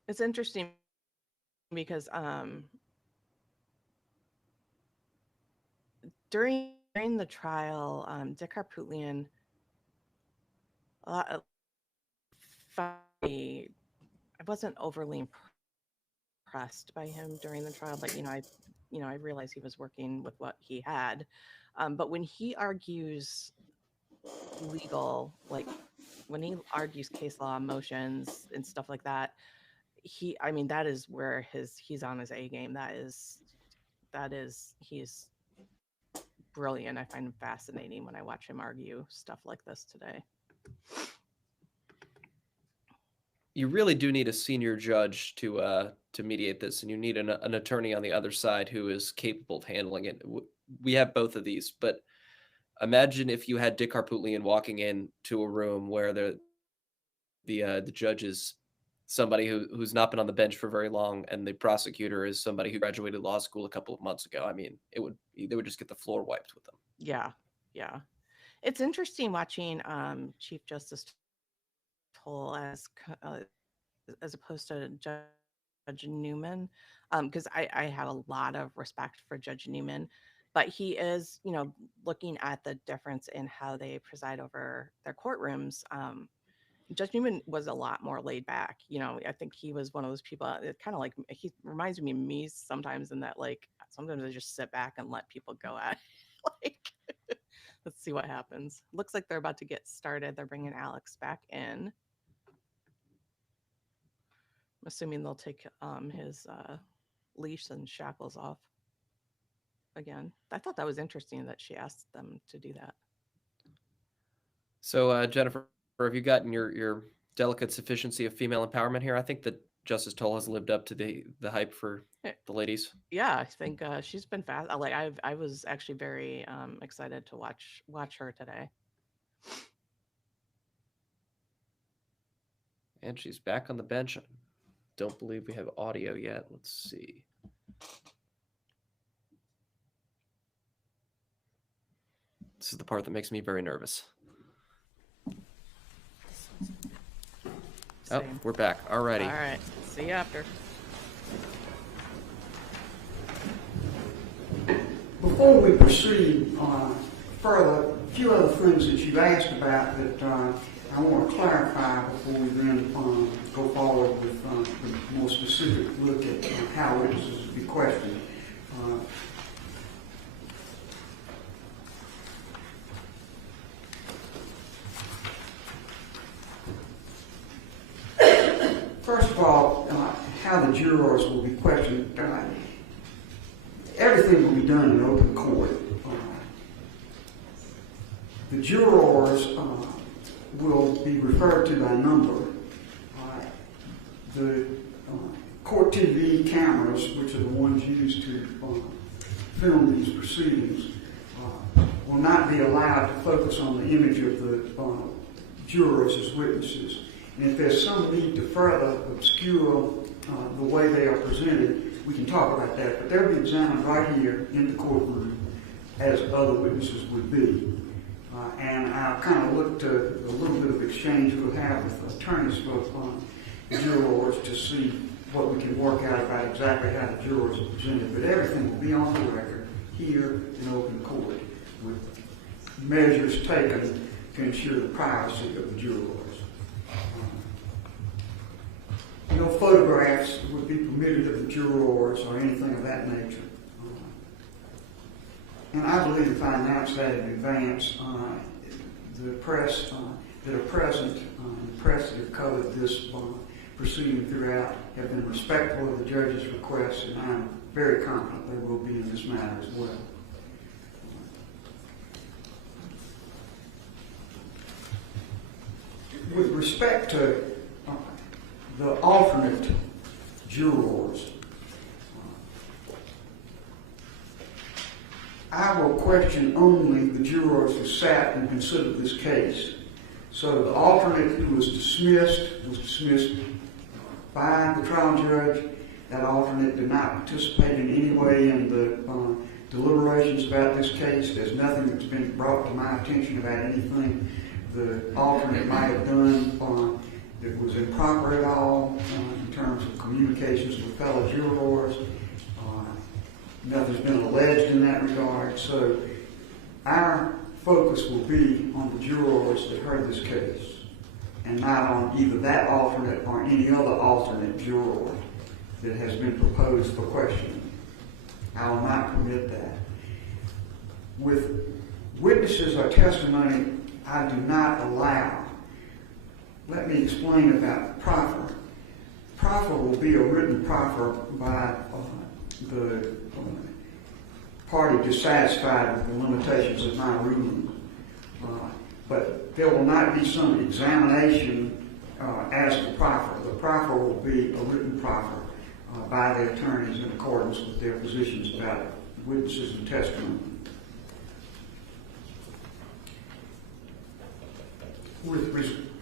It's interesting because during the trial, Dick Harpootlian, I wasn't overly impressed by him during the trial, but I realized he was working with what he had. But when he argues legal, like when he argues case law motions and stuff like that, that is where he's on his A game. He's brilliant. I find him fascinating when I watch him argue stuff like this today. You really do need a senior judge to mediate this, and you need an attorney on the other side who is capable of handling it. We have both of these, but imagine if you had Dick Harpootlian walking into a room where the judge is somebody who's not been on the bench for very long, and the prosecutor is somebody who graduated law school a couple of months ago. I mean, they would just get the floor wiped with them. Yeah. It's interesting watching Chief Justice Toll as opposed to Judge Newman, because I have a lot of respect for Judge Newman, but he is, looking at the difference in how they preside over their courtrooms. Judge Newman was a lot more laid back. I think he was one of those people, kind of like, he reminds me of me sometimes, in that, like, sometimes I just sit back and let people go at it. Like, let's see what happens. Looks like they're about to get started. They're bringing Alex back in. I'm assuming they'll take his leash and shackles off again. I thought that was interesting that she asked them to do that. So, Jennifer, have you gotten your delicate sufficiency of female empowerment here? I think that Justice Toll has lived up to the hype for the ladies. Yeah, I think she's been fast. Like I was actually very excited to watch her today. And she's back on the bench. Don't believe we have audio yet. Let's see. This is the part that makes me very nervous. Oh, Same. we're back. Alrighty. All right. See you after. Before we proceed further, a few other things that you've asked about that I want to clarify before we then go forward with a more specific look at how witnesses will be questioned. First of all, how the jurors will be questioned. Everything will be done in open court. The jurors will be referred to by number. The court TV cameras, which are the ones used to film these proceedings, will not be allowed to focus on the image of the jurors as witnesses. And if there's some need to further obscure the way they are presented, we can talk about that. But they'll be examined right here in the courtroom as other witnesses would be. And I'll kind of look to a little bit of exchange we'll have with attorneys for the jurors to see what we can work out about exactly how the jurors are presented. But everything will be on the record here in open court with measures taken to ensure the privacy of the jurors. No photographs would be permitted of the jurors or anything of that nature. And I believe if I announce that in advance, the press that are present, the press that have covered this proceeding throughout, have been respectful of the judge's request, and I'm very confident they will be in this matter as well. With respect to the alternate jurors, I will question only the jurors who sat and considered this case. So the alternate who was dismissed by the trial judge. That alternate did not participate in any way in the deliberations about this case. There's nothing that's been brought to my attention about anything the alternate might have done that was improper at all in terms of communications with fellow jurors. Nothing's been alleged in that regard. So our focus will be on the jurors that heard this case and not on either that alternate or any other alternate juror that has been proposed for questioning. I will not permit that. With witnesses or testimony, I do not allow. Let me explain about proffer. Proffer will be a written proffer by the party dissatisfied with the limitations of my ruling. But there will not be some examination as to proffer. The proffer will be a written proffer by the attorneys in accordance with their positions about witnesses and testimony. With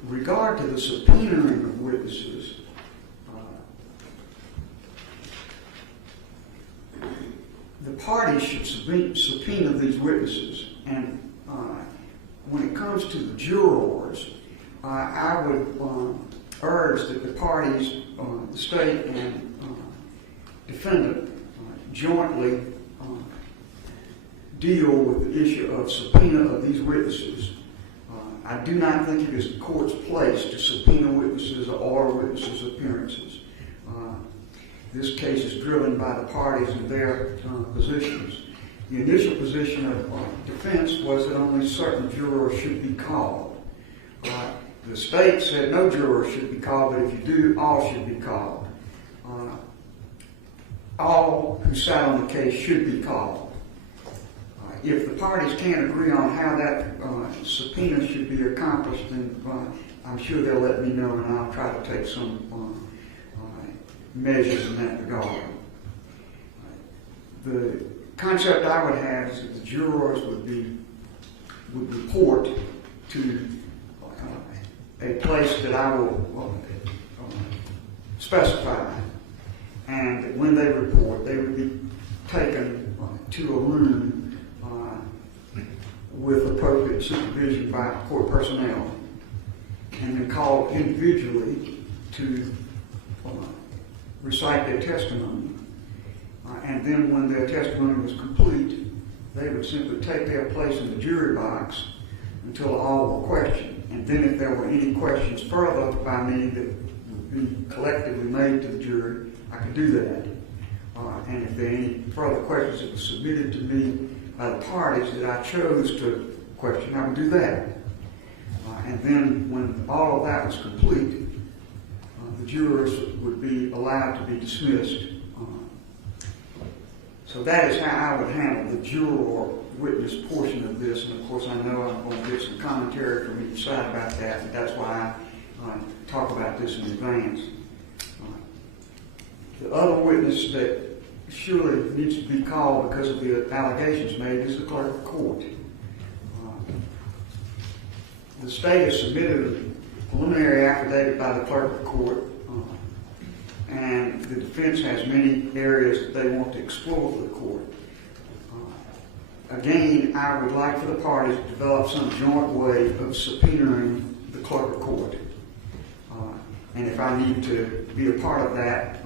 regard to the subpoenaing of witnesses, the parties should subpoena these witnesses, and when it comes to the jurors, I would urge that the parties, the state and defendant, jointly deal with the issue of subpoena of these witnesses. I do not think it is the court's place to subpoena witnesses or order witnesses' appearances. This case is driven by the parties and their positions. The initial position of defense was that only certain jurors should be called. The state said no jurors should be called, but if you do, all should be called. All who sat on the case should be called. If the parties can't agree on how that subpoena should be accomplished, then I'm sure they'll let me know, and I'll try to take some measures in that regard. The concept I would have is that the jurors would report to a place that I will specify, and that when they report, they would be taken to a room with appropriate supervision by court personnel, and then called individually to recite their testimony. And then when their testimony was complete, they would simply take their place in the jury box until all were questioned. And then if there were any questions further by me that would be collectively made to the jury, I could do that. And if there are any further questions that were submitted to me by the parties that I chose to question, I would do that. And then when all of that was complete, the jurors would be allowed to be dismissed. So that is how I would handle the witness portion of this, and of course I know I'm going to get some commentary from each side about that, and that's why I talk about this in advance. The other witness that surely needs to be called because of the allegations made is the clerk of court. The state has submitted a preliminary affidavit by the clerk of court, and the defense has many areas that they want to explore for the court. Again, I would like for the parties to develop some joint way of subpoenaing the clerk of court. And if I need to be a part of that,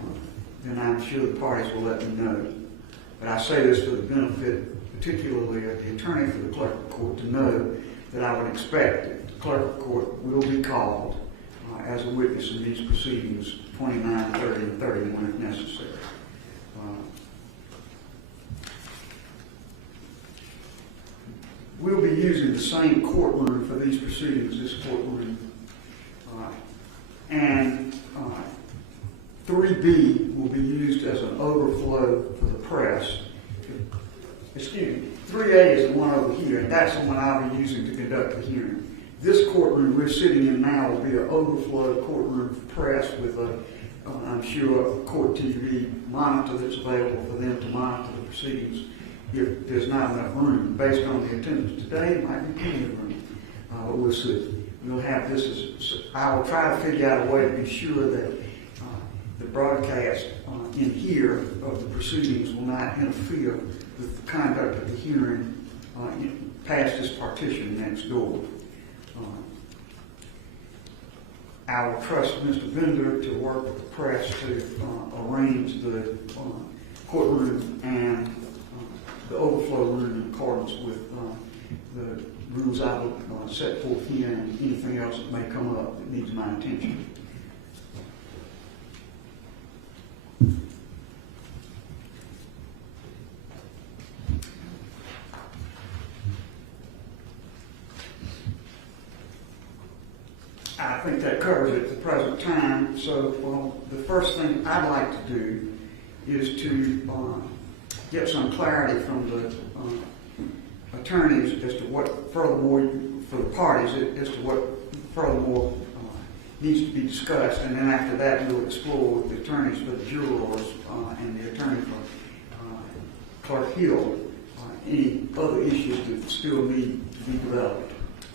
then I'm sure the parties will let me know. But I say this for the benefit, particularly of the attorney for the clerk of court, to know that I would expect that the clerk of court will be called as a witness in these proceedings, 29, 30, and 31 if necessary. We'll be using the same courtroom for these proceedings, this courtroom. And 3B will be used as an overflow for the press. Excuse me, 3A is the one over here, and that's the one I'll be using to conduct the hearing. This courtroom we're sitting in now will be an overflow courtroom for press with I'm sure, a court TV monitor that's available for them to monitor the proceedings if there's not enough room. Based on the attendance today, it might be plenty of room, but we'll see. We'll have this as, I will try to figure out a way to be sure that the broadcast in here of the proceedings will not interfere with the conduct of the hearing past this partition next door. I will trust Mr. Bender to work with the press to arrange the courtroom and the overflow room in accordance with the rules I will set forth here and anything else that may come up that needs my attention. I think that covers it at the present time. So the first thing I'd like to do is to get some clarity from the attorneys as to what furthermore, for the parties, as to what furthermore needs to be discussed. And then after that, we'll explore with the attorneys for the jurors and the attorney for Clark Hill any other issues that still need to be developed.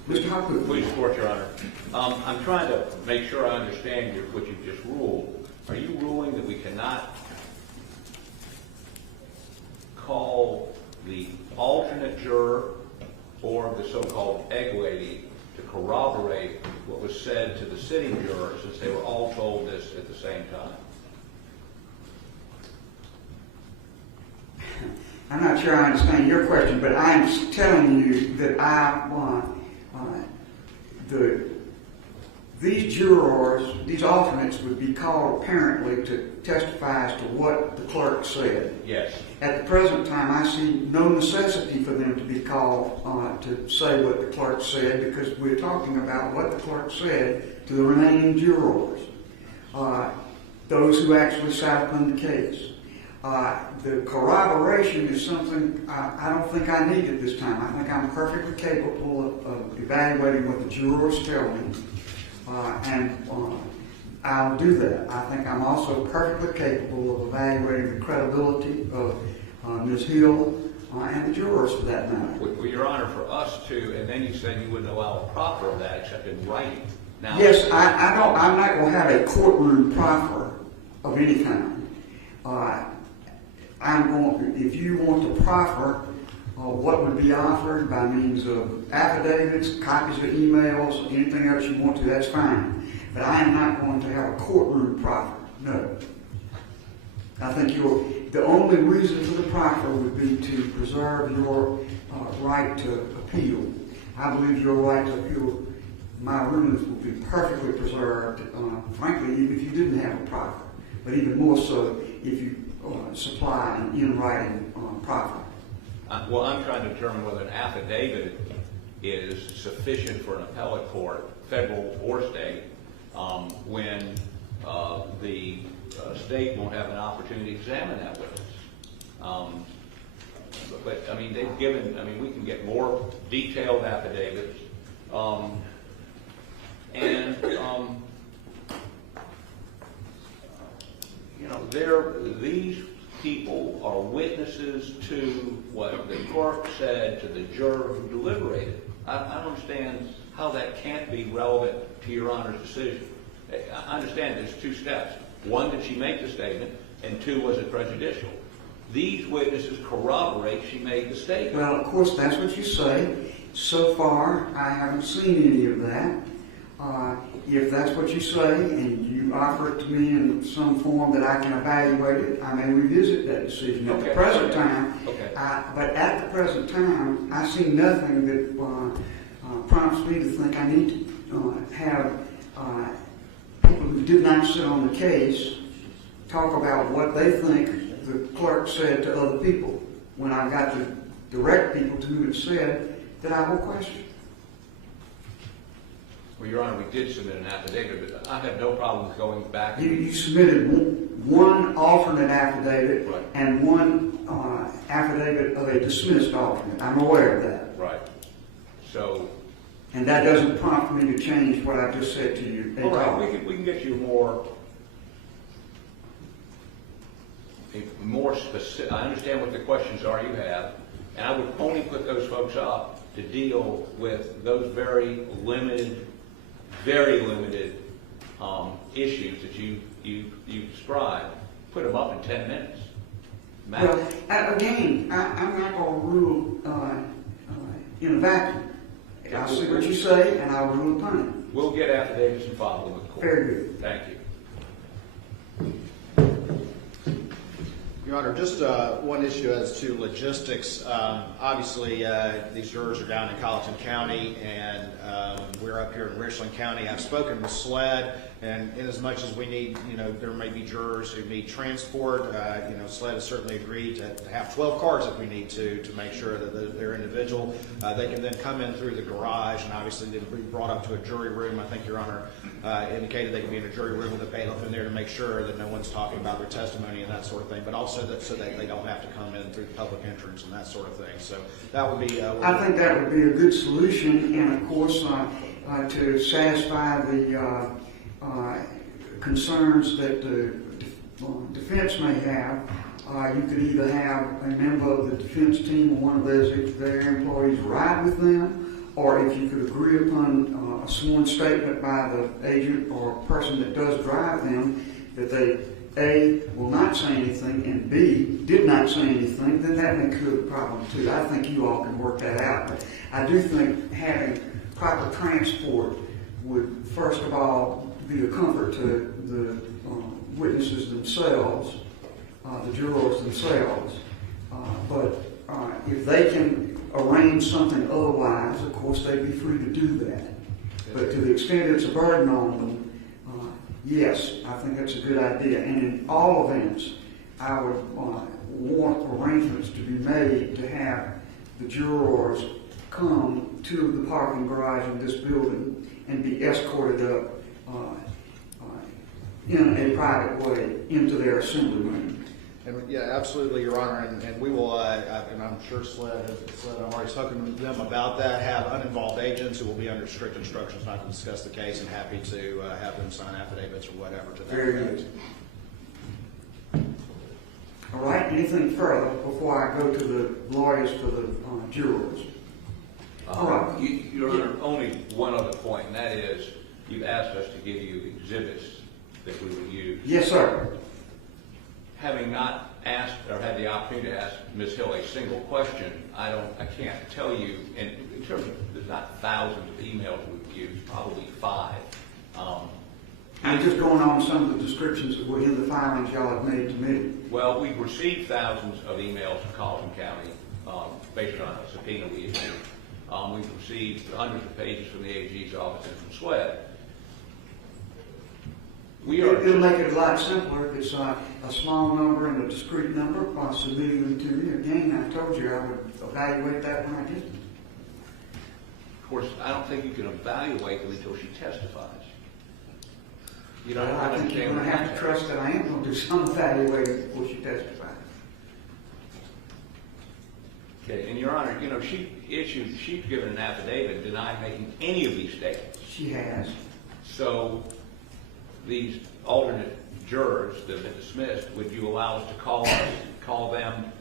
Mr. Hopwood. Please support, Your Honor. I'm trying to make sure I understand what you just ruled. Are you ruling that we cannot call the alternate juror or the so-called egg lady to corroborate what was said to the sitting jurors since they were all told this at the same time? I'm not sure I understand your question, but I'm telling you that I want these jurors, these alternates would be called apparently to testify as to what the clerk said. Yes. At the present time, I see no necessity for them to be called to say what the clerk said because we're talking about what the clerk said to the remaining jurors, those who actually sat on the case. The corroboration is something I don't think I need at this time. I think I'm perfectly capable of evaluating what the jurors tell me, and I'll do that. I think I'm also perfectly capable of evaluating the credibility of Ms. Hill and the jurors for that matter. Well, Your Honor, for us to, and then you said you wouldn't allow a proffer of that except in writing. Now, yes, I'm not going to have a courtroom proffer of any kind. If you want to proffer what would be offered by means of affidavits, copies of emails, anything else you want to, that's fine. But I am not going to have a courtroom proffer, no. I think the only reason for the proffer would be to preserve your right to appeal. I believe your right to appeal, my rulings will be perfectly preserved, frankly, even if you didn't have a proffer, but even more so if you supply an in-writing proffer. Well, I'm trying to determine whether an affidavit is sufficient for an appellate court, federal or state, when the state won't have an opportunity to examine that witness. but, I mean, they've given, I mean, we can get more detailed affidavits. You know, these people are witnesses to what the clerk said to the juror who deliberated. I don't understand how that can't be relevant to Your Honor's decision. I understand there's two steps. One, did she make the statement? And two, was it prejudicial? These witnesses corroborate she made the statement. Well, of course, that's what you say. So far, I haven't seen any of that. If that's what you say and you offer it to me in some form that I can evaluate it, I may revisit that decision. At the present time, but at the present time, I see nothing that prompts me to think I need to have people who did not sit on the case talk about what they think the clerk said to other people when I got to direct people to who had said that I will question. Well, Your Honor, we did submit an affidavit, but I have no problem going back. You submitted one alternate affidavit, right, and one affidavit of a dismissed alternate. I'm aware of that. Right. So. And that doesn't prompt me to change what I just said to you. All right, we can get you more specific. I understand what the questions are you have, and I would only put those folks up to deal with those very limited issues that you described. Put them up in 10 minutes. Well, again, I'm not going to rule in a vacuum. I'll see what you say, and I'll rule upon it. We'll get affidavits and file them with the court. Very good. Thank you. Your Honor, just one issue as to logistics. Obviously, these jurors are down in Colleton County, and we're up here in Richland County. I've spoken with SLED, and in as much as we need, there may be jurors who need transport. SLED has certainly agreed to have 12 cars if we need to make sure that they're individual. They can then come in through the garage, and obviously they'll be brought up to a jury room. I think Your Honor indicated they can be in a jury room with a bailiff in there to make sure that no one's talking about their testimony and that sort of thing, but also so that they don't have to come in through the public entrance and that sort of thing. So that would be. I think that would be a good solution, and of course, to satisfy the concerns that the defense may have, you could either have a member of the defense team or one of their employees ride with them, or if you could agree upon a sworn statement by the agent or person that does drive them that they A, will not say anything, and B, did not say anything, then that may clear the problem too. I think you all can work that out. But I do think having proper transport would, first of all, be a comfort to the witnesses themselves, the jurors themselves. But if they can arrange something otherwise, of course, they'd be free to do that. But to the extent it's a burden on them, yes, I think that's a good idea. And in all events, I would want arrangements to be made to have the jurors come to the parking garage in this building and be escorted up in a private way into their assembly room. And yeah, absolutely, Your Honor, and we will, and I'm sure SLED, I've already spoken with them about that, have uninvolved agents who will be under strict instructions not to discuss the case, and happy to have them sign affidavits or whatever to that Very effect. good. All right, anything further before I go to the lawyers for the jurors? All right. Your Honor, only one other point, and that is you asked us to give you exhibits that we would use. Yes, sir. Having not asked or had the opportunity to ask Ms. Hill a single question, I can't tell you, in terms of, there's not thousands of emails we've used, probably 5. I'm just going on some of the descriptions that were in the filings y'all have made to me. Well, we've received thousands of emails from Colleton County based on a subpoena we issued. We've received hundreds of pages from the AG's office and from SLED. It'll make it a lot simpler if it's a small number and a discrete number by submitting them to me. Again, I told you I would evaluate that when I did it. Of course, I don't think you can evaluate them until she testifies. You don't I think you're going to have to trust that I am going to do some evaluating before she testifies. Okay, and Your Honor, you know, she's given an affidavit denying making any of these statements. She has. So these alternate jurors that have been dismissed, would you allow us to call them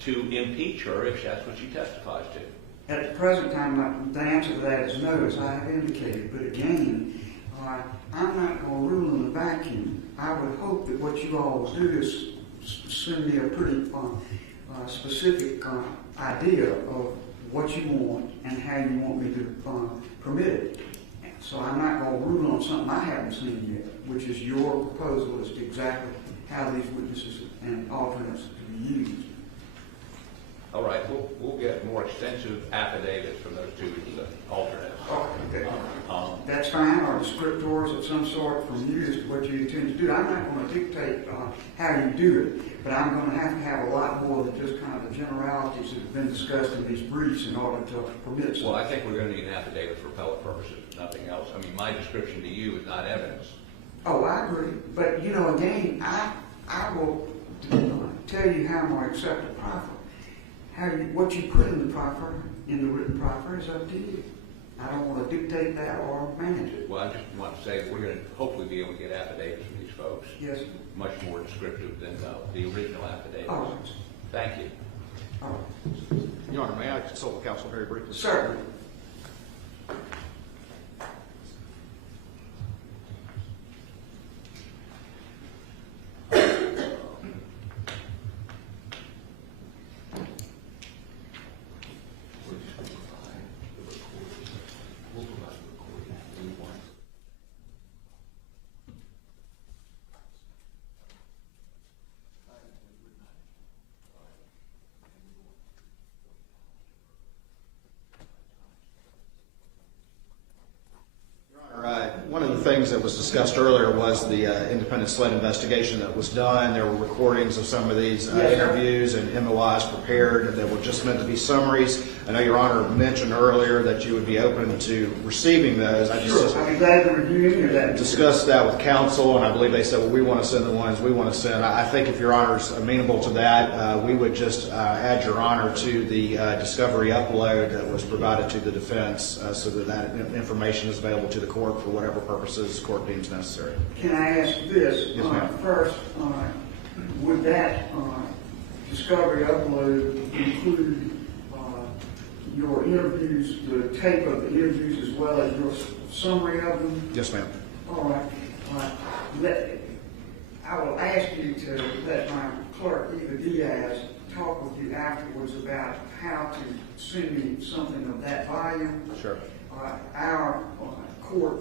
to impeach her if that's what she testifies to? At the present time, the answer to that is no, as I have indicated. But again, I'm not going to rule in the vacuum. I would hope that what you all will do is send me a pretty specific idea of what you want and how you want me to permit it. So I'm not going to rule on something I haven't seen yet, which is your proposal as to exactly how these witnesses and alternates to be used. All right, we'll get more extensive affidavits from those two alternates. Okay. That's fine, or descriptors of some sort from you as to what you intend to do. I'm not going to dictate how you do it, but I'm going to have a lot more than just kind of the generalities that have been discussed in these briefs in order to permit something. Well, I think we're going to need an affidavit for appellate purposes, nothing else. I mean, my description to you is not evidence. Oh, I agree. But, you know, again, I will tell you how I'm going to accept the proffer. What you put in the written proffer, is up to you. I don't want to dictate that or manage it. Well, I just want to say we're going to hopefully be able to get affidavits from these folks. Yes. Much more descriptive than the original affidavits. All right. Thank you. All right. Your Honor, may I consult the counsel very briefly? Certainly. One of the things that was discussed earlier was the independent SLED investigation that was done. There were recordings of some of these interviews and MOIs prepared that were just meant to be summaries. I know Your Honor mentioned earlier that you would be open to receiving those. Sure, I'd be glad to review any of that. Discussed that with counsel, and I believe they said, well, we want to send the ones we want to send. I think if Your Honor's amenable to that, we would just add Your Honor to the discovery upload that was provided to the defense so that information is available to the court for whatever purposes the court deems necessary. Can I ask this? Yes, ma'am. First, would that discovery upload include your interviews, the tape of the interviews, as well as your summary of them? Yes, ma'am. All right. I will ask you to let my clerk, Eva Diaz, talk with you afterwards about how to send me something of that volume. Sure. Our court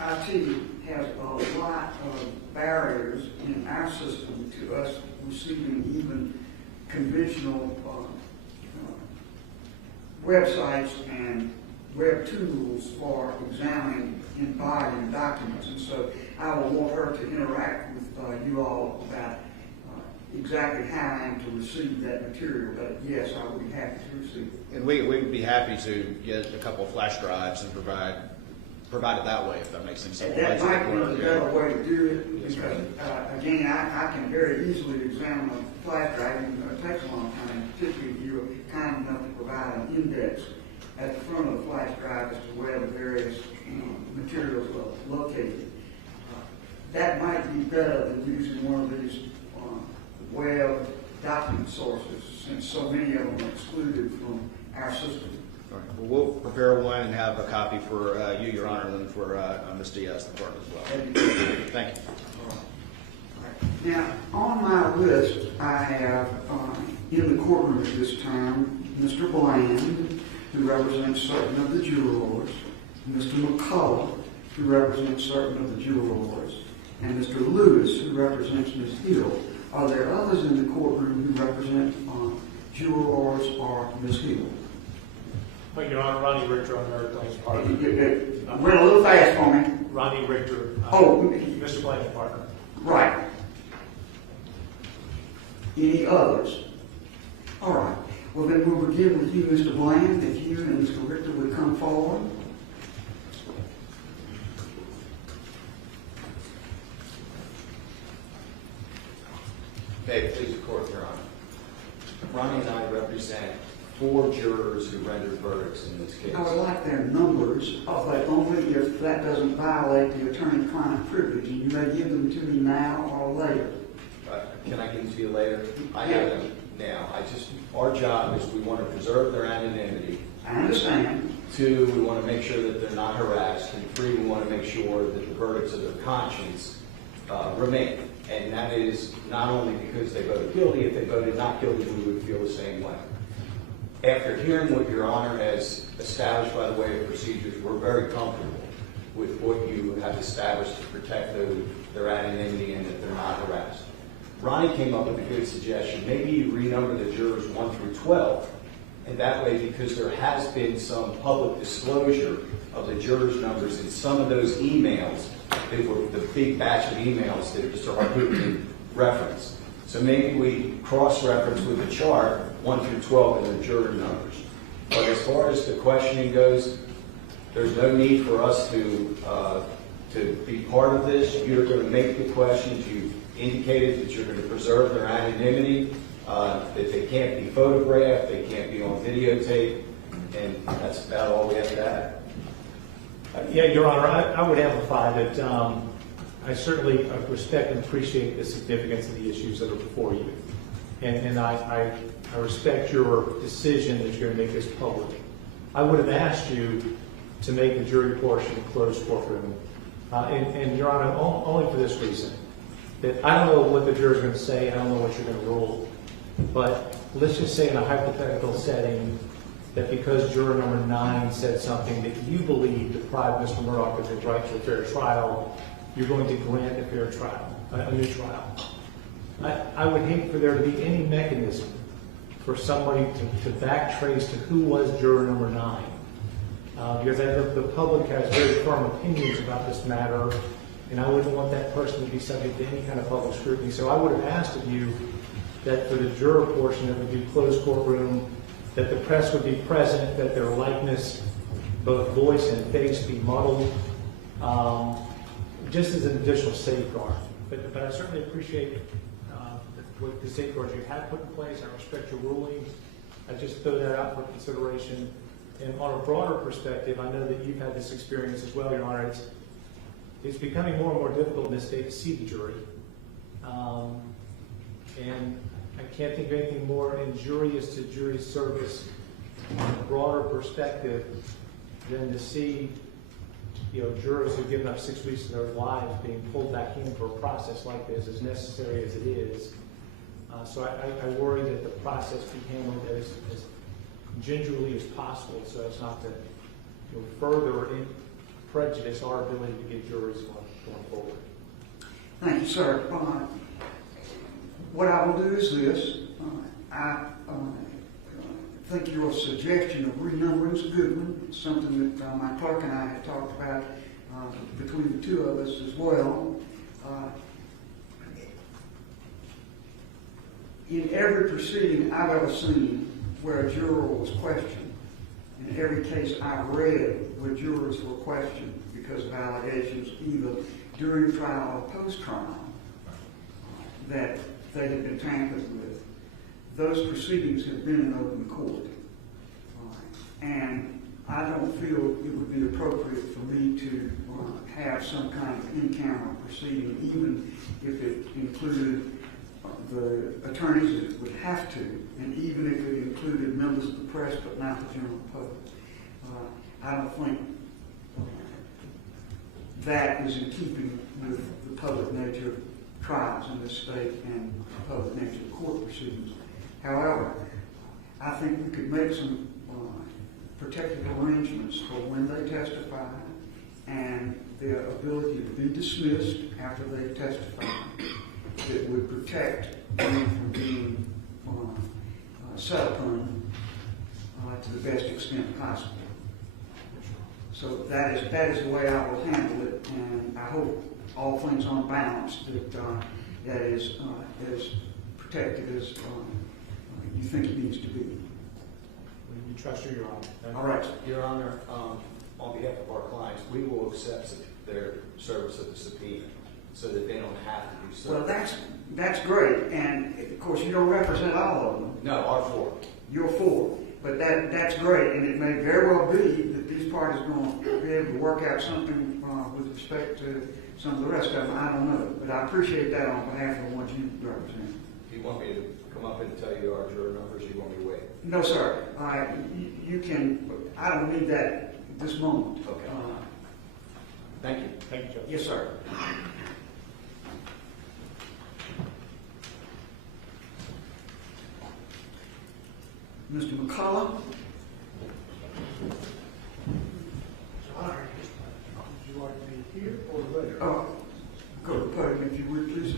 IT has a lot of barriers in our system to us receiving even conventional websites and web tools for examining in volume documents. And so I will want her to interact with you all about exactly how I am to receive that material. But yes, I would be happy to receive it. And we would be happy to get a couple of flash drives and provide it that way, if that makes sense. That might be the better way to do it, Yes, because, again, I can very easily examine a flash drive, even though it takes a long time, and typically you are kind enough to provide an index at the front of the flash drive as to where the various materials are located. That might be better than using one of these web document sources, since so many of them are excluded from our system. All right. Well, we'll prepare one and have a copy for you, Your Honor, and then for Ms. Diaz, the clerk, as well. Thank you. All right. Now, on my list, I have in the courtroom at this time Mr. Bland, who represents certain of the jurors, Mr. McCullough, who represents certain of the jurors, and Mr. Lewis, who represents Ms. Hill. Are there others in the courtroom who represent jurors or Ms. Hill? But Your Honor, Ronnie Richter on Merit Claims partner. Went a little fast for me. Ronnie Richter, Oh. Mr. Bland's partner. Right. Any others? All right. Well, then we'll begin with you, Mr. Bland, if you and Mr. Richter would come forward. May it please the court, Your Honor. Ronnie and I represent 4 jurors who rendered verdicts in this case. I would like their numbers, but only if that doesn't violate the attorney-client privilege. And you may give them to me now or later. Can I give them to you later? I have them now. Our job is we want to preserve their anonymity. I understand. 2, we want to make sure that they're not harassed. And 3, we want to make sure that the verdicts of their conscience remain. And that is not only because they voted guilty. If they voted not guilty, we would feel the same way. After hearing what Your Honor has established by the way of procedures, we're very comfortable with what you have established to protect their anonymity and that they're not harassed. Ronnie came up with a good suggestion. Maybe you renumber the jurors 1 through 12, and that way, because there has been some public disclosure of the jurors' numbers in some of those emails, they were the big batch of emails that Mr. Harpoon referenced. So maybe we cross-reference with the chart 1 through 12 and the juror numbers. But as far as the questioning goes, there's no need for us to be part of this. You're going to make the questions. You indicated that you're going to preserve their anonymity, that they can't be photographed, they can't be on videotape, and that's about all we have to add. Yeah, Your Honor, I would amplify that I certainly respect and appreciate the significance of the issues that are before you. And I respect your decision that you're going to make this public. I would have asked you to make the jury portion closed courtroom. And Your Honor, only for this reason. That I don't know what the jurors are going to say, I don't know what you're going to rule, but let's just say in a hypothetical setting that because juror number 9 said something that you believe deprived Mr. Murdaugh of his right to a fair trial, you're going to grant a fair trial, a new trial. I would hate for there to be any mechanism for somebody to backtrace to who was juror number 9. Because I know the public has very firm opinions about this matter, and I wouldn't want that person to be subject to any kind of public scrutiny. So I would have asked of you that for the juror portion that would be closed courtroom, that the press would be present, that their likeness, both voice and face, be muddled, just as an additional safeguard. But I certainly appreciate the safeguards you have put in place. I respect your ruling. I just throw that out for consideration. And on a broader perspective, I know that you've had this experience as well, Your Honor. It's becoming more and more difficult in this state to see the jury. And I can't think of anything more injurious to jury service on a broader perspective than to see jurors who've given up 6 weeks of their lives being pulled back in for a process like this, as necessary as it is. So I worry that the process be handled as gingerly as possible so as not to further prejudice our ability to get juries going forward. Thank you, sir. What I will do is this. I think your suggestion of renumbering is a good one. It's something that my clerk and I have talked about between the two of us as well. In every proceeding I've ever seen where a juror was questioned, in every case I've read where jurors were questioned because of allegations either during trial or post-trial that they had been tampered with, those proceedings have been in open court. And I don't feel it would be appropriate for me to have some kind of in-camera proceeding, even if it included the attorneys that would have to, and even if it included members of the press but not the general public. I don't think that is in keeping with the public nature of trials in this state and the public nature of court proceedings. However, I think we could make some protective arrangements for when they testify and their ability to be dismissed after they've testified that would protect them from being set upon to the best extent possible. So that is the way I will handle it, and I hope all things on balance that is as protected as you think it needs to be. We trust you, Your Honor. All right. Your Honor, on behalf of our clients, we will accept their service of the subpoena. so that they don't have to do so. Well, that's great, and of course you don't represent all of them. No, our 4. You're 4, but that's great, and it may very well be that these parties are going to be able to work out something with respect to some of the rest of them. I don't know, but I appreciate that on behalf of the ones you represent. Do you want me to come up and tell you our juror numbers, or you want me to wait? No, sir. You can. I don't need that at this moment. Okay. Thank you. Thank you, Judge. Yes, sir. Mr. McCullough? Would you like me here or later? Go to the podium if you would, please.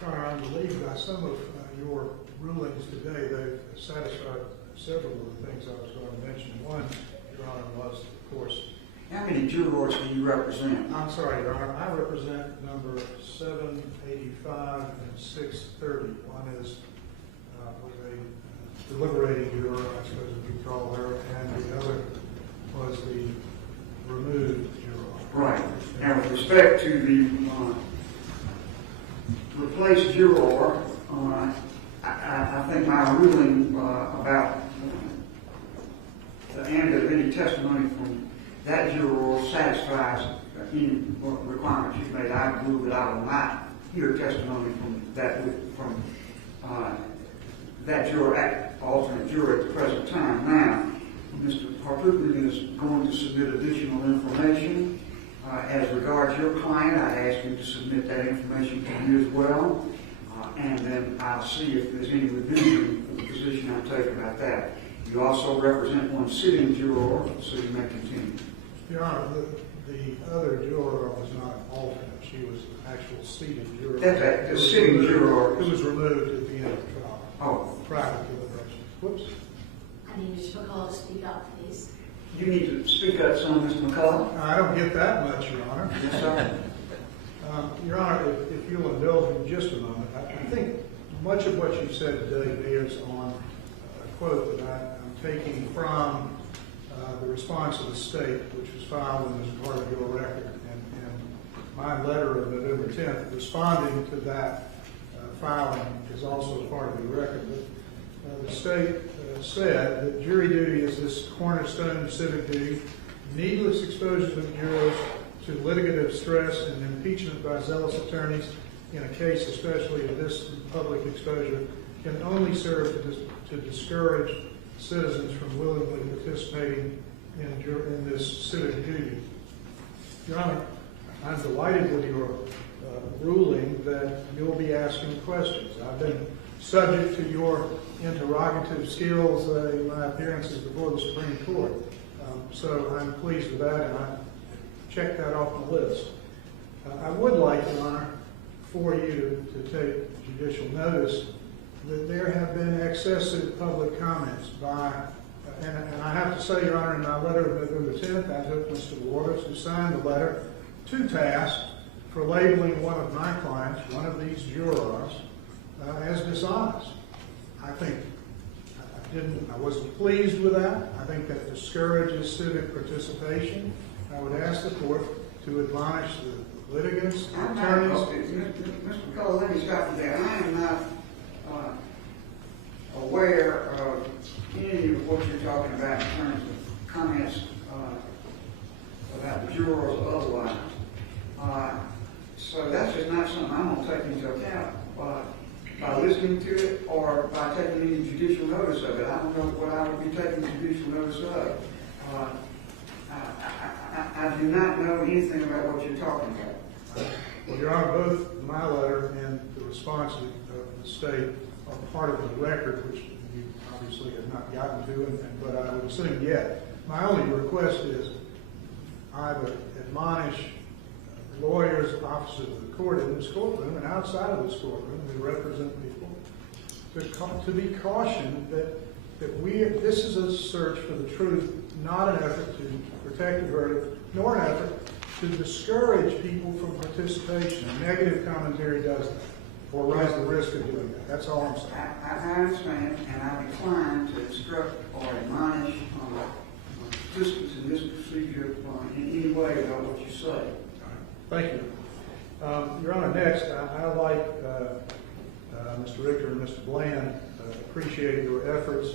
Your Honor, I believe by some of your rulings today, they've satisfied several of the things I was going to mention. One, Your Honor, was, of course... How many jurors do you represent? I'm sorry, Your Honor. I represent number 785 and 630. One is was a deliberating juror, I suppose we could call her, and the other was the removed juror. Right. Now, with respect to the replaced juror, I think my ruling about the end of any testimony from that juror satisfies any requirements you've made. I believe that I will not hear testimony from that juror, alternate juror at the present time. Now, Mr. Harpootlian is going to submit additional information. As regards your client, I ask you to submit that information to you as well, and then I'll see if there's any revision of the position I take about that. You also represent one sitting juror, so you may continue. Your Honor, the other juror was not an alternate. She was an actual seated juror. That's right. The sitting juror. Who was removed at the end of the trial. Oh. Prior to deliberations. Whoops. I need Mr. McCullough to speak up, please. You need to speak up some, Mr. McCullough. I don't get that much, Your Honor. Yes, sir. Your Honor, if you'll indulge me just a moment, I think much of what you've said today bears on a quote that I'm taking from the response of the state, which was filed and is part of your record, and my letter of November 10th responding to that filing is also part of your record. But the state said that jury duty is this cornerstone of civic duty. Needless exposure of jurors to litigative stress and impeachment by zealous attorneys in a case especially of this public exposure can only serve to discourage citizens from willingly participating in this civic duty. Your Honor, I'm delighted with your ruling that you'll be asking questions. I've been subject to your interrogative skills in my appearances before the Supreme Court. So I'm pleased with that, and I checked that off the list. I would like, Your Honor, for you to take judicial notice that there have been excessive public comments by, and I have to say, Your Honor, in my letter of November 10th, I took Mr. Waters, who signed the letter, to task for labeling one of my clients, one of these jurors, as dishonest. I wasn't pleased with that. I think that discourages civic participation. I would ask the court to admonish the litigants, the attorneys. Mr. McCullough, let me stop you there. I am not aware of any of what you're talking about in terms of comments about the jurors or otherwise. So that's just not something I'm going to take into account by listening to it or by taking any judicial notice of it. I don't know what I would be taking judicial notice of. I do not know anything about what you're talking about. Well, Your Honor, both my letter and the response of the state are part of the record, which you obviously have not gotten to, but I would assume yet. My only request is I would admonish lawyers, officers of the court in this courtroom and outside of this courtroom who represent people to be cautioned that this is a search for the truth, not an effort to protect the verdict, nor an effort to discourage people from participation. A negative commentary does that, or runs the risk of doing that. That's all I'm saying. I understand, and I decline to instruct or admonish participants in this procedure in any way about what you say. Thank you. Your Honor, next, I like Mr. Richter and Mr. Bland appreciate your efforts.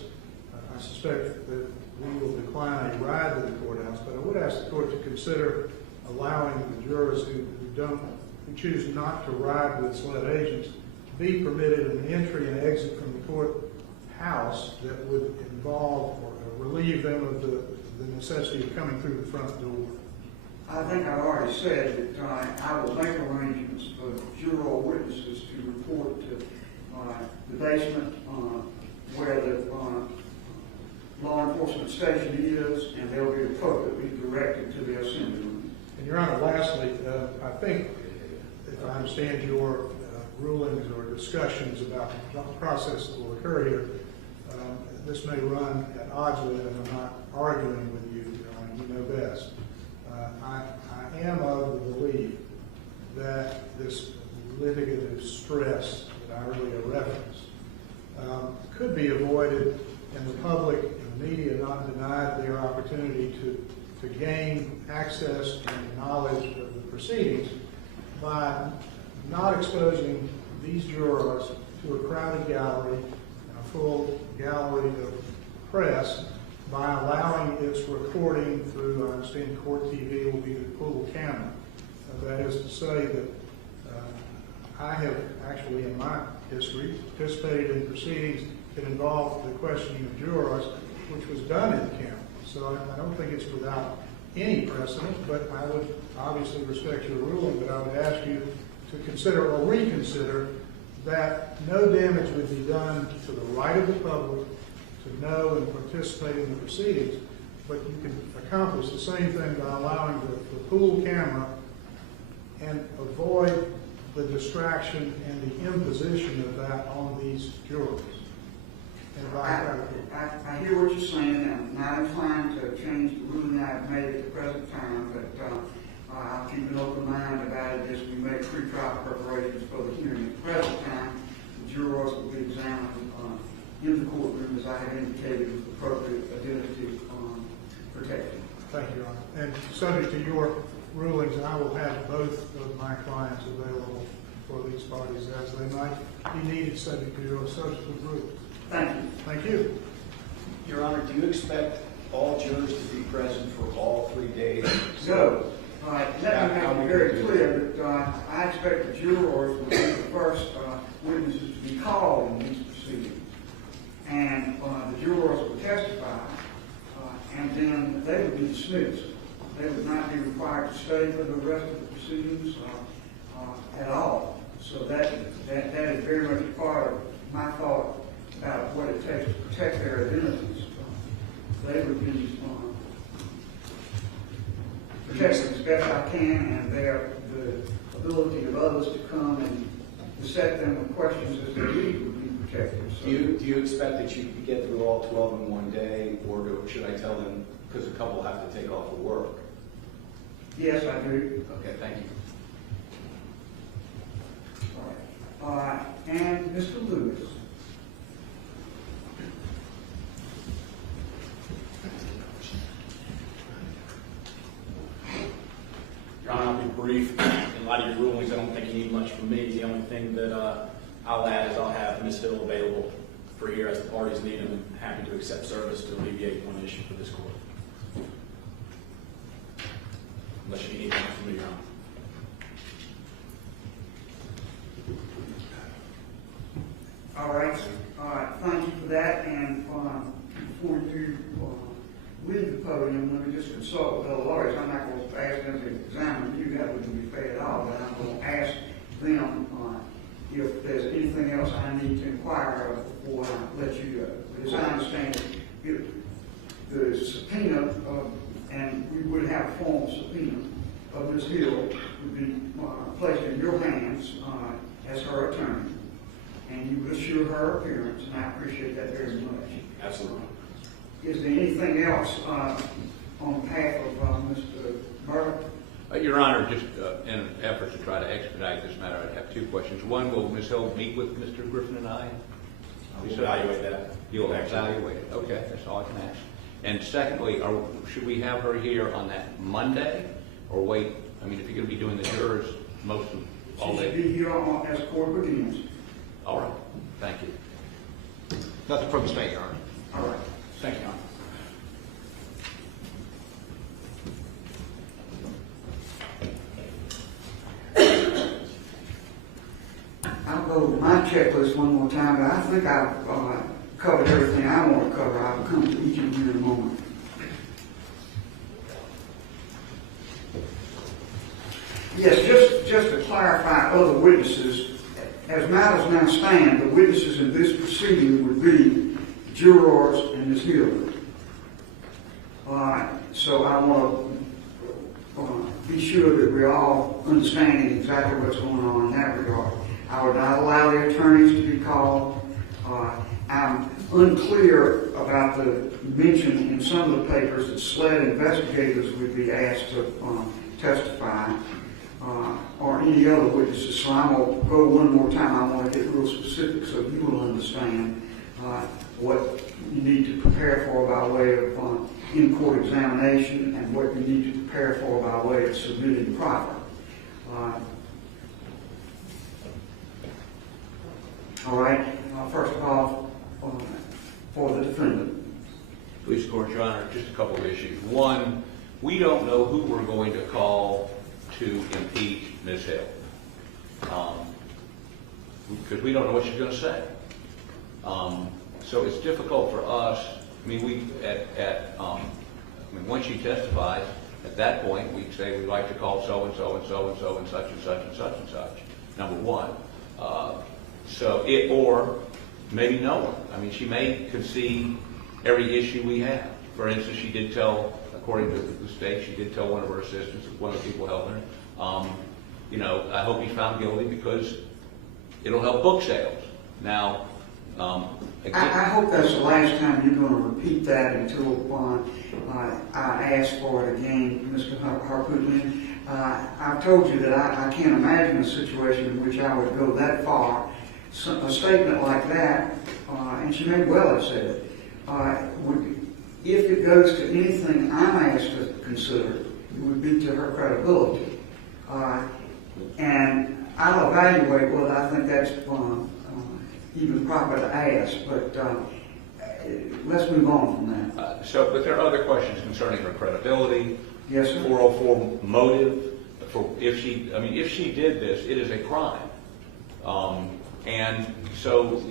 I suspect that we will decline a ride to the courthouse, but I would ask the court to consider allowing the jurors who choose not to ride with SLED agents to be permitted an entry and exit from the courthouse that would involve or relieve them of the necessity of coming through the front door. I think I've already said that I will make arrangements for juror witnesses to report to the basement where the law enforcement station is, and they'll be appropriately directed to the assembly room. And Your Honor, lastly, I think, if I understand your rulings or discussions about the process that will occur here, this may run at odds with it, and I'm not arguing with you, Your Honor, you know best. I am of the belief that this litigative stress that I earlier referenced could be avoided, and the public and the media not denied their opportunity to gain access and knowledge of the proceedings by not exposing these jurors to a crowded gallery, a full gallery of press, by allowing its recording through, I understand, Court TV will be the pool camera. That is to say that I have actually, in my history, participated in proceedings that involved the questioning of jurors, which was done in camera. So I don't think it's without any precedent, but I would obviously respect your ruling, but I would ask you to consider or reconsider that no damage would be done to the right of the public to know and participate in the proceedings, but you can accomplish the same thing by allowing the pool camera and avoid the distraction and the imposition of that on these jurors. And I hear what you're saying, and I'm not inclined to change the ruling I've made at the present time, but I'll keep an open mind about it as we make pre-trial preparations for the hearing. At the present time, the jurors will be examined in the courtroom, as I have indicated, with appropriate identity protection. thank you, Your Honor. And subject to your rulings, I will have both of my clients available for these parties as they might be needed, subject to your subsequent rulings. Thank you. Thank you. Your Honor, do you expect all jurors to be present for all 3 days? So, let me make it very clear that I expect the jurors will be the first witnesses to be called in these proceedings. And the jurors will testify, and then they would be dismissed. They would not be required to stay for the rest of the proceedings at all. So that is very much part of my thought about what it takes to protect their identities. They would be protected as best I can, and the ability of others to come and beset them with questions as they leave would be protected. So, Do you expect that you could get through all 12 in one day, or should I tell them, because a couple have to take off for work? yes, I do. Okay, thank you. All right. And Mr. Lewis. Your Honor, I'll be brief. In light of your rulings, I don't think you need much from me. The only thing that I'll add is I'll have Ms. Hill available for here as the parties need them, and happy to accept service to alleviate one issue for this court. Unless you need anything from me, Your Honor. All right. Thank you for that. And before you leave the podium, let me just consult with other lawyers. I'm not going to ask them to examine you. That wouldn't be fair at all. But I'm going to ask them if there's anything else I need to inquire of before I let you go. But as I understand it, the subpoena, and we would have a formal subpoena of Ms. Hill, would be placed in your hands as her attorney. And you would assure her appearance, and I appreciate that very much. Absolutely. Is there anything else on behalf of Mr. Murdaugh? Your Honor, just in an effort to try to expedite this matter, I'd have two questions. One, will Ms. Hill meet with Mr. Griffin and I? We'll evaluate that. You'll evaluate it. Okay, that's all I can ask. And secondly, should we have her here on that Monday, or wait? I mean, if you're going to be doing the jurors most of all She should day. be here as court begins. All right, thank you. Nothing from the state, Your Honor. All right. Thank you, Your Honor. I'll go over my checklist one more time, but I think I've covered everything I want to cover. I'll come to each of you in a moment. Yes, just to clarify other witnesses, as matters now stand, the witnesses in this proceeding would be jurors and Ms. Hill. So I want to be sure that we're all understanding exactly what's going on in that regard. I would not allow the attorneys to be called. I'm unclear about the mention in some of the papers that SLED investigators would be asked to testify, or any other witnesses. So I'm going to go one more time. I want to get real specific so you will understand what you need to prepare for by way of in-court examination and what you need to prepare for by way of submitting proffer. All right. First of all, for the defendant. Police Court, Your Honor, just a couple of issues. One, we don't know who we're going to call to impeach Ms. Hill, because we don't know what she's going to say. So it's difficult for us. I mean, once she testifies, at that point we say we'd like to call so and so and so and so and such and such and such and such. Number one. Or maybe no one. I mean, she may concede every issue we have. For instance, she did tell, according to the state, she did tell one of her assistants, one of the people helping her, I hope he's found guilty because it'll help book sales. Now, I hope that's the last time you're going to repeat that until I ask for it again, Mr. Harpootlian. I've told you that I can't imagine a situation in which I would go that far. So, a statement like that, and she may well have said it, if it goes to anything I'm asked to consider, it would be to her credibility. And I'll evaluate whether I think that's even proper to ask, but let's move on from that. But there are other questions concerning her credibility. Yes, sir. 404 motive. If she did this, it is a crime. And so,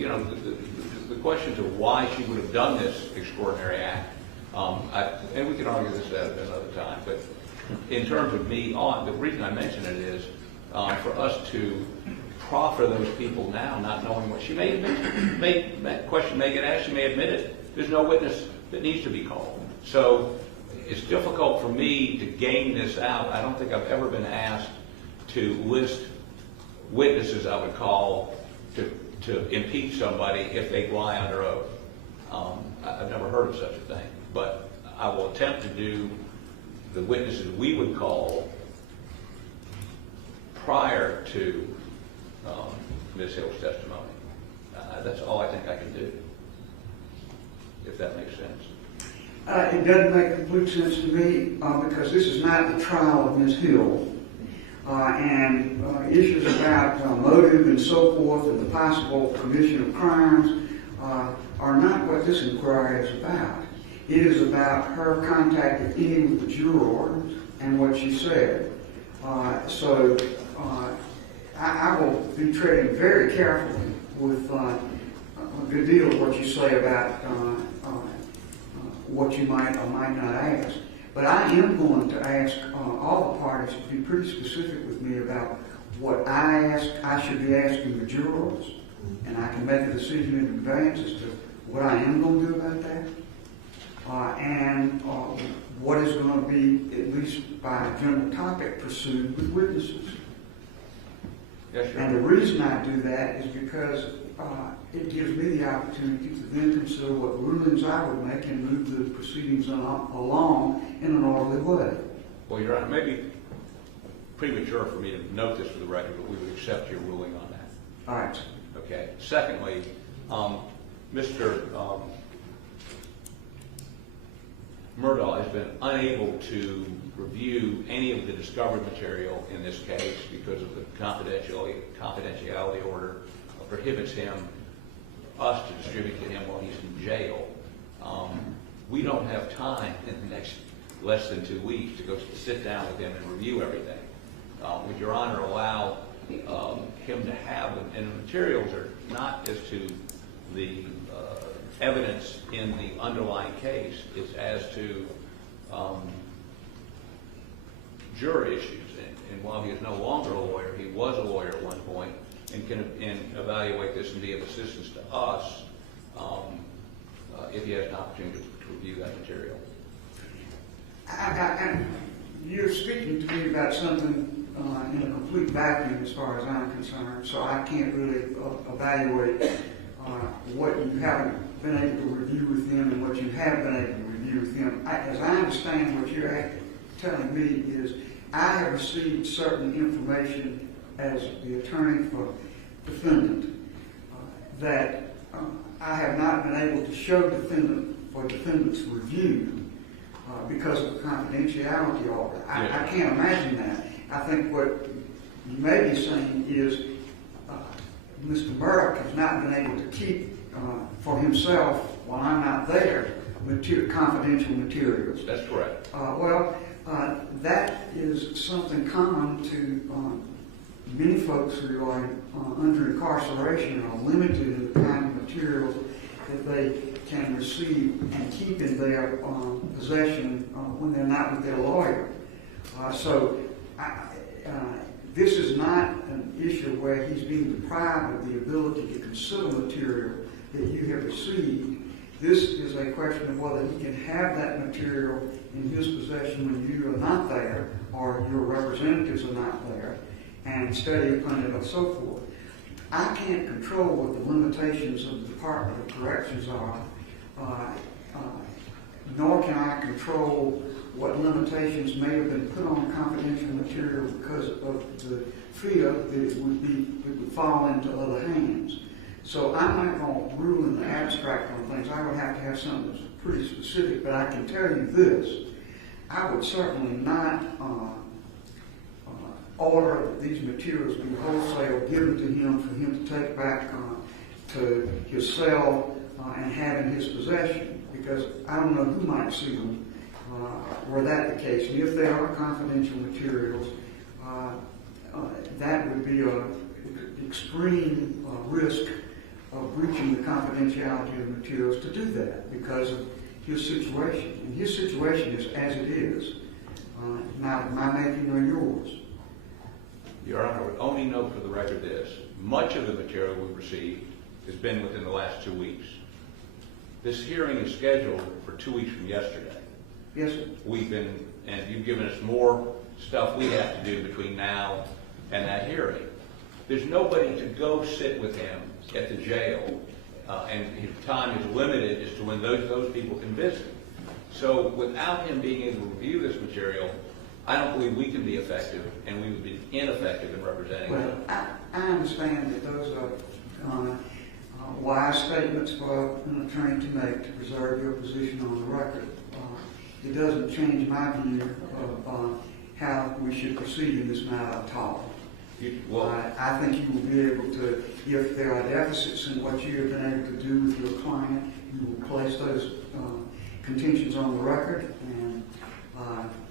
the questions of why she would have done this extraordinary act, and we can argue this at another time, but in terms of me, the reason I mention it is for us to proffer those people now, not knowing what she may admit. That question may get asked, she may admit it. There's no witness that needs to be called. So it's difficult for me to game this out. I don't think I've ever been asked to list witnesses I would call to impeach somebody if they lie under oath. I've never heard of such a thing, but I will attempt to do the witnesses we would call prior to Ms. Hill's testimony. That's all I think I can do, if that makes sense. It doesn't make complete sense to me because this is not the trial of Ms. Hill. And issues about motive and so forth and the possible commission of crimes are not what this inquiry is about. It is about her contacting any of the jurors and what she said. So I will be treading very carefully with a good deal of what you say about what you might or might not ask. But I am going to ask all the parties to be pretty specific with me about what I should be asking the jurors, and I can make a decision in advance as to what I am going to do about that, and what is going to be, at least by general topic, pursued with witnesses. Yes, sure. And the reason I do that is because it gives me the opportunity to then consider what rulings I would make and move the proceedings along in an orderly way. Well, Your Honor, it may be premature for me to note this for the record, but we would accept your ruling on that. All right. Okay. Secondly, Mr. Murdaugh has been unable to review any of the discovered material in this case because of the confidentiality order prohibits us to distribute to him while he's in jail. We don't have time in the next less than 2 weeks to go sit down with him and review everything. Would Your Honor allow him to have them? And the materials are not as to the evidence in the underlying case, it's as to juror issues. And while he is no longer a lawyer, he was a lawyer at one point and can evaluate this and be of assistance to us if he has an opportunity to review that material. You're speaking to me about something in a complete vacuum as far as I'm concerned, so I can't really evaluate what you haven't been able to review with him and what you have been able to review with him. As I understand what you're telling me is I have received certain information as the attorney for defendant that I have not been able to show defendant for defendant's review because of the confidentiality order. I can't imagine that. I think what you may be saying is Mr. Murdaugh has not been able to keep for himself while I'm not there confidential materials. That's correct. That is something common to many folks who are under incarceration or limited in the kind of materials that they can receive and keep in their possession when they're not with their lawyer. This is not an issue where he's being deprived of the ability to consider material that you have received. This is a question of whether he can have that material in his possession when you are not there or your representatives are not there and study upon it and so forth. I can't control what the limitations of the Department of Corrections are, nor can I control what limitations may have been put on confidential material because of the fear that it would fall into other hands. So I'm not going to rule in the abstract on things. I would have to have something that's pretty specific, but I can tell you this. I would certainly not order these materials be wholesale given to him for him to take back to his cell and have in his possession, because I don't know who might see them were that the case. And if they are confidential materials, that would be an extreme risk of breaching the confidentiality of the materials to do that because of his situation. And his situation is as it is, not my making or yours. Your Honor, I would only note for the record this. Much of the material we've received has been within the last 2 weeks. This hearing is scheduled for 2 weeks from yesterday. Yes, sir. And you've given us more stuff we have to do between now and that hearing. There's nobody to go sit with him at the jail, and his time is limited as to when those people can visit. So without him being able to review this material, I don't believe we can be effective, and we would be ineffective in representing him. Well, I understand that those are wise statements for an attorney to make to preserve your position on the record. It doesn't change my view of how we should proceed in this matter at all. I think you will be able to, if there are deficits in what you have been able to do with your client, you will place those contentions on the record, and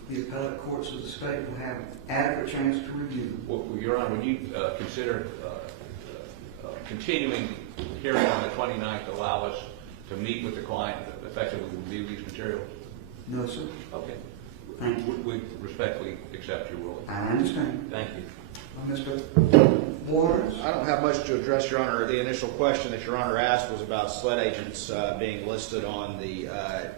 the appellate courts of the state will have an adequate chance to review them. Well, Your Honor, would you consider continuing hearing on the 29th to allow us to meet with the client and effectively review these materials? No, sir. Okay. Thank you. We respectfully accept your ruling. I understand. Thank you. Mr. Waters? I don't have much to address, Your Honor. The initial question that Your Honor asked was about SLED agents being listed on the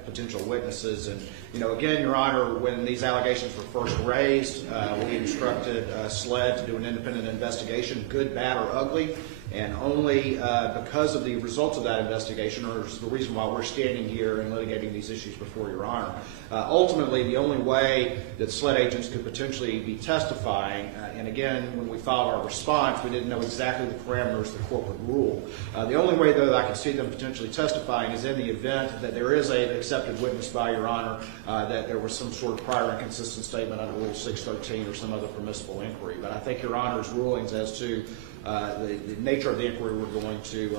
potential witnesses. And, again, Your Honor, when these allegations were first raised, we instructed SLED to do an independent investigation, good, bad, or ugly. And only because of the results of that investigation, or is the reason why we're standing here and litigating these issues before Your Honor. Ultimately, the only way that SLED agents could potentially be testifying, and again, when we filed our response, we didn't know exactly the parameters of the corporate rule. The only way, though, that I could see them potentially testifying is in the event that there is an accepted witness by Your Honor, that there was some sort of prior inconsistent statement under Rule 613 or some other permissible inquiry. But I think Your Honor's rulings as to the nature of the inquiry we're going to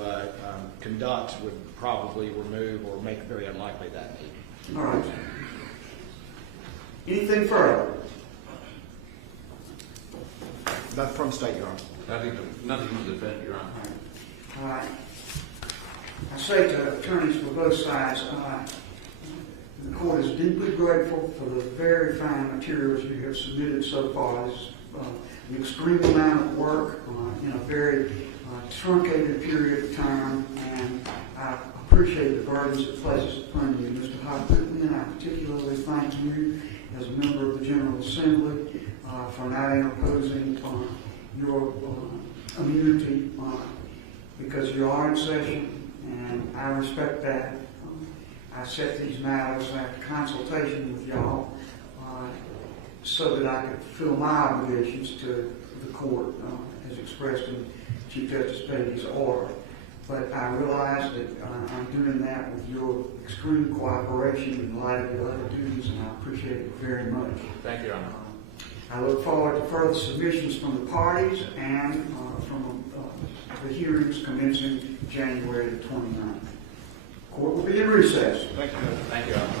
conduct would probably remove or make it very unlikely that need. All right. Anything further? Nothing from the state, Your Honor. Nothing from the defendant, Your Honor. All right. I say to attorneys for both sides, the court is deeply grateful for the very fine materials you have submitted so far. This is an extreme amount of work in a very truncated period of time, and I appreciate the burdens it places upon you. Mr. Hopkins, I particularly thank you as a member of the General Assembly for not interposing your immunity because you are in session, and I respect that. I set these matters after consultation with y'all so that I could fulfill my obligations to the court as expressed in Chief Justice Beatty's order. But I realize that I'm doing that with your extreme cooperation in light of your other duties, and I appreciate it very much. Thank you, Your Honor. I look forward to further submissions from the parties and from the hearings commencing January the 29th. Court will be in recess. Thank you. Thank you, Your Honor.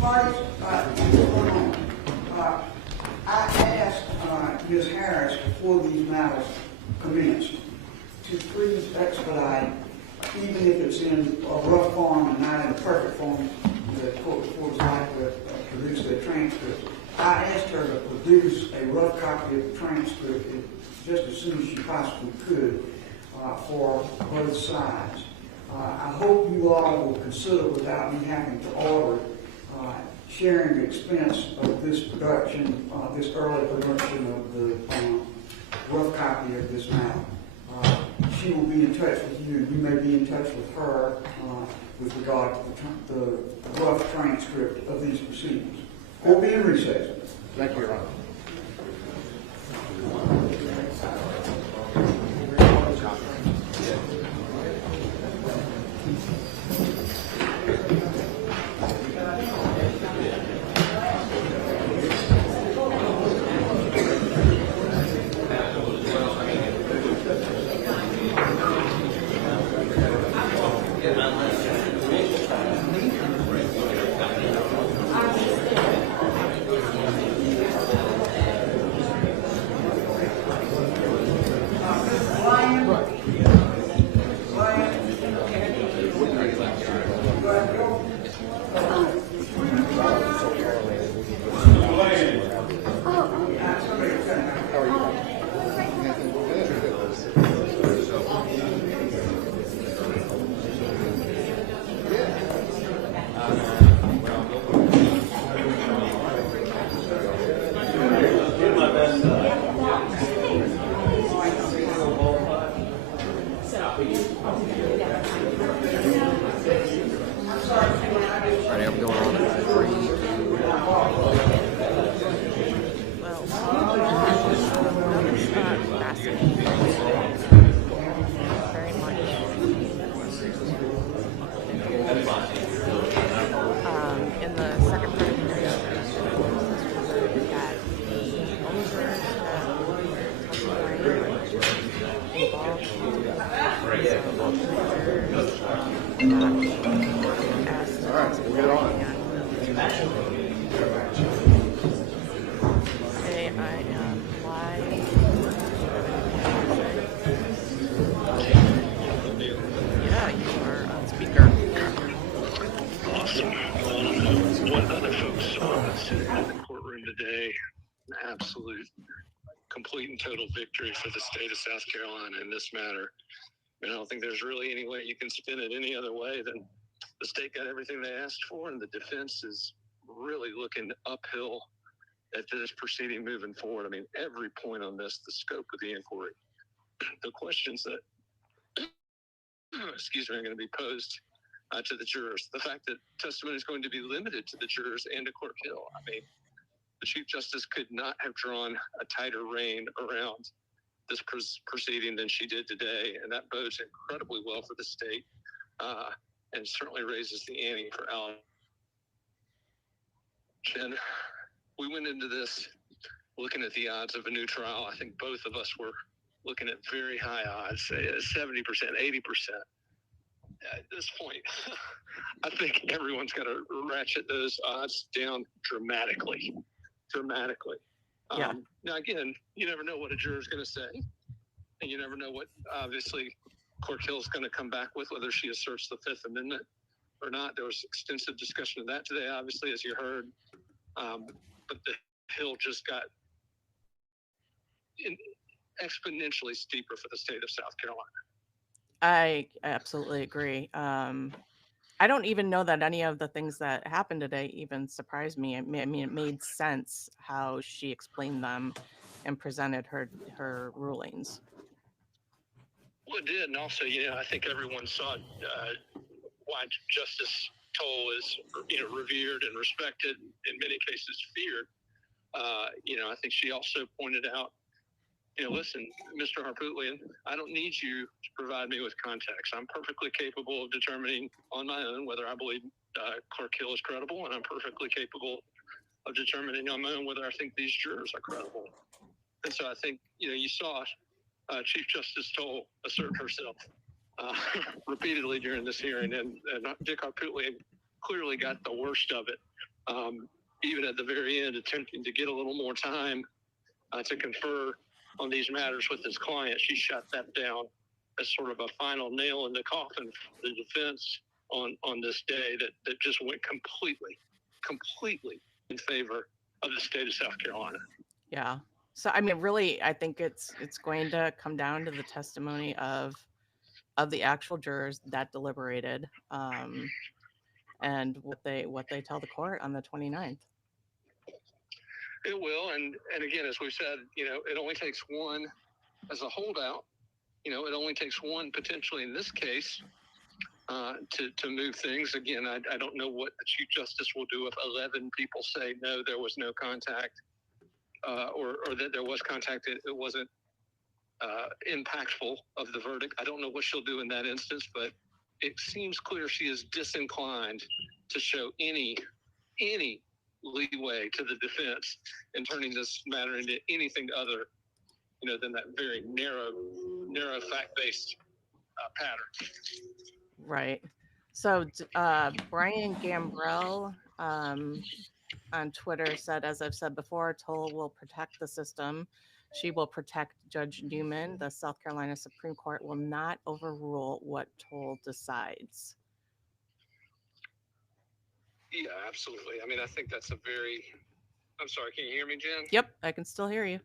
Parties, what's going on? I asked Ms. Harris before these matters commenced to please expedite, even if it's in a rough form and not in a perfect form, the court would like to produce their transcript. I asked her to produce a rough copy of the transcript just as soon as she possibly could for both sides. I hope you all will consider, without me having to order, sharing the expense of this production, this early production of the rough copy of this matter. She will be in touch with you, and you may be in touch with her with regard to the rough transcript of these proceedings. We'll be in recess. Thank you, Your Honor. Complete and total victory for the state of South Carolina in this matter. And I don't think there's really any way you can spin it any other way than the state got everything they asked for, and the defense is really looking uphill at this proceeding moving forward. I mean, every point on this, the scope of the inquiry, the questions that, excuse me, are going to be posed to the jurors, the fact that testimony is going to be limited to the jurors and to Court Hill. I mean, the Chief Justice could not have drawn a tighter rein around this proceeding than she did today, and that bodes incredibly well for the state, and certainly raises the ante for Alan. And we went into this looking at the odds of a new trial. I think both of us were looking at very high odds, 70%, 80%. At this point, I think everyone's got to ratchet those odds down dramatically. Yeah. Now, again, you never know what a juror is going to say, and you never know what, obviously, Court Hill is going to come back with, whether she asserts the Fifth Amendment or not. There was extensive discussion of that today, obviously, as you heard. But the hill just got exponentially steeper for the state of South Carolina. I absolutely agree. I don't even know that any of the things that happened today even surprised me. I mean, it made sense how she explained them and presented her rulings. Well, it did, and also, I think everyone saw why Justice Toll is, revered and respected, in many cases feared. I think she also pointed out, listen, Mr. Harpootlian, I don't need you to provide me with context. I'm perfectly capable of determining on my own whether I believe Clark Hill is credible, and I'm perfectly capable of determining on my own whether I think these jurors are credible. And so I think, you saw Chief Justice Toll assert herself repeatedly during this hearing, and Dick Harpootlian clearly got the worst of it, even at the very end, attempting to get a little more time to confer on these matters with his client. She shut that down as sort of a final nail in the coffin for the defense on this day that just went completely in favor of the state of South Carolina. Yeah. So, I mean, really, I think it's going to come down to the testimony of the actual jurors that deliberated, and what they tell the court on the 29th. It will, and again, as we've said, it only takes one as a holdout. It only takes one potentially in this case to move things. Again, I don't know what the Chief Justice will do if 11 people say no, there was no contact, or that there was contact, it wasn't impactful of the verdict. I don't know what she'll do in that instance, but it seems clear she is disinclined to show any leeway to the defense in turning this matter into anything other, than that very narrow fact-based pattern. Right. So Brian Gambrell on Twitter said, as I've said before, Toll will protect the system. She will protect Judge Newman. The South Carolina Supreme Court will not overrule what Toll decides. Yeah, absolutely. I mean, I think that's I'm sorry, can you hear me, Jen? Yep, I can still hear you.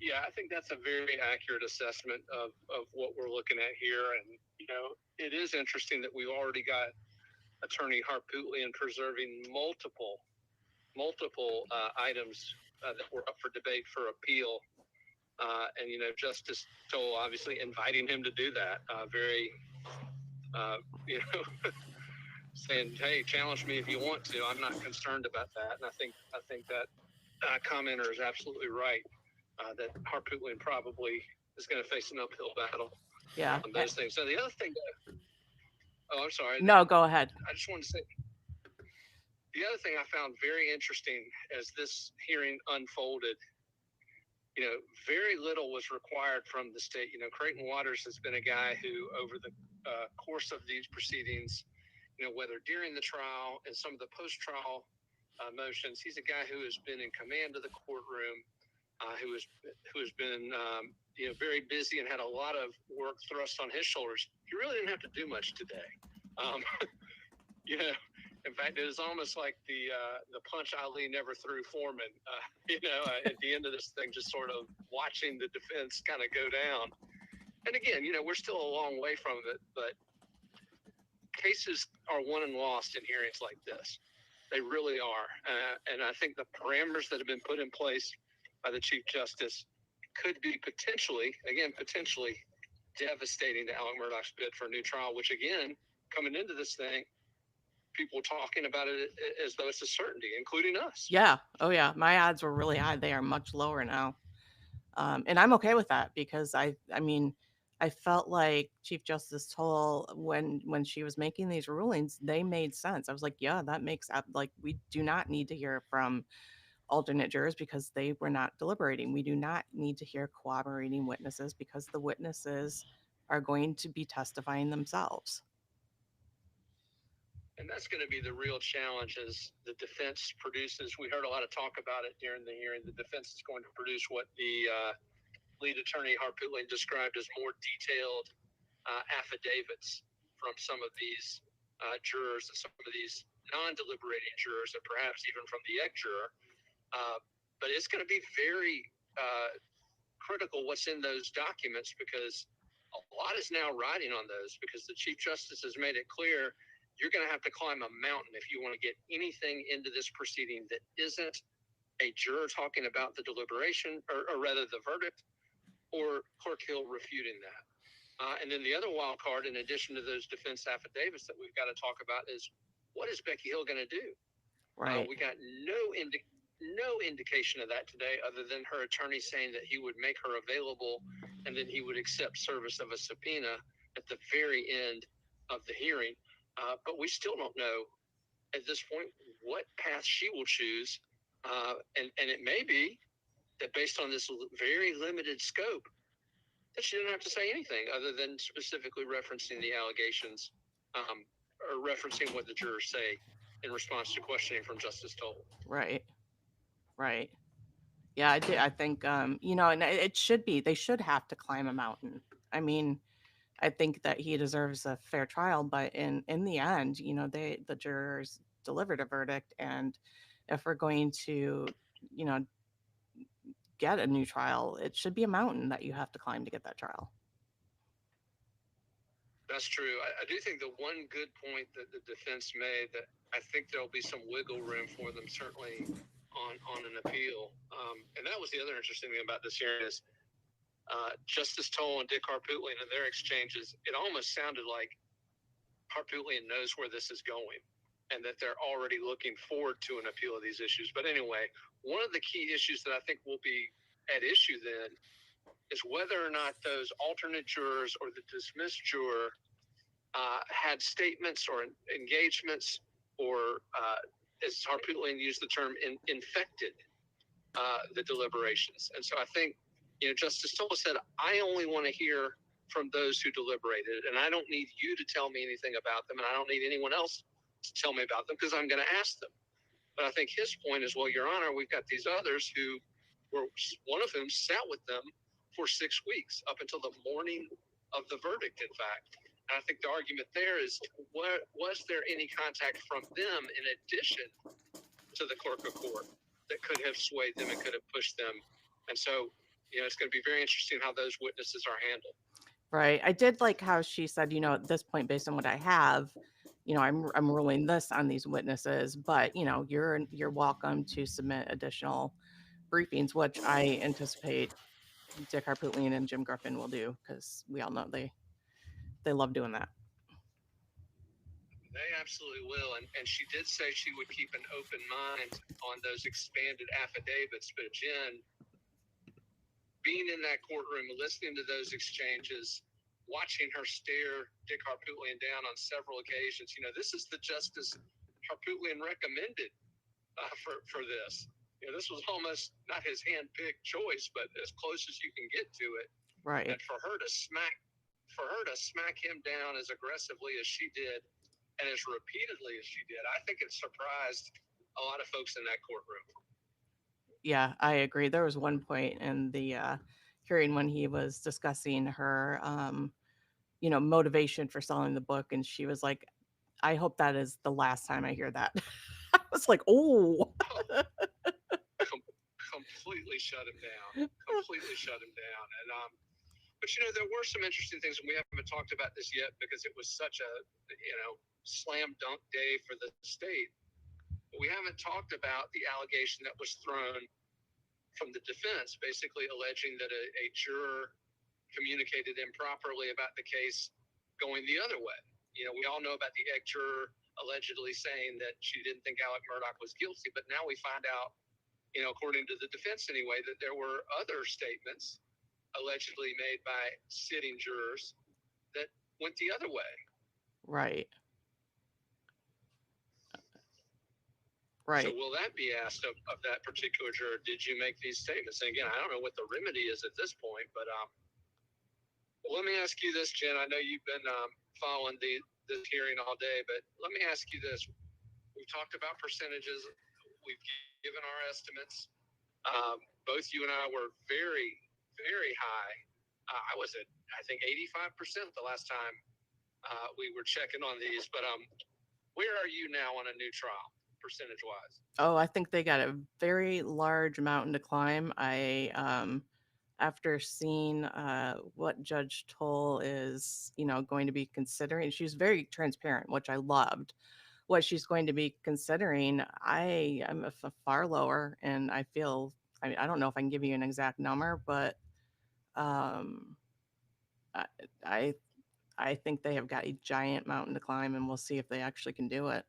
Yeah, I think that's a very accurate assessment of what we're looking at here. And, it is interesting that we've already got Attorney Harpootlian preserving multiple items that were up for debate for appeal. And, Justice Toll obviously inviting him to do that, very, saying, hey, challenge me if you want to. I'm not concerned about that. And I think that commenter is absolutely right, that Harpootlian probably is going to face an uphill battle. Yeah. On those things. So the other thing I'm sorry. No, go ahead. I just wanted to say, the other thing I found very interesting as this hearing unfolded, very little was required from the state. Creighton Waters has been a guy who, over the course of these proceedings, whether during the trial and some of the post-trial motions, he's a guy who has been in command of the courtroom, who has been very busy and had a lot of work thrust on his shoulders. He really didn't have to do much today. In fact, it was almost like the punch Ali never threw Foreman. At the end of this thing, just sort of watching the defense kind of go down. And again, we're still a long way from it, but cases are won and lost in hearings like this. They really are. And I think the parameters that have been put in place by the Chief Justice could be potentially devastating to Alec Murdaugh's bid for a new trial, which again, coming into this thing, people talking about it as though it's a certainty, including us. Yeah. Oh yeah. My odds were really high. They are much lower now. And I'm okay with that because I mean, I felt like Chief Justice Toll, when she was making these rulings, they made sense. I was like, yeah, that makes like, we do not need to hear from alternate jurors because they were not deliberating. We do not need to hear corroborating witnesses because the witnesses are going to be testifying themselves. And that's going to be the real challenge as the defense produces. We heard a lot of talk about it during the hearing. The defense is going to produce what the lead attorney Harpootlian described as more detailed affidavits from some of these jurors and some of these non-deliberating jurors and perhaps even from the egg juror. But it's going to be very critical what's in those documents because a lot is now riding on those because the Chief Justice has made it clear you're going to have to climb a mountain if you want to get anything into this proceeding that isn't a juror talking about the deliberation or rather the verdict or Clerk Hill refuting that. And then the other wild card, in addition to those defense affidavits that we've got to talk about, is what is Becky Hill going to do? Right. We got no indication of that today other than her attorney saying that he would make her available and then he would accept service of a subpoena at the very end of the hearing. But we still don't know at this point what path she will choose. And it may be that based on this very limited scope, that she didn't have to say anything other than specifically referencing the allegations or referencing what the jurors say in response to questioning from Justice Toll. Right. Right. Yeah, I did. I think, you know, and it should be, they should have to climb a mountain. I mean, I think that he deserves a fair trial, but in the end, you know, the jurors delivered a verdict. And if we're going to, you know, get a new trial, it should be a mountain that you have to climb to get that trial. That's true. I do think the one good point that the defense made that I think there'll be some wiggle room for them certainly on an appeal. And that was the other interesting thing about this hearing is Justice Toll and Dick Harpootlian in their exchanges, it almost sounded like Harpootlian knows where this is going and that they're already looking forward to an appeal of these issues. But anyway, one of the key issues that I think will be at issue then is whether or not those alternate jurors or the dismissed juror had statements or engagements or, as Harpootlian used the term, infected the deliberations. And so I think, you know, Justice Toll said, I only want to hear from those who deliberated, and I don't need you to tell me anything about them, and I don't need anyone else to tell me about them because I'm going to ask them. But I think his point is, well, Your Honor, we've got these others who were, one of whom sat with them for 6 weeks up until the morning of the verdict, in fact. And I think the argument there is, was there any contact from them in addition to the clerk of court that could have swayed them and could have pushed them? And so, you know, it's going to be very interesting how those witnesses are handled. Right. I did like how she said, you know, at this point, based on what I have, you know, I'm ruling this on these witnesses, but you know, you're welcome to submit additional briefings, which I anticipate Dick Harpootlian and Jim Griffin will do because we all know they love doing that. They absolutely will. And she did say she would keep an open mind on those expanded affidavits. But Jen, being in that courtroom, listening to those exchanges, watching her stare Dick Harpootlian down on several occasions, you know, this is the justice Harpootlian recommended for this. You know, this was almost not his hand-picked choice, but as close as you can get to it. Right. And for her to smack him down as aggressively as she did and as repeatedly as she did, I think it surprised a lot of folks in that courtroom. Yeah, I agree. There was one point in the hearing when he was discussing her, you know, motivation for selling the book, and she was like, "I hope that is the last time I hear that." I was like, "Oh." Completely shut him down. Completely shut him down. And but you know, there were some interesting things, and we haven't talked about this yet because it was such a, you know, slam dunk day for the state. But we haven't talked about the allegation that was thrown from the defense, basically alleging that a juror communicated improperly about the case going the other way. You know, we all know about the egg juror allegedly saying that she didn't think Alec Murdaugh was guilty, but now we find out, you know, according to the defense anyway, that there were other statements allegedly made by sitting jurors that went the other way. Right. So will that be asked of that particular juror? Did you make these statements? And again, I don't know what the remedy is at this point, but well, let me ask you this, Jen. I know you've been following this hearing all day, but let me ask you this. We've talked about percentages. We've given our estimates. Both you and I were very, very high. I was at, I think, 85% the last time we were checking on these. But where are you now on a new trial, percentage-wise? Oh, I think they got a very large mountain to climb. After seeing what Judge Toll is, going to be considering, she's very transparent, which I loved. What she's going to be considering, I am far lower, and I feel, I don't know if I can give you an exact number, but I think they have got a giant mountain to climb, and we'll see if they actually can do it.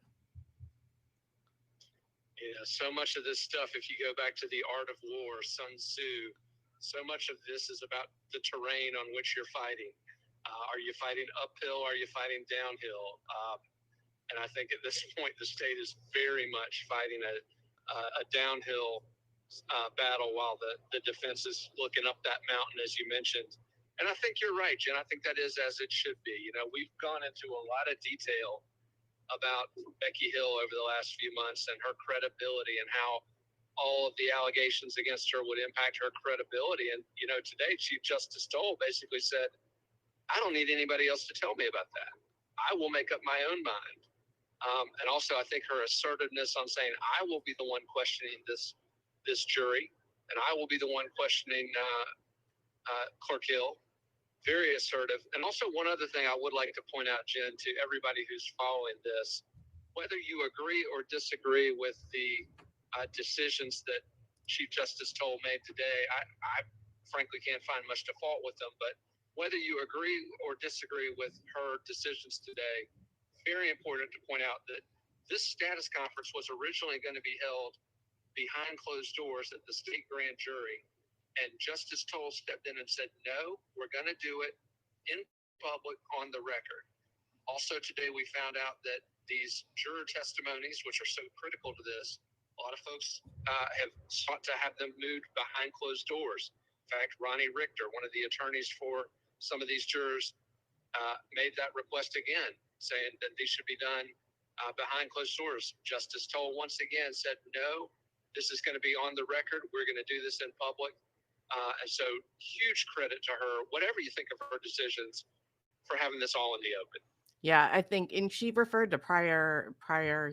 Yeah, so much of this stuff, if you go back to the Art of War, Sun Tzu, so much of this is about the terrain on which you're fighting. Are you fighting uphill? Are you fighting downhill? And I think at this point, the state is very much fighting a downhill battle while the defense is looking up that mountain, as you mentioned. And I think you're right, Jen. I think that is as it should be. You know, we've gone into a lot of detail about Becky Hill over the last few months and her credibility and how all of the allegations against her would impact her credibility. And, you know, today Chief Justice Toll basically said, I don't need anybody else to tell me about that. I will make up my own mind. And also, I think her assertiveness on saying, I will be the one questioning this jury, and I will be the one questioning Clerk Hill, very assertive. And also one other thing I would like to point out, Jen, to everybody who's following this, whether you agree or disagree with the decisions that Chief Justice Toll made today, I frankly can't find much to fault with them. But whether you agree or disagree with her decisions today, very important to point out that this status conference was originally going to be held behind closed doors at the state grand jury. And Justice Toll stepped in and said, no, we're going to do it in public on the record. Also today, we found out that these juror testimonies, which are so critical to this, a lot of folks have sought to have them moved behind closed doors. In fact, Ronnie Richter, one of the attorneys for some of these jurors, made that request again, saying that these should be done behind closed doors. Justice Toll once again said, no, this is going to be on the record. We're going to do this in public. And so huge credit to her, whatever you think of her decisions, for having this all in the open. Yeah, I think, and she referred to prior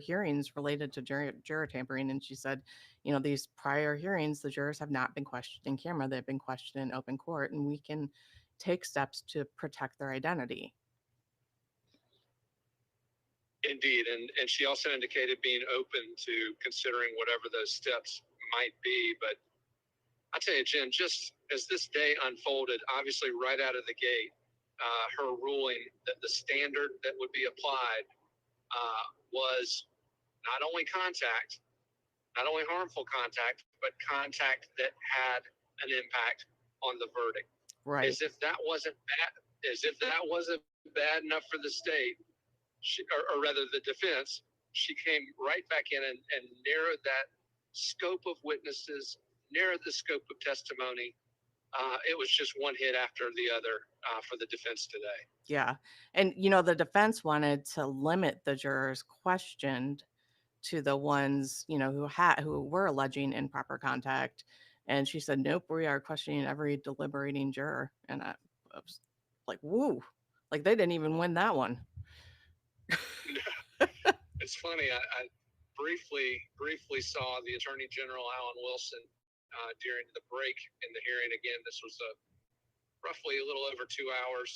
hearings related to juror tampering, and she said, these prior hearings, the jurors have not been questioned in camera; they've been questioned in open court, and we can take steps to protect their identity. Indeed, and she also indicated being open to considering whatever those steps might be. But I tell you, Jen, just as this day unfolded, obviously right out of the gate, her ruling that the standard that would be applied was not only contact, not only harmful contact, but contact that had an impact on the verdict. Right. As if that wasn't bad enough for the state, or rather the defense, she came right back in and narrowed that scope of witnesses, narrowed the scope of testimony. It was just one hit after the other for the defense today. Yeah. And, the defense wanted to limit the jurors questioned to the ones, who were alleging improper contact. And she said, nope, we are questioning every deliberating juror. And I was like, woo, like they didn't even win that one. It's funny. I briefly saw the Attorney General, Alan Wilson, during the break in the hearing. Again, this was roughly a little over 2 hours,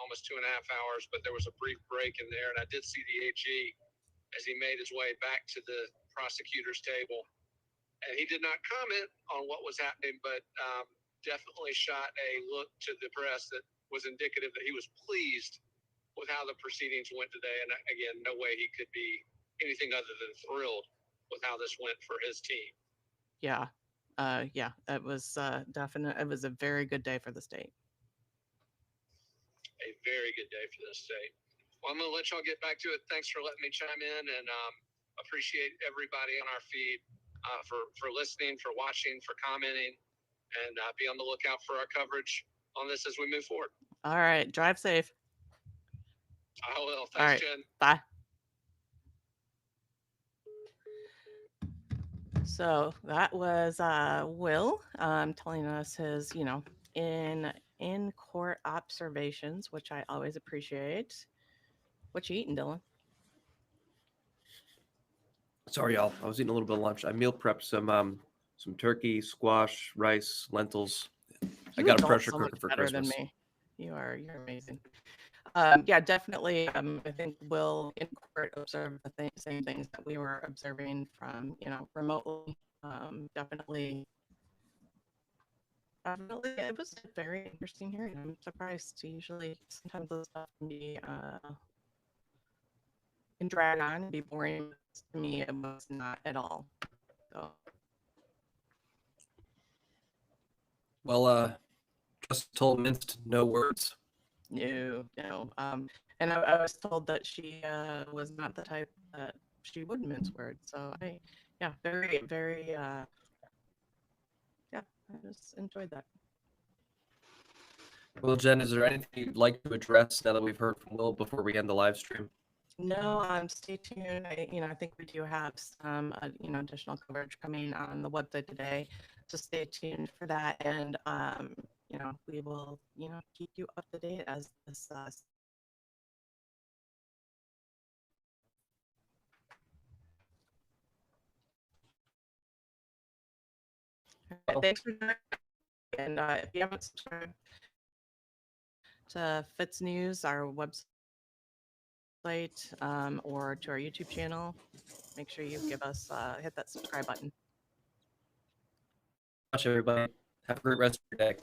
almost 2.5 hours, but there was a brief break in there, and I did see the AG as he made his way back to the prosecutor's table. And he did not comment on what was happening, but definitely shot a look to the press that was indicative that he was pleased with how the proceedings went today. And again, no way he could be anything other than thrilled with how this went for his team. Yeah. Yeah, it was definite. It was a very good day for the state. A very good day for this state. Well, I'm going to let y'all get back to it. Thanks for letting me chime in, and appreciate everybody on our feed for listening, for watching, for commenting, and be on the lookout for our coverage on this as we move forward. All right. Drive safe. I will. Thanks, All right. Jen. Bye. So that was Will telling us his, in court observations, which I always appreciate. What you eating, Dylan? Sorry, y'all. I was eating a little bit of lunch. I meal prepped some turkey, squash, rice, lentils. I got a pressure cooker for better Christmas. than me. You're amazing. Yeah, definitely. I think Will in court observed the same things that we were observing from, remotely. Definitely, it was a very interesting hearing. I'm surprised. Usually, sometimes this stuff can drag on and be boring. To me, it was not at all. So, Well, just told minced no words. no. And I was told that she was not the type that she would mince words. So very, very, I just enjoyed that. Well, Jen, is there anything you'd like to address now that we've heard from Will before we end the live stream? No, stay tuned. I think we do have some, additional coverage coming on the website today. So stay tuned for that. And, we will, keep you up to date as this, thanks for joining. And if you haven't subscribed to FITSNews, our website, or to our YouTube channel, make sure you give us hit that subscribe button. Much, everybody. Have a great rest of your day.